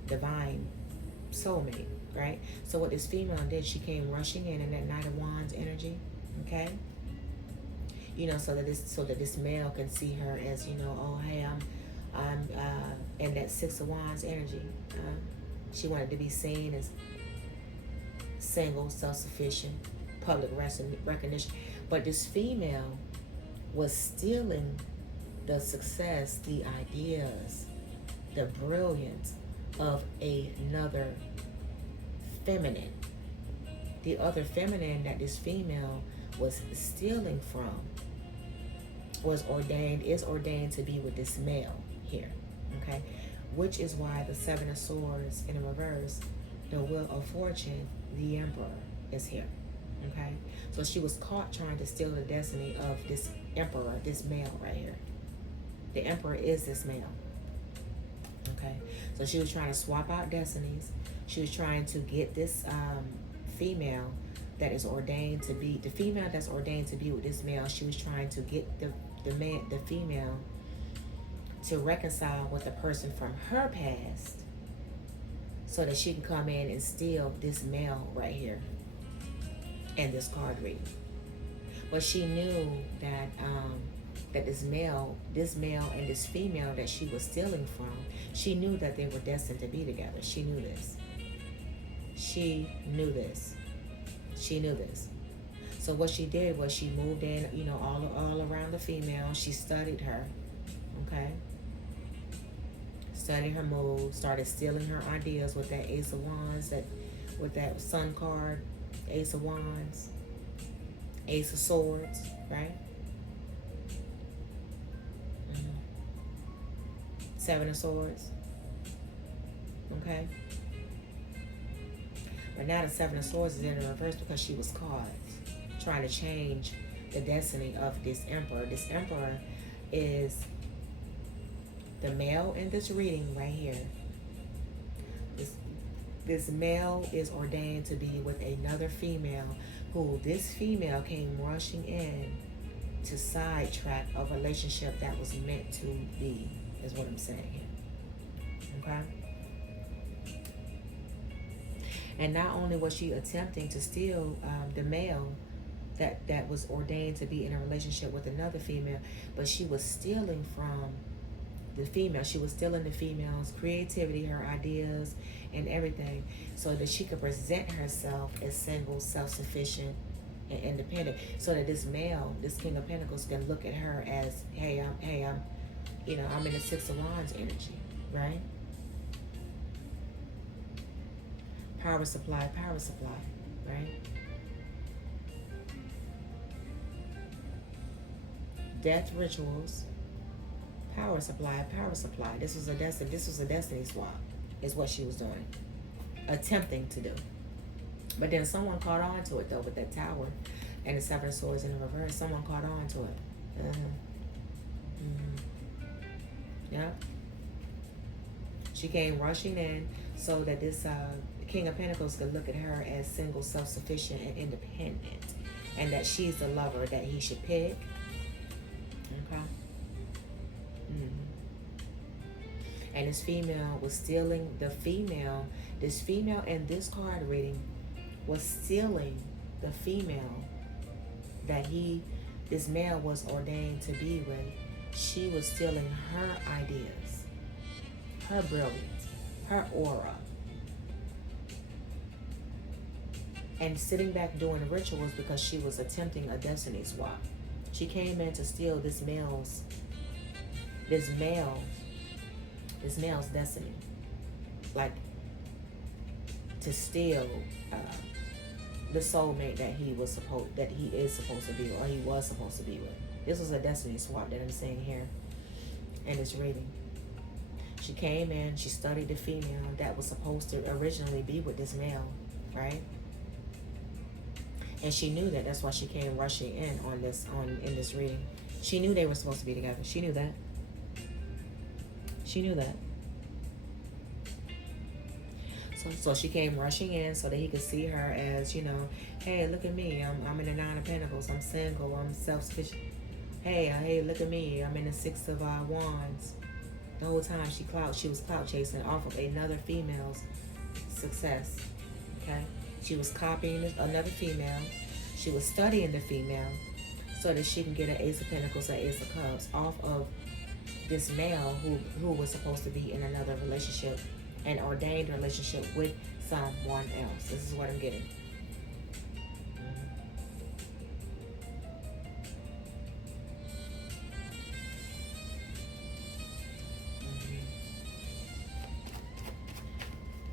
divine soulmate, right? So what this female did, she came rushing in that Knight of Wands energy, okay? So that this male can see her as, oh, hey, I'm in that Six of Wands energy. She wanted to be seen as single, self-sufficient, public recognition. But this female was stealing the success, the ideas, the brilliance of another feminine. The other feminine that this female was stealing from is ordained to be with this male here. Okay, which is why the Seven of Swords in reverse, the Wheel of Fortune, the Emperor is here. Okay, so she was caught trying to steal the destiny of this Emperor, this male right here. The Emperor is this male. Okay, so she was trying to swap out destinies. She was trying to get this female that is ordained to be the female that's ordained to be with this male. She was trying to get the female to reconcile with the person from her past, so that she can come in and steal this male right here in this card reading. But she knew that that this male and this female that she was stealing from, she knew that they were destined to be together. She knew this. She knew this. She knew this. So what she did was she moved in, you know, all around the female. She studied her, okay? Studied her moves, started stealing her ideas with that Ace of Wands, with that Sun card, Ace of Wands, Ace of Swords, right? Seven of Swords, okay? But now the Seven of Swords is in the reverse because she was caught trying to change the destiny of this Emperor. This Emperor is the male in this reading right here. This male is ordained to be with another female, who this female came rushing in to sidetrack a relationship that was meant to be, is what I'm saying here. Okay? And not only was she attempting to steal the male that was ordained to be in a relationship with another female, but she was stealing from the female. She was stealing the female's creativity, her ideas, and everything, so that she could present herself as single, self-sufficient, and independent. So that this male, this King of Pentacles, can look at her as, I'm in the Six of Wands energy, right? Power supply, right? Death rituals, power supply. This was a destiny swap, is what she was doing, attempting to do. But then someone caught on to it though, with that Tower and the Seven of Swords in the reverse. Someone caught on to it. Yeah. She came rushing in so that this King of Pentacles could look at her as single, self-sufficient, and independent, and that she's the lover that he should pick. Okay. And this female was stealing the female. This female in this card reading was stealing the female that this male was ordained to be with. She was stealing her ideas, her brilliance, her aura, and sitting back doing the rituals because she was attempting a destiny swap. She came in to steal this male's destiny, like to steal the soulmate that he is supposed to be, or he was supposed to be with. This was a destiny swap that I'm saying here in this reading. She came in, she studied the female that was supposed to originally be with this male, right? And she knew that. That's why she came rushing in in this reading. She knew they were supposed to be together. She knew that. She knew that. So she came rushing in so that he could see her as, hey, look at me. I'm in the Nine of Pentacles. I'm single. I'm self-sufficient. Hey, look at me. I'm in the Six of Wands. The whole time she was clout chasing off of another female's success. Okay? She was copying another female. She was studying the female so that she can get an Ace of Pentacles, an Ace of Cups off of this male who was supposed to be in another relationship, an ordained relationship with someone else. This is what I'm getting.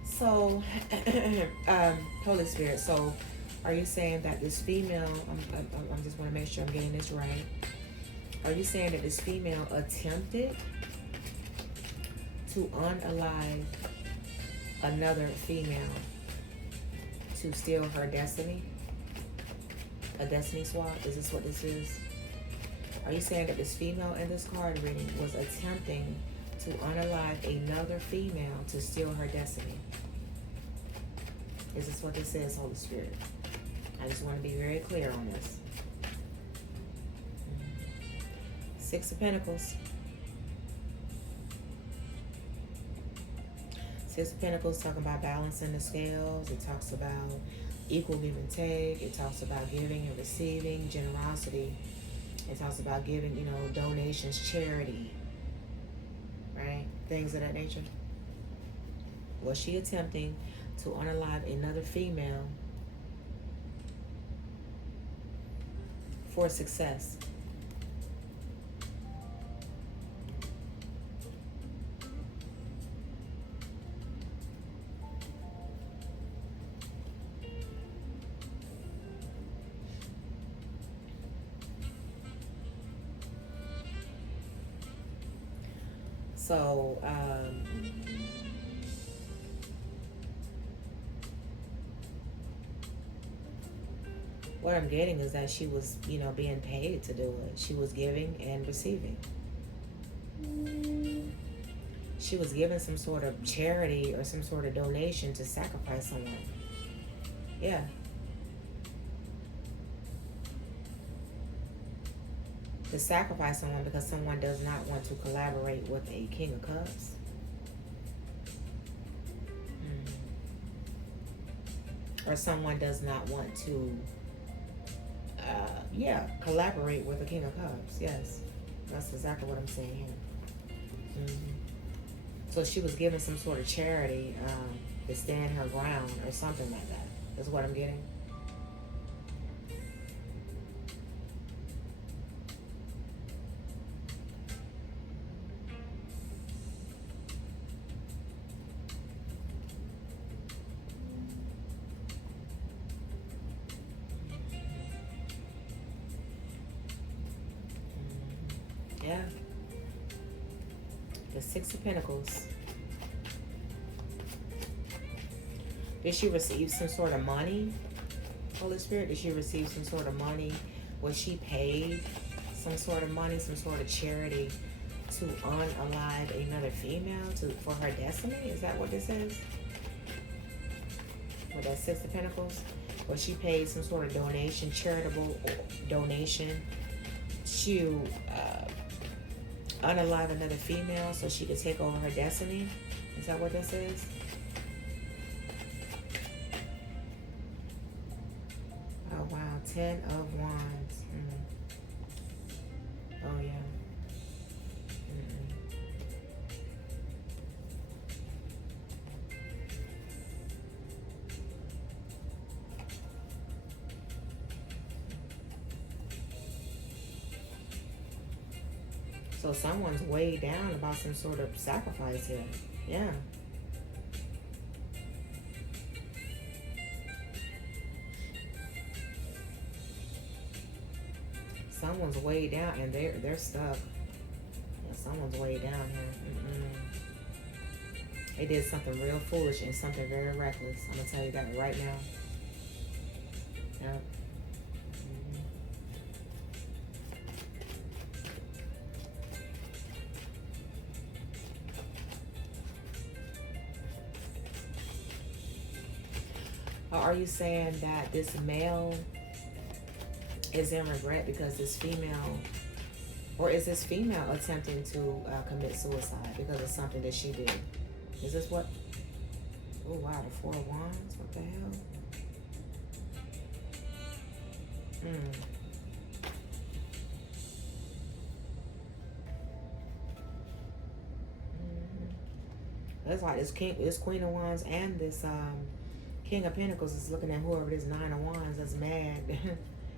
So, Holy Spirit, so are you saying that this female, I just want to make sure I'm getting this right. Are you saying that this female attempted to unalive another female to steal her destiny? A destiny swap? Is this what this is? Are you saying that this female in this card reading was attempting to unalive another female to steal her destiny? Is this what this is, Holy Spirit? I just want to be very clear on this. Six of Pentacles. Six of Pentacles talking about balancing the scales. It talks about equal give and take. It talks about giving and receiving, generosity. It talks about giving, you know, donations, charity, right? Things of that nature. Was she attempting to unalive another female for success? So, what I'm getting is that she was, you know, being paid to do it. She was giving and receiving. She was giving some sort of charity or some sort of donation to sacrifice someone. Yeah. To sacrifice someone because someone does not want to collaborate with a King of Cups. Or someone does not want to collaborate with a King of Cups. Yes, that's exactly what I'm saying here. So she was giving some sort of charity to stand her ground or something like that. That's what I'm getting. Yeah. The Six of Pentacles. Did she receive some sort of money, Holy Spirit? Did she receive some sort of money? Was she paid some sort of money, some sort of charity to unalive another female for her destiny? Is that what this is? With that Six of Pentacles? Was she paid some sort of donation, charitable donation to unalive another female so she could take over her destiny? Is that what this is? Oh wow, 10 of Wands. Oh yeah. So someone's weighed down about some sort of sacrifice here. Yeah. Someone's weighed down and they're stuck. Yeah, someone's weighed down here. They did something real foolish and something very reckless. I'm gonna tell you that right now. Yep. Are you saying that this male is in regret because this female, or is this female attempting to commit suicide because of something that she did? Is this what? Oh wow, the Four of Wands. What the hell? That's like this Queen of Wands and this King of Pentacles is looking at whoever this Nine of Wands that's mad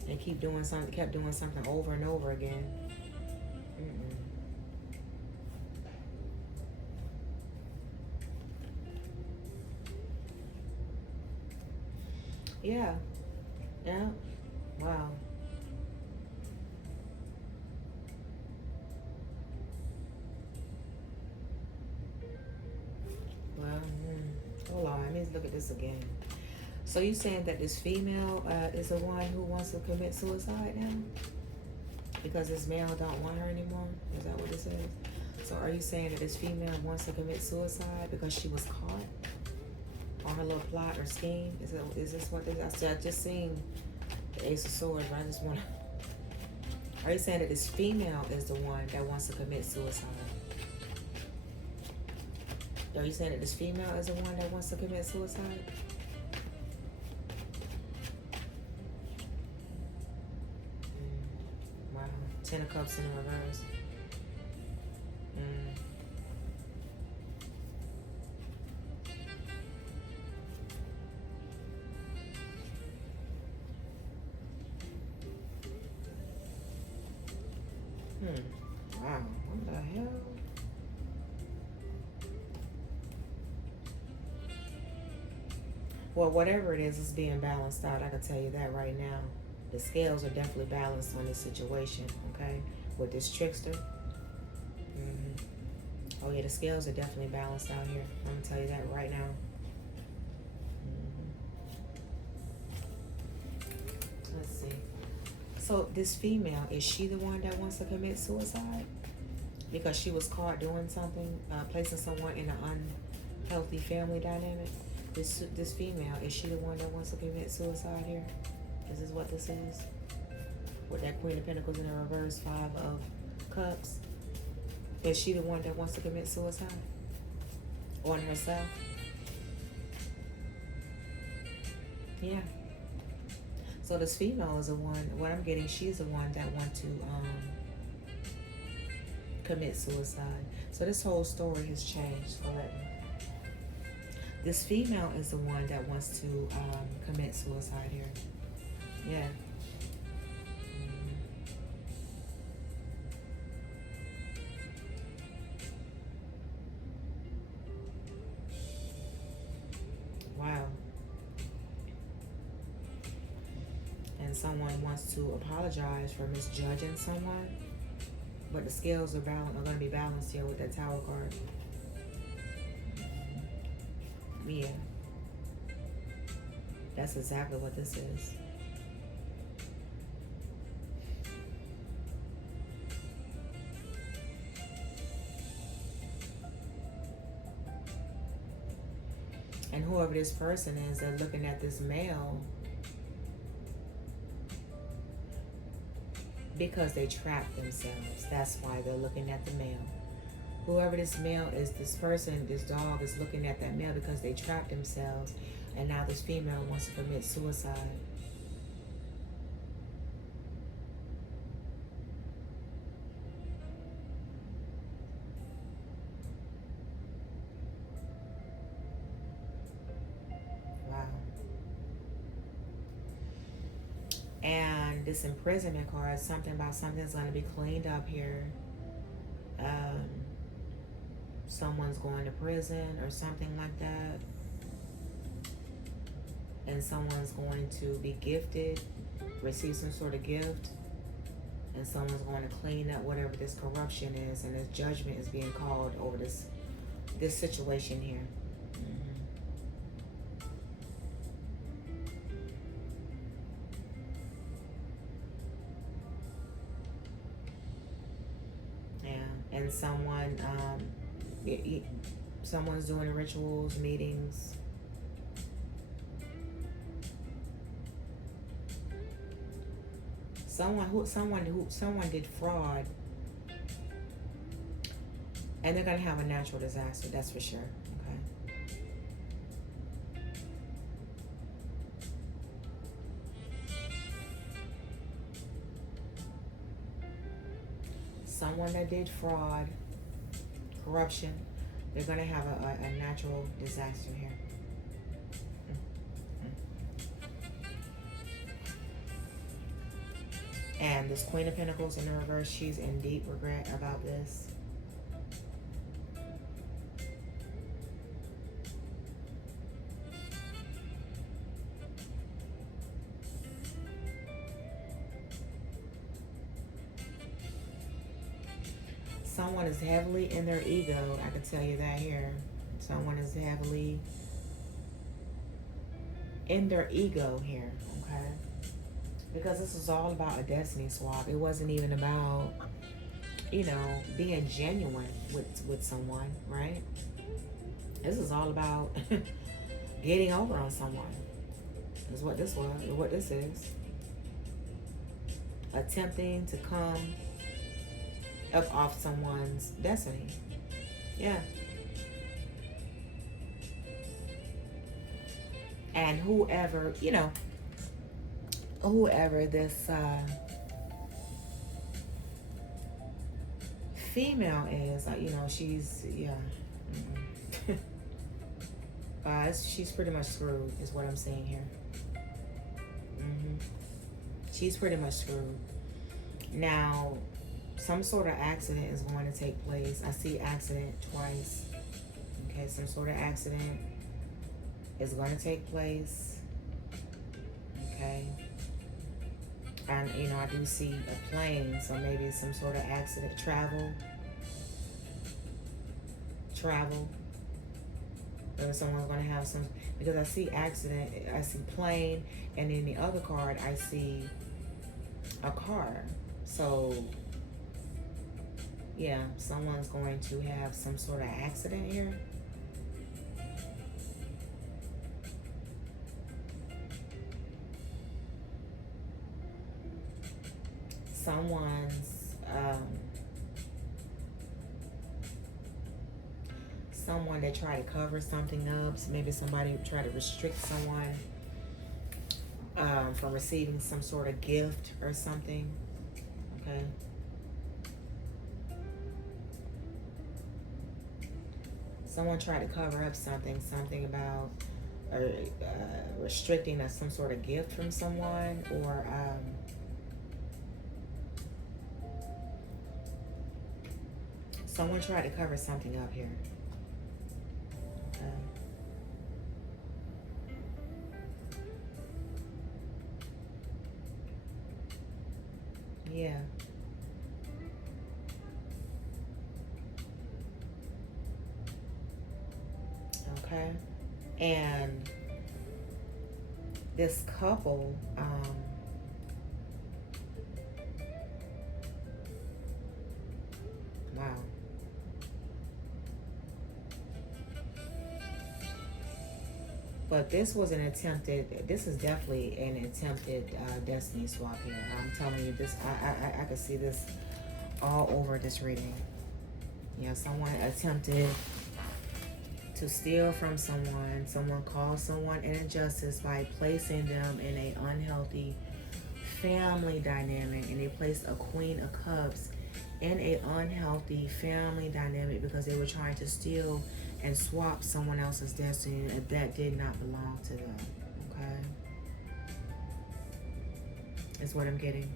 and kept doing something over and over again. Yeah. Yeah. Wow. this again. So you saying that this female is the one who wants to commit suicide now? Because this male don't want her anymore? Is that what it says? So are you saying that this female wants to commit suicide because she was caught on her little plot or scheme? Is this what this? I just seen the Ace of Swords, but I just want to... Are you saying that this female is the one that wants to commit suicide? Are you saying that this female is the one that wants to commit suicide? Wow. 10 of Cups in reverse. Wow. What the hell? Well, whatever it is, it's being balanced out. I can tell you that right now. The scales are definitely balanced on this situation, okay? With this trickster. Oh yeah, the scales are definitely balanced out here. I'm gonna tell you that right now. Let's see. So this female, is she the one that wants to commit suicide? Because she was caught doing something, placing someone in an unhealthy family dynamic? This female, is she the one that wants to commit suicide here? Is this what this is? With that Queen of Pentacles in the reverse, 5 of Cups. Is she the one that wants to commit suicide? On herself? Yeah. So this female is the one, what I'm getting, she's the one that wants to commit suicide. So this whole story has changed already. This female is the one that wants to commit suicide here. Yeah. Wow. And someone wants to apologize for misjudging someone, but the scales are going to be balanced here with that Tower card. Yeah. That's exactly what this is. And whoever this person is, they're looking at this male because they trapped themselves. That's why they're looking at the male. Whoever this male is, this person, this dog is looking at that male because they trapped themselves, and now this female wants to commit suicide. Wow. And this imprisonment card, something about something's going to be cleaned up here. Someone's going to prison or something like that. And someone's going to be gifted, receive some sort of gift. And someone's going to clean up whatever this corruption is. And this judgment is being called over this situation here. Yeah. And someone... someone's doing rituals, meetings. Someone did fraud, and they're gonna have a natural disaster. That's for sure. Okay. Someone that did fraud, corruption, they're going to have a natural disaster here. And this Queen of Pentacles in the reverse, she's in deep regret about this. Someone is heavily in their ego. I can tell you that here. Someone is heavily in their ego here, okay? Because this is all about a destiny swap. It wasn't even about, being genuine with someone, right? This is all about getting over on someone. Is what this was, or what this is. Attempting to come up off someone's destiny. Yeah. And whoever this female is, she's, yeah. She's pretty much screwed, is what I'm saying here. She's pretty much screwed. Now, some sort of accident is going to take place. I see accident twice. Okay, some sort of accident is going to take place. Okay. And, I do see a plane, so maybe some sort of accident. Travel. Maybe someone's going to have some, because I see accident, I see plane, and in the other card, I see a car. So, yeah, someone's going to have some sort of accident here. Someone that tried to cover something up. So maybe somebody tried to restrict someone from receiving some sort of gift or something. Okay. Someone tried to cover up something about restricting some sort of gift from someone, or someone tried to cover something up here. Yeah. Okay. And this couple, wow. But this was this is definitely an attempted destiny swap here. I'm telling you this, I could see this all over this reading. Yeah, someone attempted to steal from someone. Someone caused someone an injustice by placing them in an unhealthy family dynamic, and they placed a Queen of Cups in an unhealthy family dynamic because they were trying to steal and swap someone else's destiny that did not belong to them. Okay? Is what I'm getting.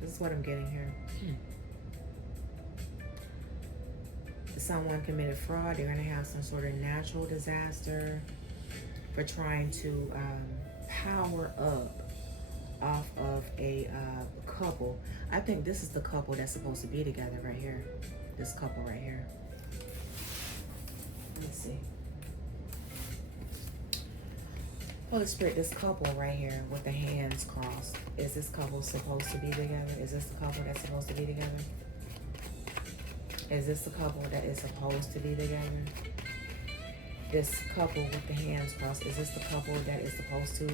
This is what I'm getting here. Someone committed fraud. They're going to have some sort of natural disaster for trying to power up off of a couple. I think this is the couple that's supposed to be together right here. This couple right here. Let's see. Holy Spirit, this couple right here with the hands crossed. Is this couple supposed to be together? Is this the couple that's supposed to be together? Is this the couple that is supposed to be together? This couple with the hands crossed, is this the couple that is supposed to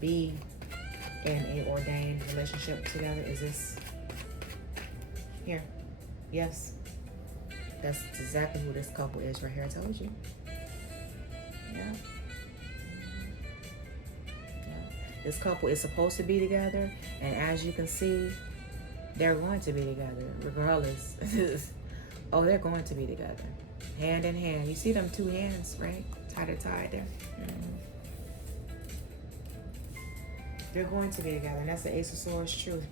be in an ordained relationship together? Is this here? Yes. That's exactly who this couple is right here. I told you. Yeah. This couple is supposed to be together, and as you can see, they're going to be together regardless. Oh, they're going to be together, hand in hand. You see them two hands, right? Tied there. They're going to be together, and that's the Ace of Swords truth.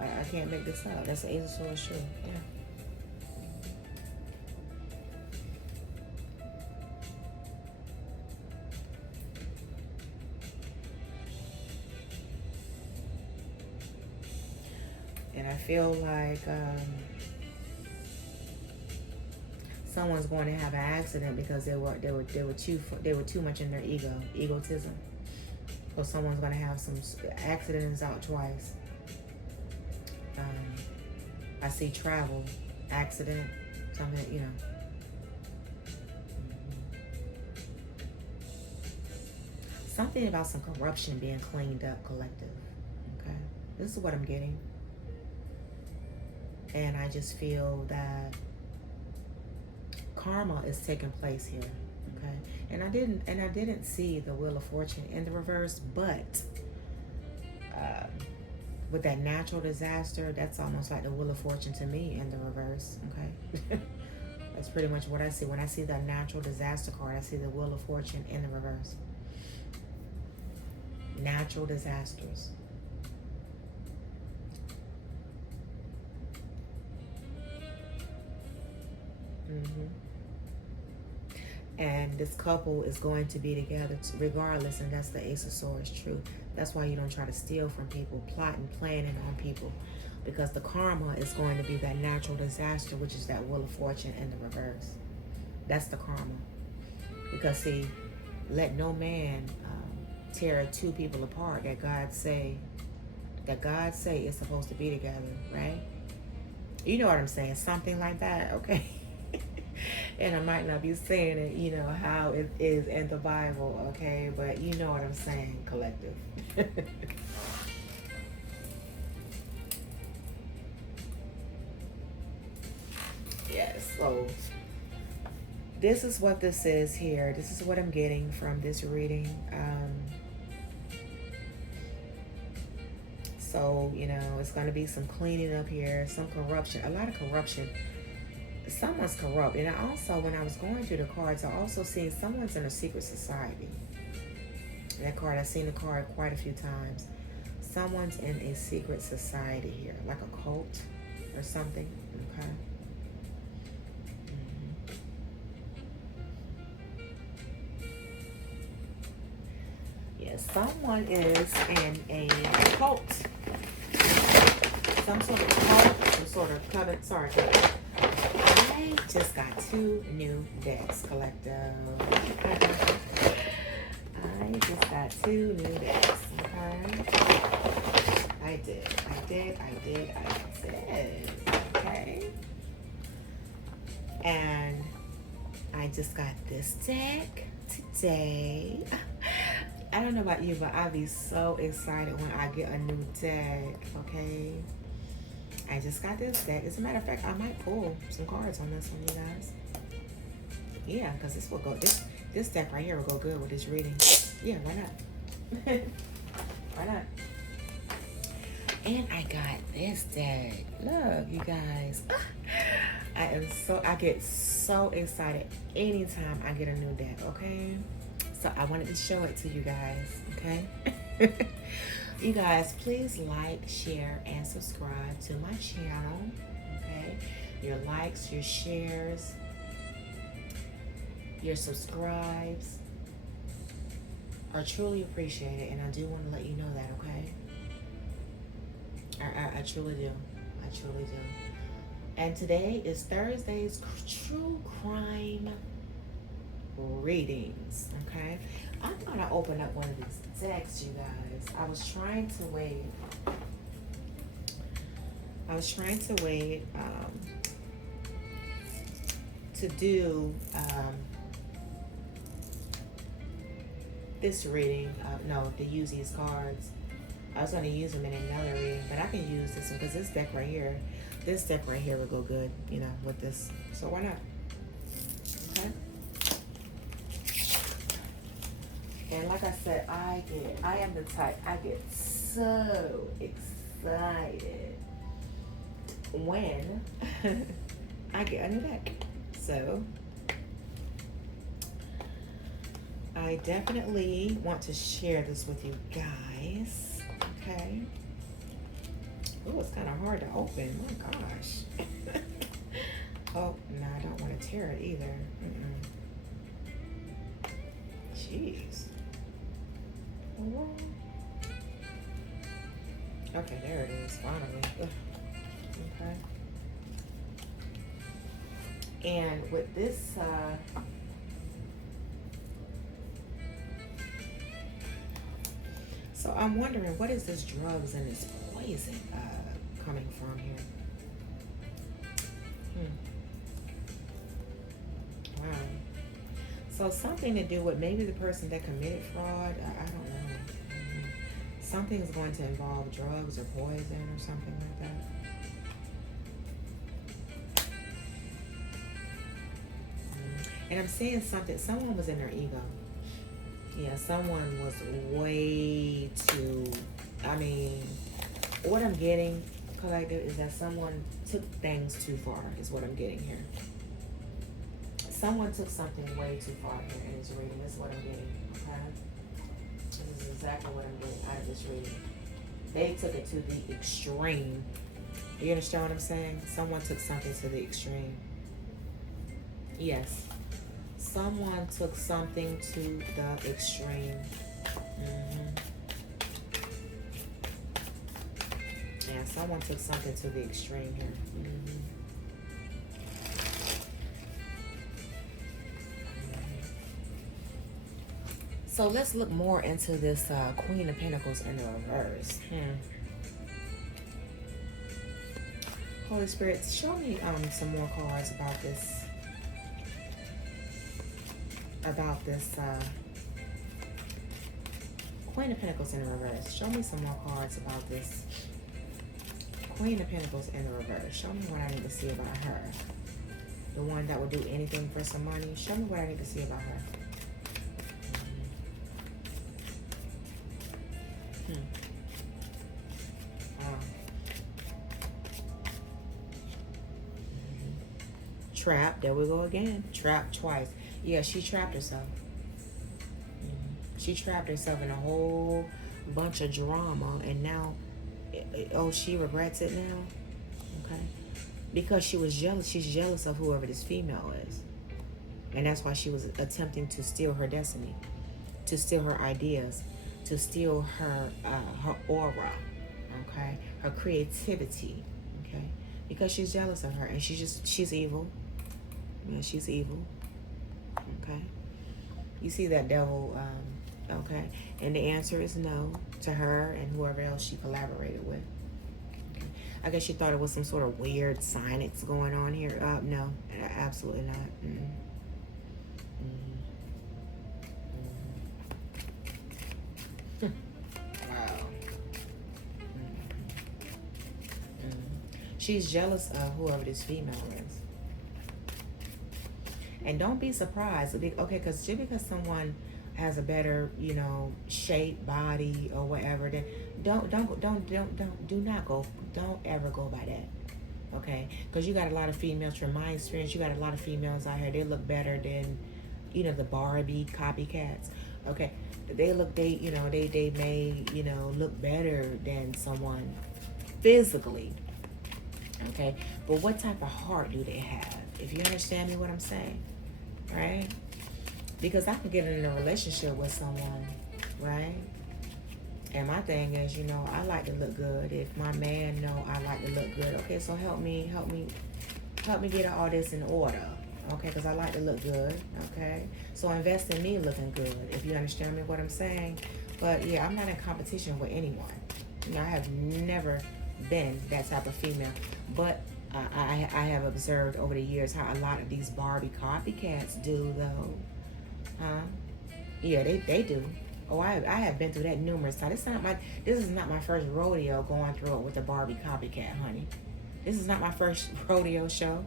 I can't make this up. That's the Ace of Swords truth. Yeah. And I feel like someone's going to have an accident because they were too much in their egotism. Or someone's going to have some accidents out twice. I see travel, accident, something, you know. Something about some corruption being cleaned up, collective. Okay, this is what I'm getting, and I just feel that karma is taking place here. Okay, and I didn't see the Wheel of Fortune in the reverse, but with that natural disaster, that's almost like the Wheel of Fortune to me in the reverse. Okay. That's pretty much what I see. When I see that natural disaster card, I see the Wheel of Fortune in the reverse. Natural disasters. And this couple is going to be together regardless, and that's the Ace of Swords truth. That's why you don't try to steal from people, plotting, planning on people, because the karma is going to be that natural disaster, which is that Wheel of Fortune in the reverse. That's the karma. Because see, let no man tear two people apart that God say is supposed to be together, right? You know what I'm saying? Something like that, okay? And I might not be saying it, you know, how it is in the Bible, okay? But you know what I'm saying, collective. Yes, so this is what this is here. This is what I'm getting from this reading. So, you know, it's going to be some cleaning up here, some corruption, a lot of corruption. Someone's corrupt. And I also, when I was going through the cards, I also seen someone's in a secret society. That card, I've seen the card quite a few times. Someone's in a secret society here, like a cult or something, okay? Yes, someone is in a cult. Some sort of cult, some sort of covenant. Sorry, I just got 2 new decks, collective. I just got 2 new decks, okay? I did. Okay? And I just got this deck today. I don't know about you, but I'll be so excited when I get a new deck, okay? I just got this deck. As a matter of fact, I might pull some cards on this one, you guys. Yeah, because this will go, this deck right here will go good with this reading. Yeah, why not? Why not? And I got this deck. Look, you guys. I get so excited anytime I get a new deck, okay? So I wanted to show it to you guys, okay? You guys, please like, share, and subscribe to my channel, okay? Your likes, your shares, your subscribes are truly appreciated, and I do want to let you know that, okay? I truly do. I truly do. And today is Thursday's True Crime readings, okay? I'm gonna open up one of these decks, you guys. I was trying to wait to do this reading. To use these cards. I was going to use them in another reading, but I can use this one because this deck right here will go good, you know, with this. So why not? Okay. And like I said, I am the type, I get so excited when I get a new deck. So I definitely want to share this with you guys. Okay. Oh, it's kind of hard to open. My gosh. Oh, no, I don't want to tear it either. Jeez. Okay, there it is, finally. Ugh. Okay. And with this, so I'm wondering, what is this drugs and this poison coming from here? Wow. So something to do with maybe the person that committed fraud. I don't know. Something's going to involve drugs or poison or something like that. And I'm seeing something. Someone was in their ego. Yeah, someone was way too. I mean, what I'm getting, collective, is that someone took things too far. Is what I'm getting here. Someone took something way too far here in this reading. This is what I'm getting. Okay, this is exactly what I'm getting out of this reading. They took it to the extreme. You understand what I'm saying? Someone took something to the extreme. Yes. Someone took something to the extreme. Yeah, someone took something to the extreme here. So let's look more into this Queen of Pentacles in the reverse. Holy Spirit, show me some more cards about this. Queen of Pentacles in the reverse. Show me some more cards about this Queen of Pentacles in the reverse. Show me what I need to see about her. The one that would do anything for some money. Show me what I need to see about her. Wow. Trapped. There we go again. Trapped twice. Yeah, she trapped herself. She trapped herself in a whole bunch of drama, and now, oh, she regrets it now? Okay. Because she was jealous. She's jealous of whoever this female is. And that's why she was attempting to steal her destiny, to steal her ideas, to steal her aura, okay? Her creativity, okay? Because she's jealous of her, and she's evil. Yeah, she's evil. Okay, you see that devil, okay, and the answer is no to her and whoever else she collaborated with. Okay. I guess she thought it was some sort of weird science going on here. No, absolutely not. Wow. She's jealous of whoever this female is. And don't be surprised, okay, because just because someone has a better, shape, body, or whatever, then don't ever go by that, okay? Because you got a lot of females, from my experience, you got a lot of females out here, they look better than, the Barbie copycats, okay? They may, look better than someone physically, okay? But what type of heart do they have? If you understand me what I'm saying, right? Because I can get in a relationship with someone, right? And my thing is, I like to look good. If my man know I like to look good, okay, so help me get all this in order, okay? Because I like to look good, okay? So invest in me looking good, if you understand me what I'm saying. But yeah, I'm not in competition with anyone. I have never been that type of female, but I have observed over the years how a lot of these Barbie copycats do, though. Yeah, they do. Oh, I have been through that numerous times. This is not my first rodeo going through it with the Barbie copycat, honey. This is not my first rodeo show.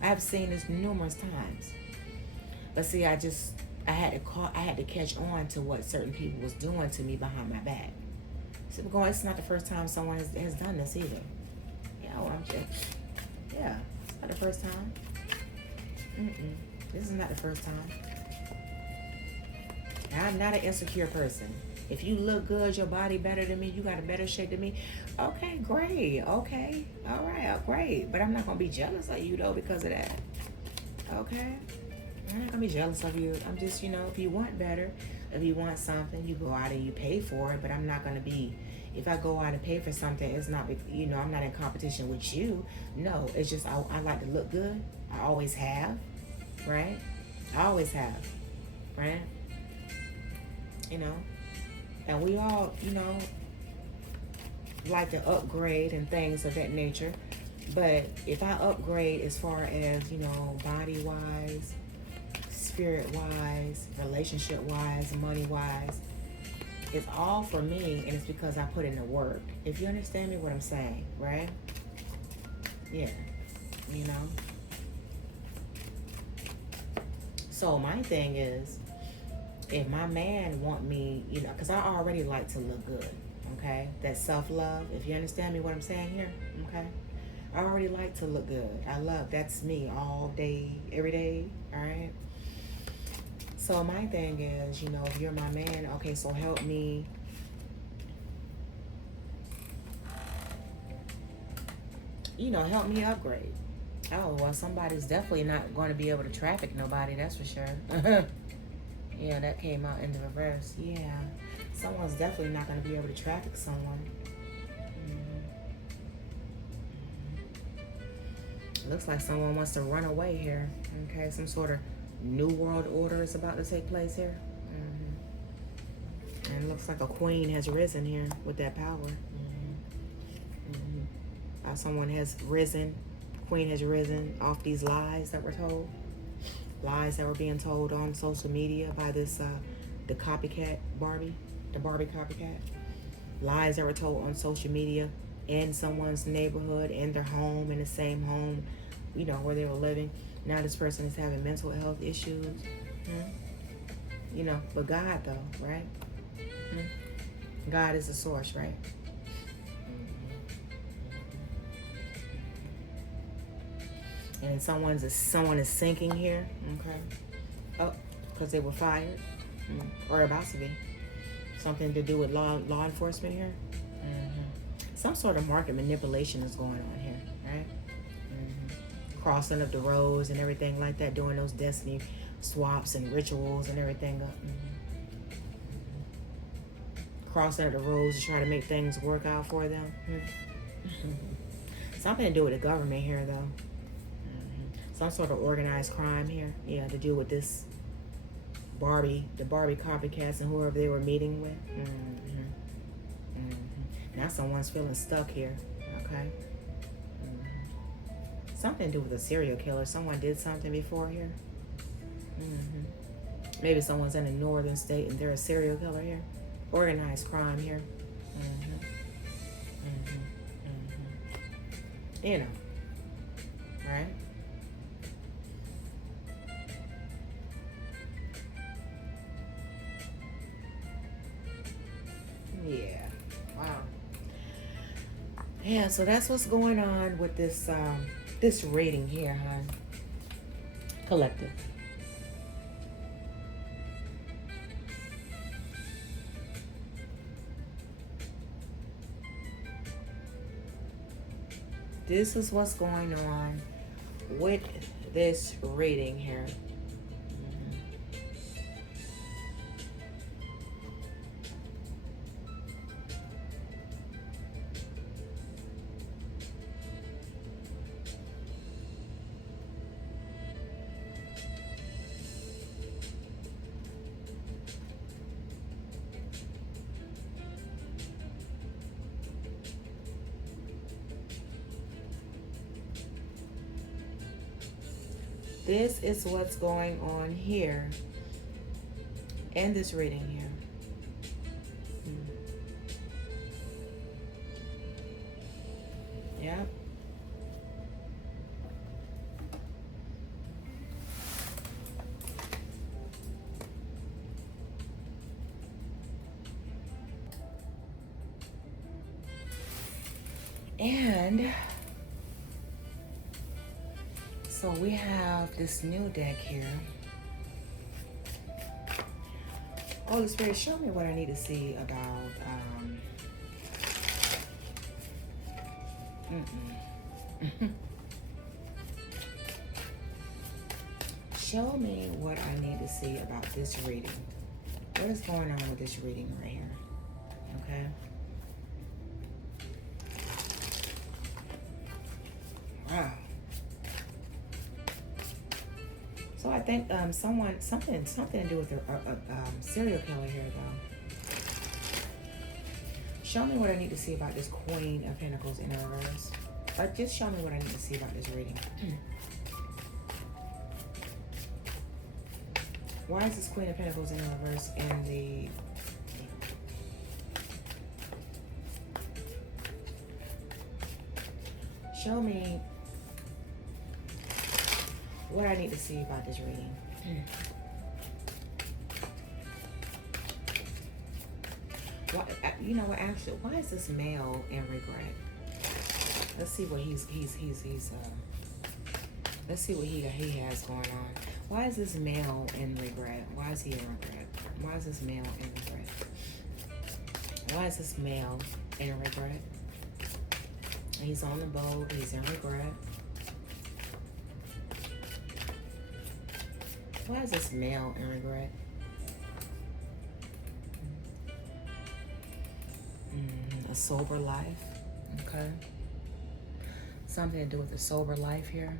I have seen this numerous times. But see, I had to catch on to what certain people was doing to me behind my back. So it's not the first time someone has done this either. Yeah, it's not the first time. This is not the first time. I'm not an insecure person. If you look good, your body better than me, you got a better shape than me, okay, great, okay, all right, great. But I'm not going to be jealous of you, though, because of that, okay? I'm not going to be jealous of you. I'm just, if you want better, if you want something, you go out and you pay for it, but I'm not going to be if I go out and pay for something, it's not, you know, I'm not in competition with you. No, it's just I like to look good. I always have, right? I always have, right? You know, and we all, you know, like to upgrade and things of that nature. But if I upgrade as far as, you know, body wise, spirit wise, relationship wise, money wise, it's all for me, and it's because I put in the work. If you understand me what I'm saying, right? Yeah, you know. So my thing is, if my man want me, you know, because I already like to look good, okay? That self-love, if you understand me what I'm saying here, okay? I already like to look good. I love, that's me all day, every day, all right? So my thing is, you know, if you're my man, okay, so help me, you know, help me upgrade. Oh, well, somebody's definitely not going to be able to traffic nobody, that's for sure. Yeah, that came out in the reverse. Yeah, someone's definitely not going to be able to traffic someone. Looks like someone wants to run away here. Okay, some sort of new world order is about to take place here. And it looks like a queen has risen here with that power. Someone has risen, queen has risen off these lies that were told. Lies that were being told on social media by this, the copycat Barbie, the Barbie copycat. Lies that were told on social media, in someone's neighborhood, in their home, in the same home, you know, where they were living. Now this person is having mental health issues. You know, but God though, right? God is the source, right? And someone is sinking here, okay? Oh, because they were fired, or about to be. Something to do with law enforcement here. Some sort of market manipulation is going on here, right? Crossing of the roads and everything like that, doing those destiny swaps and rituals and everything up. Crossing of the roads to try to make things work out for them. Something to do with the government here, though. Some sort of organized crime here. Yeah, to do with this Barbie, the Barbie copycats and whoever they were meeting with. Now someone's feeling stuck here, okay? Something to do with a serial killer. Someone did something before here. Maybe someone's in a northern state and they're a serial killer here. Organized crime here. You know, right? Yeah. Wow. Yeah, so that's what's going on with this this reading here, hon. Collective. This is what's going on with this reading here. This is what's going on here in this reading here. Yep. And so we have this new deck here. Holy Spirit, show me what I need to see about show me what I need to see about this reading. What is going on with this reading right here? Okay. Wow. So I think something to do with the serial killer here though. Show me what I need to see about this Queen of Pentacles in reverse. Just show me what I need to see about this reading. Why is this Queen of Pentacles in reverse and the... Show me what I need to see about this reading. Why, you know what? Actually, why is this male in regret? Let's see what let's see what he has going on. Why is this male in regret? Why is he in regret? Why is this male in regret? Why is this male in regret? He's on the boat. He's in regret. Why is this male in regret? A sober life. Okay. Something to do with a sober life here.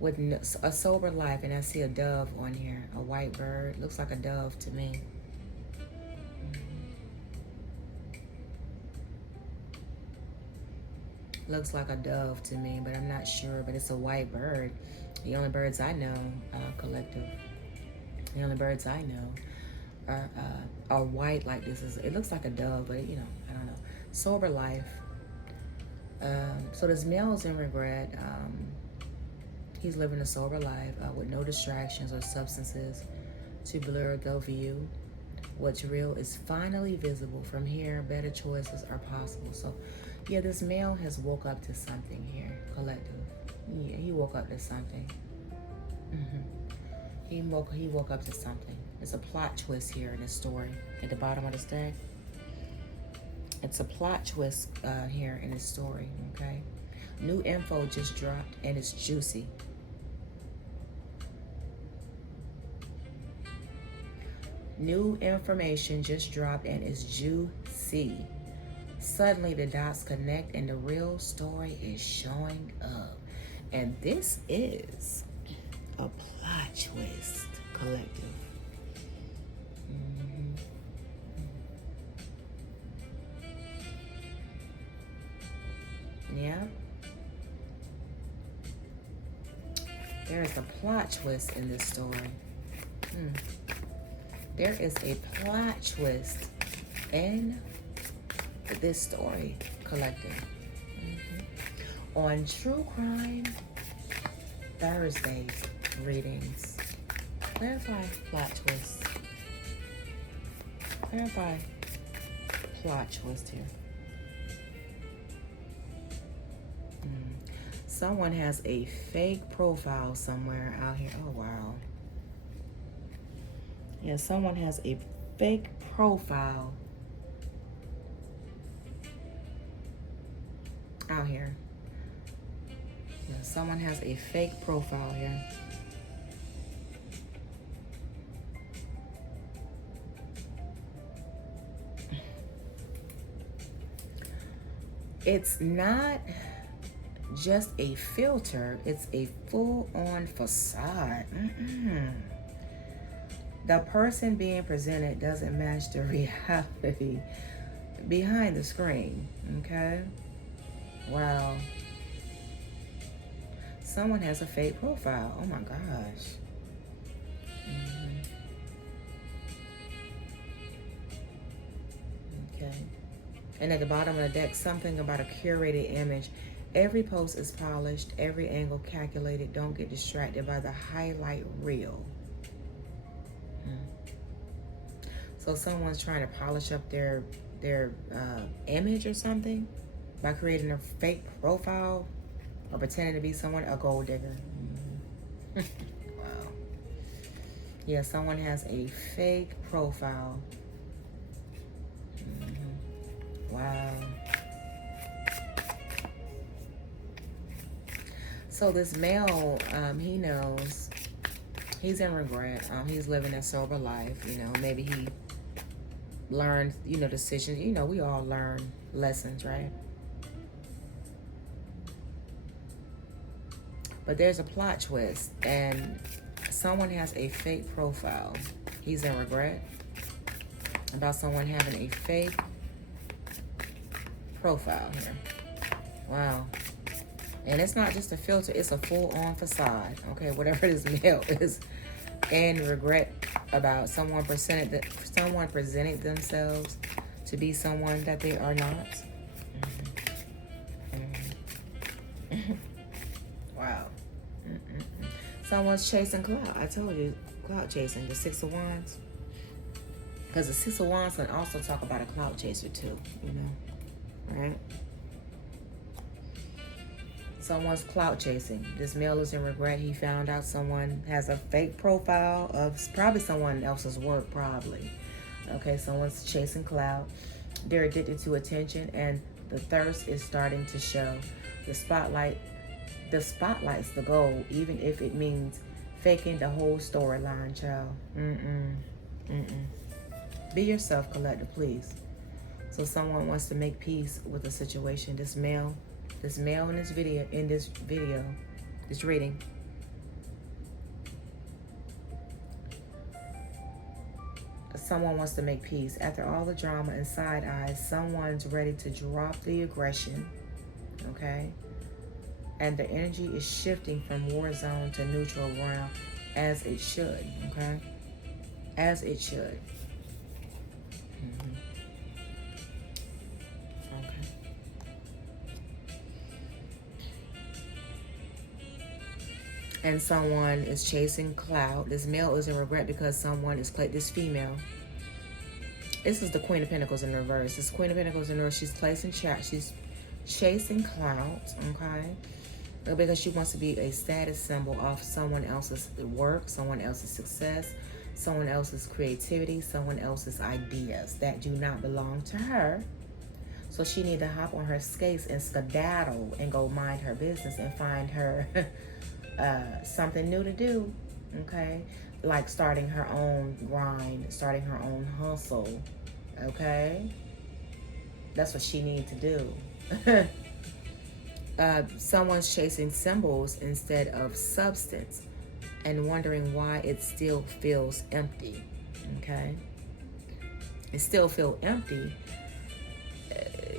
With a sober life, and I see a dove on here. A white bird. Looks like a dove to me. Looks like a dove to me, but I'm not sure. But it's a white bird. The only birds I know, collective. The only birds I know are white like this. It looks like a dove, but you know, I don't know. Sober life. So this male is in regret. He's living a sober life with no distractions or substances to blur the view. What's real is finally visible. From here, better choices are possible. So, yeah, this male has woke up to something here, collective. Yeah, he woke up to something. He woke up to something. There's a plot twist here in this story at the bottom of the stack. It's a plot twist here in this story, okay? New info just dropped and it's juicy. New information just dropped and it's juicy. Suddenly the dots connect and the real story is showing up. And this is a plot twist, collective. Yeah. There is a plot twist in this story. There is a plot twist in this story, collective. On True Crime Thursday readings. Clarify plot twist. Clarify plot twist here. Someone has a fake profile somewhere out here. Oh, wow. Yeah, someone has a fake profile out here. Yeah, someone has a fake profile here. It's not just a filter, it's a full-on facade. The person being presented doesn't match the reality behind the screen, okay? Wow. Someone has a fake profile. Oh my gosh. Okay. And at the bottom of the deck, something about a curated image. Every post is polished, every angle calculated. Don't get distracted by the highlight reel. So someone's trying to polish up their image or something by creating a fake profile or pretending to be someone, a gold digger. Wow. Yeah, someone has a fake profile. Wow. So this male, he knows he's in regret. He's living a sober life. You know, maybe he learned, you know, decisions. You know, we all learn lessons, right? But there's a plot twist, and someone has a fake profile. He's in regret about someone having a fake profile here. Wow. And it's not just a filter, it's a full-on facade. Okay, whatever this male is in regret about someone presenting themselves to be someone that they are not. Wow. Someone's chasing clout. I told you, clout chasing. The Six of Wands. Because the Six of Wands can also talk about a clout chaser too, you know, right? Someone's clout chasing. This male is in regret. He found out someone has a fake profile of probably someone else's work, probably. Okay, someone's chasing clout. They're addicted to attention, and the thirst is starting to show. The spotlight's the goal, even if it means faking the whole storyline, child. Be yourself, collective, please. So someone wants to make peace with the situation. This male in this video, this reading. Someone wants to make peace. After all the drama and side eyes, someone's ready to drop the aggression, okay? And the energy is shifting from war zone to neutral ground, as it should, okay? As it should. Okay. And someone is chasing clout. This male is in regret because someone is this female. This is the Queen of Pentacles in reverse. This Queen of Pentacles in reverse. She's she's chasing clout, okay? Because she wants to be a status symbol of someone else's work, someone else's success, someone else's creativity, someone else's ideas that do not belong to her. So she need to hop on her skates and skedaddle and go mind her business and find her something new to do, okay? Like starting her own grind, starting her own hustle, okay? That's what she needs to do. Someone's chasing symbols instead of substance and wondering why it still feels empty, okay? It still feels empty.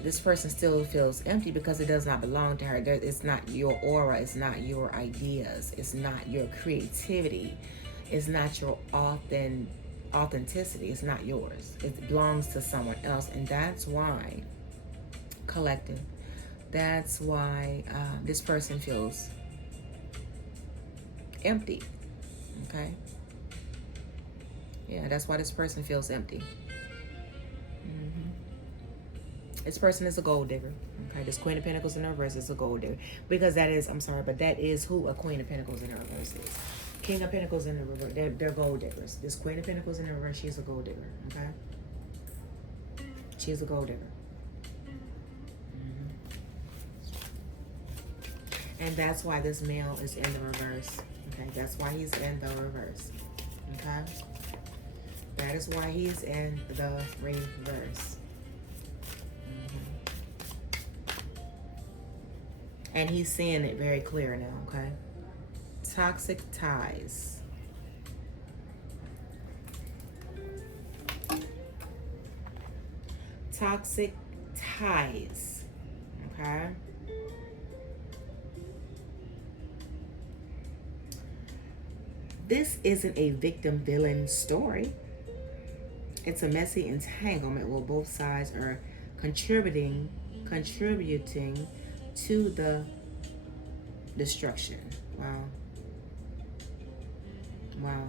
This person still feels empty because it does not belong to her. It's not your aura. It's not your ideas. It's not your creativity. It's not your authenticity. It's not yours. It belongs to someone else. And that's why, collective, that's why this person feels empty. Okay? Yeah, that's why this person feels empty. This person is a gold digger. Okay, this Queen of Pentacles in reverse is a gold digger. Because that is, I'm sorry, but that is who a Queen of Pentacles in reverse is. King of Pentacles in the reverse, they're gold diggers. This Queen of Pentacles in the reverse, she's a gold digger, okay? She's a gold digger. And that's why this male is in the reverse. Okay, that's why he's in the reverse. Okay? That is why he's in the reverse. And he's seeing it very clear now, okay? Toxic ties. Toxic ties, okay? This isn't a victim-villain story. It's a messy entanglement where both sides are contributing to the destruction. Wow. Wow.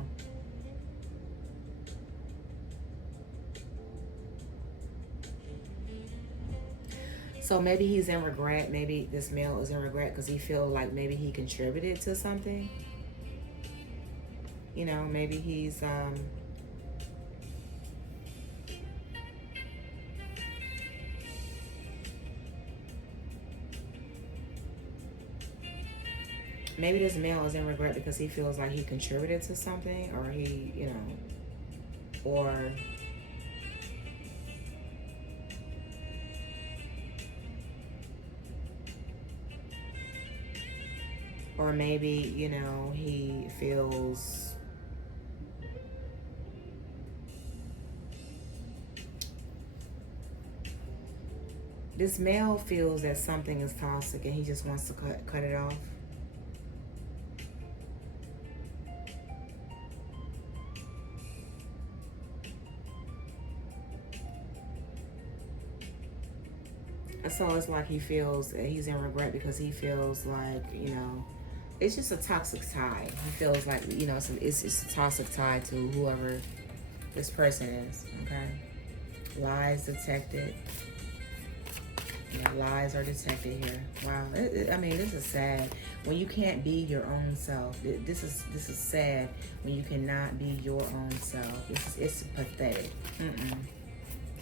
So maybe he's in regret. Maybe this male is in regret because he feels like maybe he contributed to something. You know, maybe he's maybe this male is in regret because he feels like he contributed to something, or he, you know, or Or maybe, you know, he feels this male feels that something is toxic and he just wants to cut it off. So it's like he feels he's in regret because he feels like, you know, it's just a toxic tie. He feels like, you know, it's a toxic tie to whoever this person is. Okay, lies detected. Yeah, lies are detected here. Wow, I mean, this is sad when you can't be your own self. This is sad when you cannot be your own self. It's pathetic.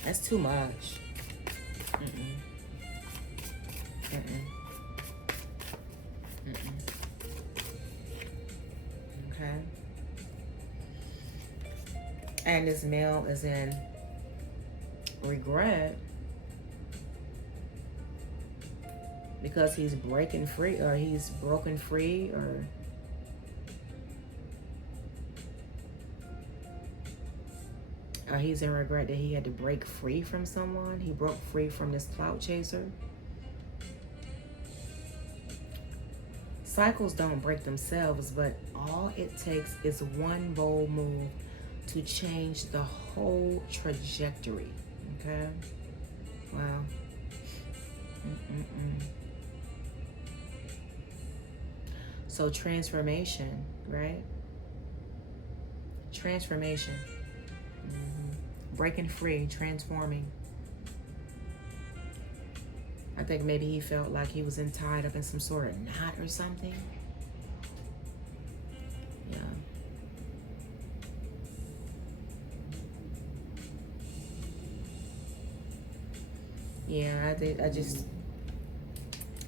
That's too much. Mm-mm. Mm-mm. Mm-mm. Okay. And this male is in regret because he's breaking free, or he's broken free, or he's in regret that he had to break free from someone. He broke free from this clout chaser. Cycles don't break themselves, but all it takes is one bold move to change the whole trajectory. Okay? Wow. Mm-mm-mm. So transformation, right? Transformation. Breaking free, transforming. I think maybe he felt like he was tied up in some sort of knot or something. Yeah. Yeah,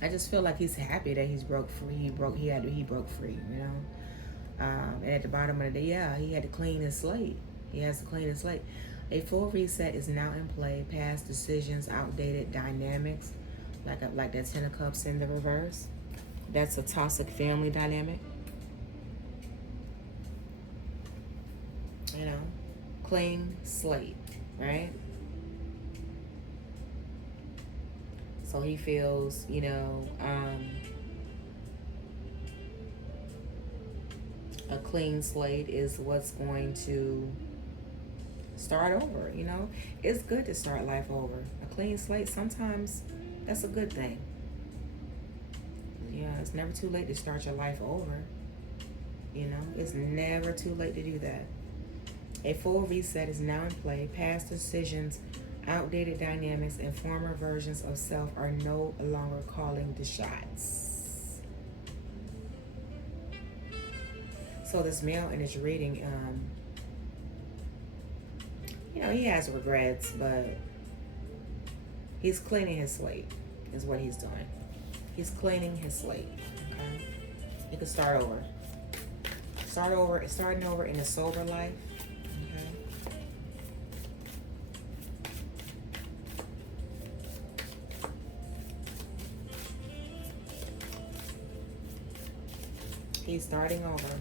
I just feel like he's happy that he's broke free. He broke free, you know. And at the bottom of the day, yeah, he had to clean his slate. He has to clean his slate. A full reset is now in play. Past decisions, outdated dynamics, like that Ten of Cups in the reverse. That's a toxic family dynamic. You know, clean slate, right? So he feels, you know, a clean slate is what's going to start over. You know, it's good to start life over. A clean slate, sometimes that's a good thing. Yeah, it's never too late to start your life over. You know, it's never too late to do that. A full reset is now in play. Past decisions, outdated dynamics, and former versions of self are no longer calling the shots. So this male in his reading, you know, he has regrets, but he's cleaning his slate, is what he's doing. He's cleaning his slate. Okay, he could start over. Starting over in a sober life. Okay. He's starting over.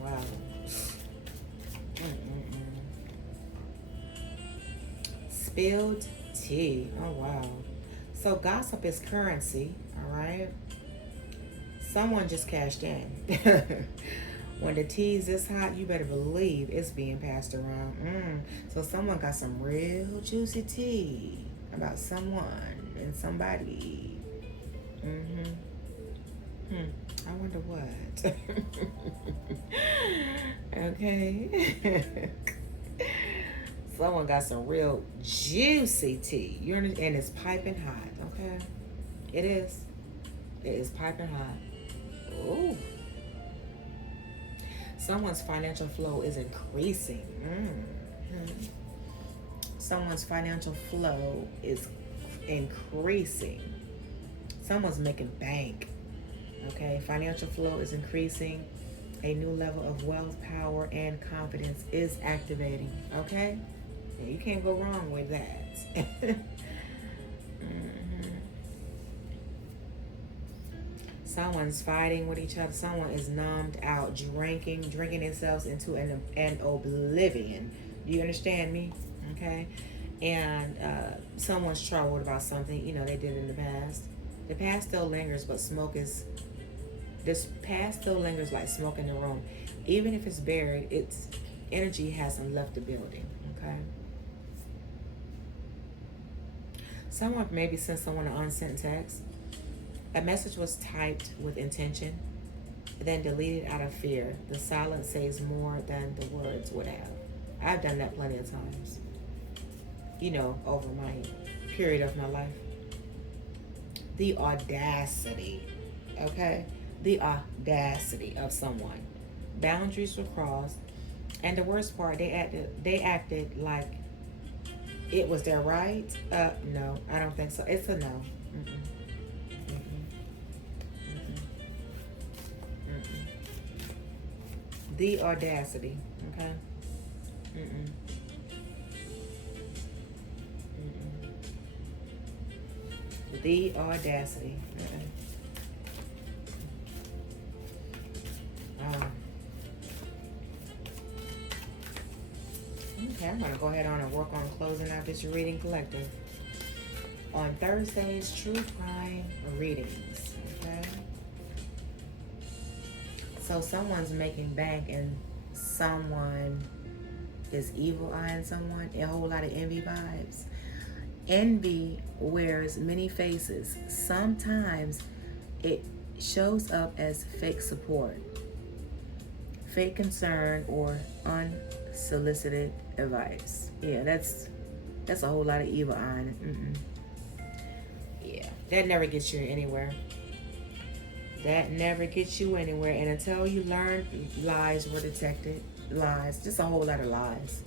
Wow. Spilled tea. Oh, wow. So gossip is currency, all right? Someone just cashed in. When the tea's this hot, you better believe it's being passed around. So someone got some real juicy tea about someone and somebody. I wonder what. Okay. Someone got some real juicy tea. And it's piping hot. Okay. It is. It is piping hot. Ooh. Someone's financial flow is increasing. Someone's financial flow is increasing. Someone's making bank. Okay, financial flow is increasing. A new level of wealth, power, and confidence is activating. Okay, yeah, you can't go wrong with that. Someone's fighting with each other. Someone is numbed out, drinking themselves into an oblivion. Do you understand me? Okay. And someone's troubled about something, they did in the past. The past still lingers, but this past still lingers like smoke in the room. Even if it's buried, its energy hasn't left the building. Okay. Someone maybe sent someone an unsent text. A message was typed with intention, then deleted out of fear. The silence says more than the words would have. I've done that plenty of times, over my period of my life. The audacity, okay? The audacity of someone. Boundaries were crossed, and the worst part, they acted like it was their right. No, I don't think so. It's a no. Mm-mm. The audacity, okay? Mm-mm. The audacity. Okay, I'm going to go ahead on and work on closing out this reading collective. On Thursday's True Crime Readings, okay? So someone's making bank and someone is evil eyeing someone. A whole lot of envy vibes. Envy wears many faces. Sometimes it shows up as fake support, fake concern, or unsolicited advice. Yeah, that's a whole lot of evil eyeing. Yeah, that never gets you anywhere. That never gets you anywhere. And until you learn lies were detected, lies, just a whole lot of lies.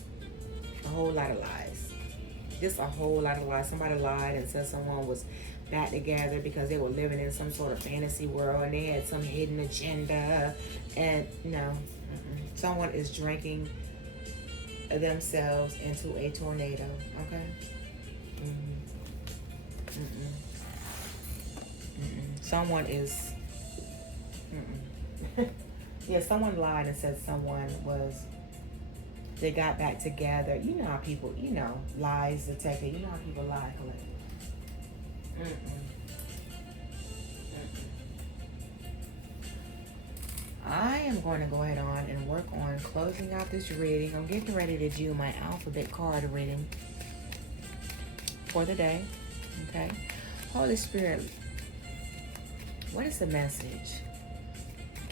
A whole lot of lies. Just a whole lot of lies. Somebody lied and said someone was back together because they were living in some sort of fantasy world and they had some hidden agenda. And no, someone is drinking themselves into a tornado. Okay. Someone is. Yeah, someone lied and said they got back together. You know how people, lies detected. You know how people lie, Colette. I am going to go ahead on and work on closing out this reading. I'm getting ready to do my alphabet card reading for the day. Okay. Holy Spirit, what is the message?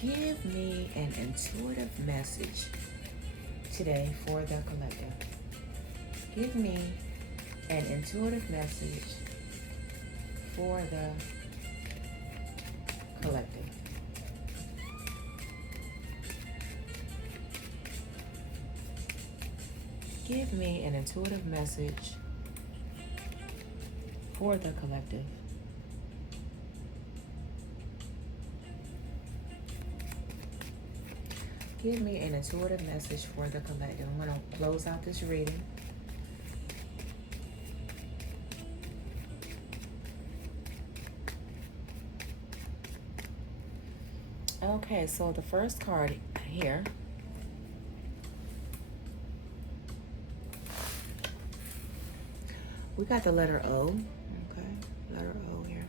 Give me an intuitive message today for the collective. Give me an intuitive message for the collective. Give me an intuitive message for the collective. Give me an intuitive message for the collective. I'm going to close out this reading. Okay, so the first card here. We got the letter O. Okay, letter O here.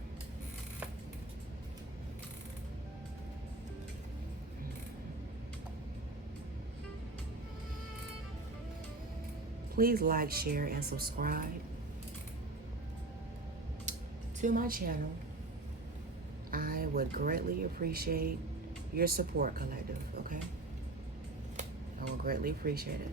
Please like, share, and subscribe to my channel. I would greatly appreciate your support, collective, okay? I would greatly appreciate it.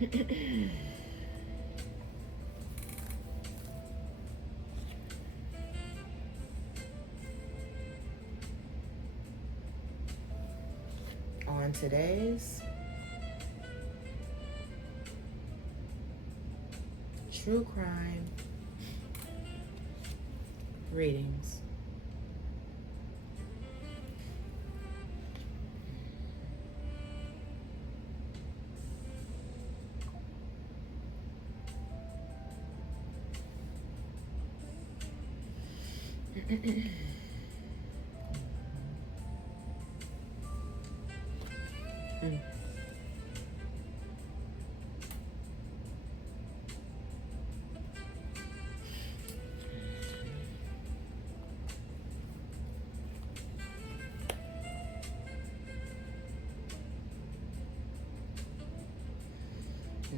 On today's true crime readings,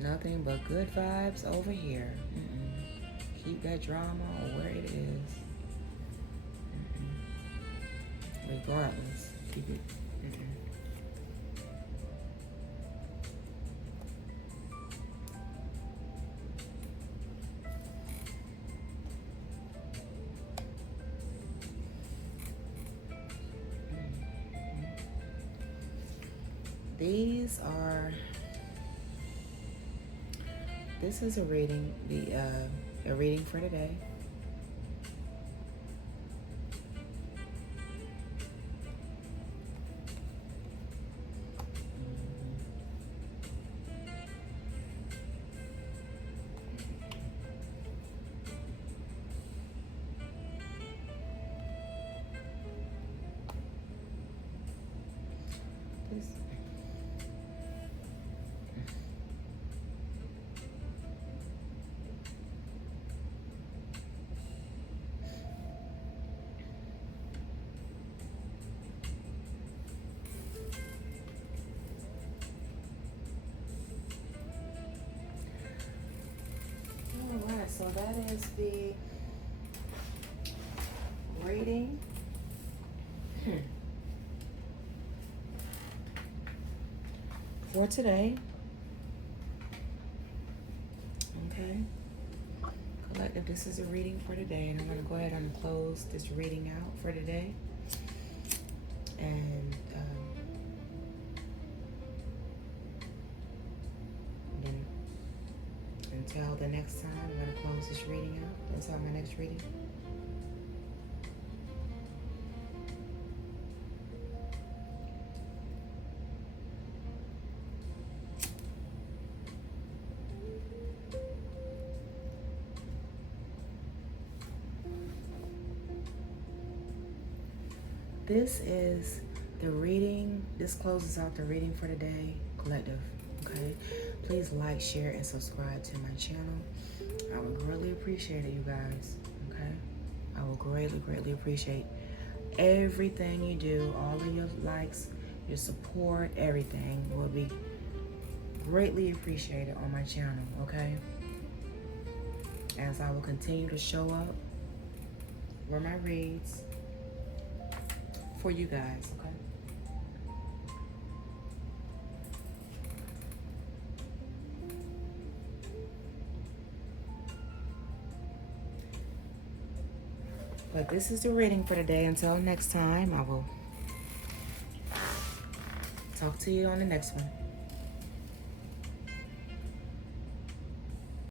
nothing but good vibes over here. Keep that drama where it is. Regardless, keep it. This is a reading, a reading for today. Alright, so that is the reading. For today. Okay. Collective, this is a reading for today, and I'm going to go ahead and close this reading out for today. And then until the next time, I'm going to close this reading out. Until my next reading. This is the reading. This closes out the reading for today, collective. Okay, please like, share, and subscribe to my channel. I would greatly appreciate it, you guys. Okay, I will greatly appreciate everything you do. All of your likes, your support, everything will be greatly appreciated on my channel. Okay, as I will continue to show up for my reads for you guys, okay? But this is the reading for today. Until next time, I will talk to you on the next one.